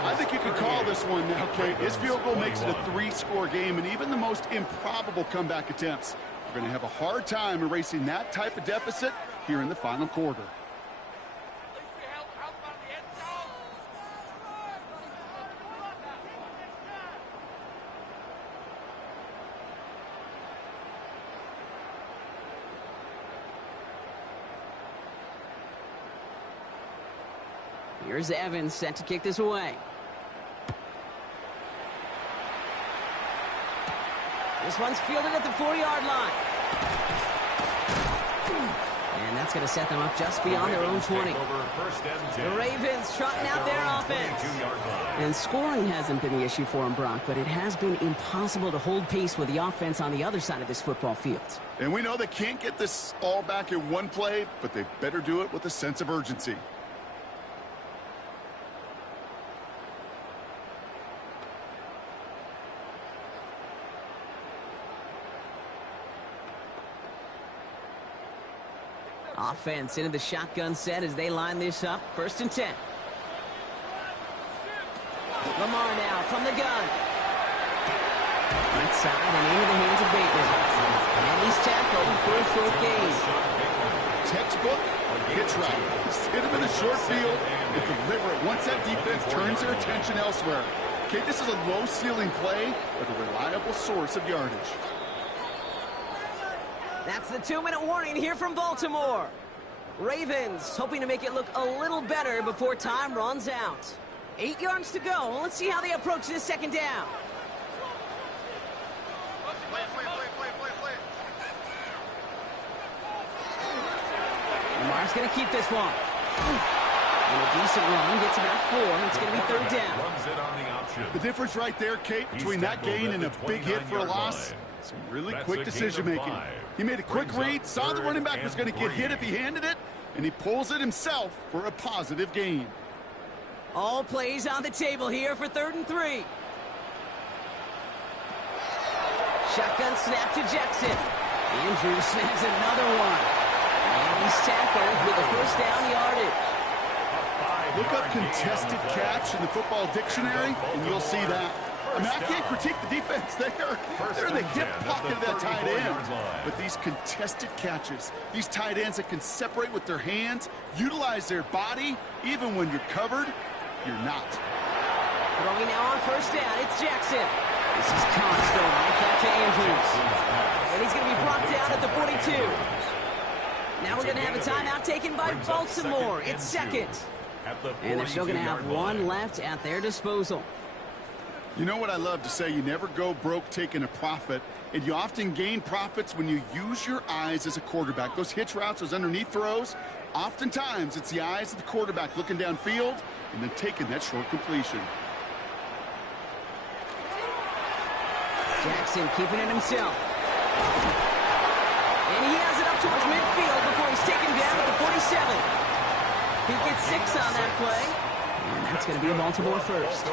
I think you could call this one now, Kate. His field goal makes it a 3-score game, and even the most improbable comeback attempts are going to have a hard time erasing that type of deficit here in the final quarter. Here's Evans set to kick this away. This one's fielded at the 40-yard line. And that's going to set them up just beyond their own 20. The Ravens trotting out their offense. And scoring hasn't been the issue for them, Brock, but it has been impossible to hold pace with the offense on the other side of this football field. And we know they can't get this all back in one play, but they better do it with a sense of urgency. Offense into the shotgun set as they line this up. 1st and 10. Lamar now from the gun. Inside and into the hands of Bateman. And he's tackled for a short gain. Textbook hitch route. Just hit him in the short field and deliver it once that defense turns their attention elsewhere. Okay, this is a low-ceiling play, but a reliable source of yardage. That's the 2-minute warning here from Baltimore. Ravens hoping to make it look a little better before time runs out. 8 yards to go. Let's see how they approach this 2nd down. Lamar's going to keep this one. And a decent run gets about 4. It's going to be 3rd down. The difference right there, Kate, between that gain and a big hit for a loss, some really quick decision-making. He made a quick read, saw the running back was going to get hit if he handed it, and he pulls it himself for a positive gain. All plays on the table here for 3rd and 3. Shotgun snap to Jackson. Andrews snags another one. And he's tackled with the 1st down yardage. Look up contested catch in the football dictionary, and you'll see that. I mean, I can't critique the defense. They're in the hip pocket of that tight end. But these contested catches, these tight ends that can separate with their hands, utilize their body, even when you're covered, you're not. Throwing now on 1st down, it's Jackson. This is Costa right back to Andrews. And he's going to be brought down at the 42. Now we're going to have a timeout taken by Baltimore. It's 2nd. And they're still going to have one left at their disposal. You know what I love to say? You never go broke taking a profit, and you often gain profits when you use your eyes as a quarterback. Those hitch routes, those underneath throws, oftentimes it's the eyes of the quarterback looking downfield and then taking that short completion. Jackson keeping it himself. And he has it up towards midfield before he's taken down at the 47. He gets 6 on that play. And that's going to be a Baltimore first.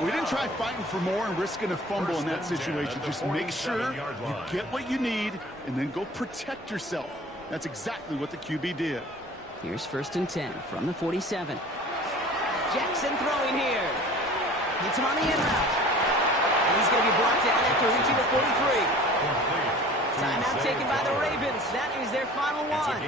We didn't try fighting for more and risking a fumble in that situation. Just make sure you get what you need and then go protect yourself. That's exactly what the QB did. Here's 1st and 10 from the 47. Jackson throwing here. Hits him on the in route. And he's going to be brought down after reaching the 43. Timeout taken by the Ravens. That is their final one.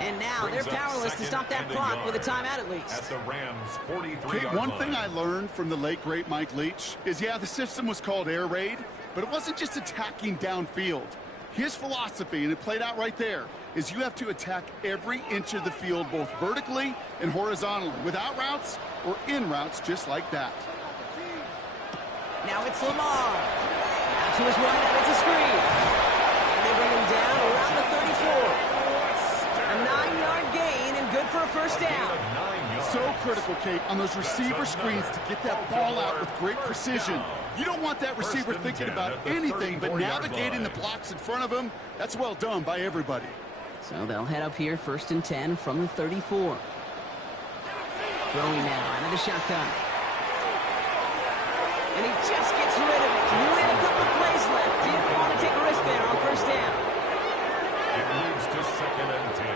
And now they're powerless to stop that clock with a timeout at least. At the Rams 43. Okay, one thing I learned from the late, great Mike Leach is, yeah, the system was called air raid, but it wasn't just attacking downfield. His philosophy, and it played out right there, is you have to attack every inch of the field, both vertically and horizontally, without routes or in routes just like that. Now it's Lamar. Out to his right, and it's a screen. And they bring him down around the 34. A 9-yard gain and good for a first down. So critical, Kate, on those receiver screens to get that ball out with great precision. You don't want that receiver thinking about anything but navigating the blocks in front of him. That's well done by everybody. So they'll head up here, 1st and 10 from the 34. Throwing now out of the shotgun. And he just gets rid of it. He had a couple plays left. Didn't want to take a risk there on first down. It moves to 2nd and 10.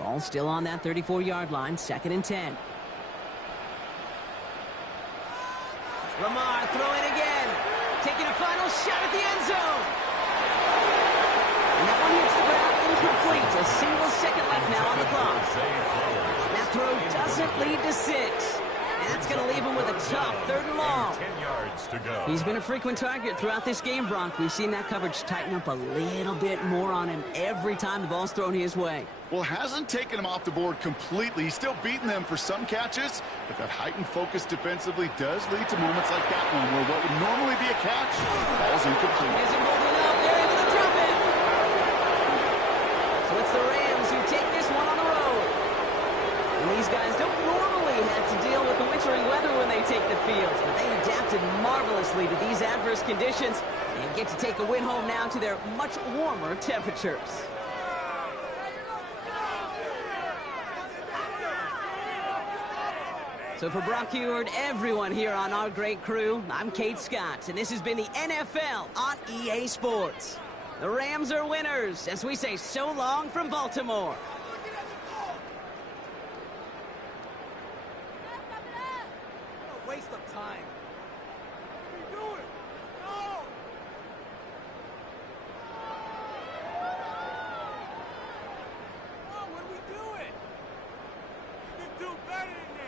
Ball still on that 34-yard line, 2nd and 10. Lamar throwing again. Taking a final shot at the end zone. And that one hits the ground incomplete. A single second left now on the clock. That throw doesn't lead to 6. And that's going to leave him with a tough 3rd and long. 10 yards to go. He's been a frequent target throughout this game, Bronk. We've seen that coverage tighten up a little bit more on him every time the ball's thrown his way. Well, hasn't taken him off the board completely. He's still beating them for some catches, but that heightened focus defensively does lead to moments like that one where what would normally be a catch falls incomplete. Isn't holding up. They're able to drop it. So it's the Rams who take this one on the road. And these guys don't normally have to deal with the wintry weather when they take the field, but they adapted marvelously to these adverse conditions and get to take a win home now to their much warmer temperatures. So for Brock Heward, everyone here on our great crew, I'm Kate Scott, and this has been the NFL on EA Sports. The Rams are winners, as we say so long from Baltimore. A waste of time. What are we doing? No! Come on, what are we doing? You can do better than that.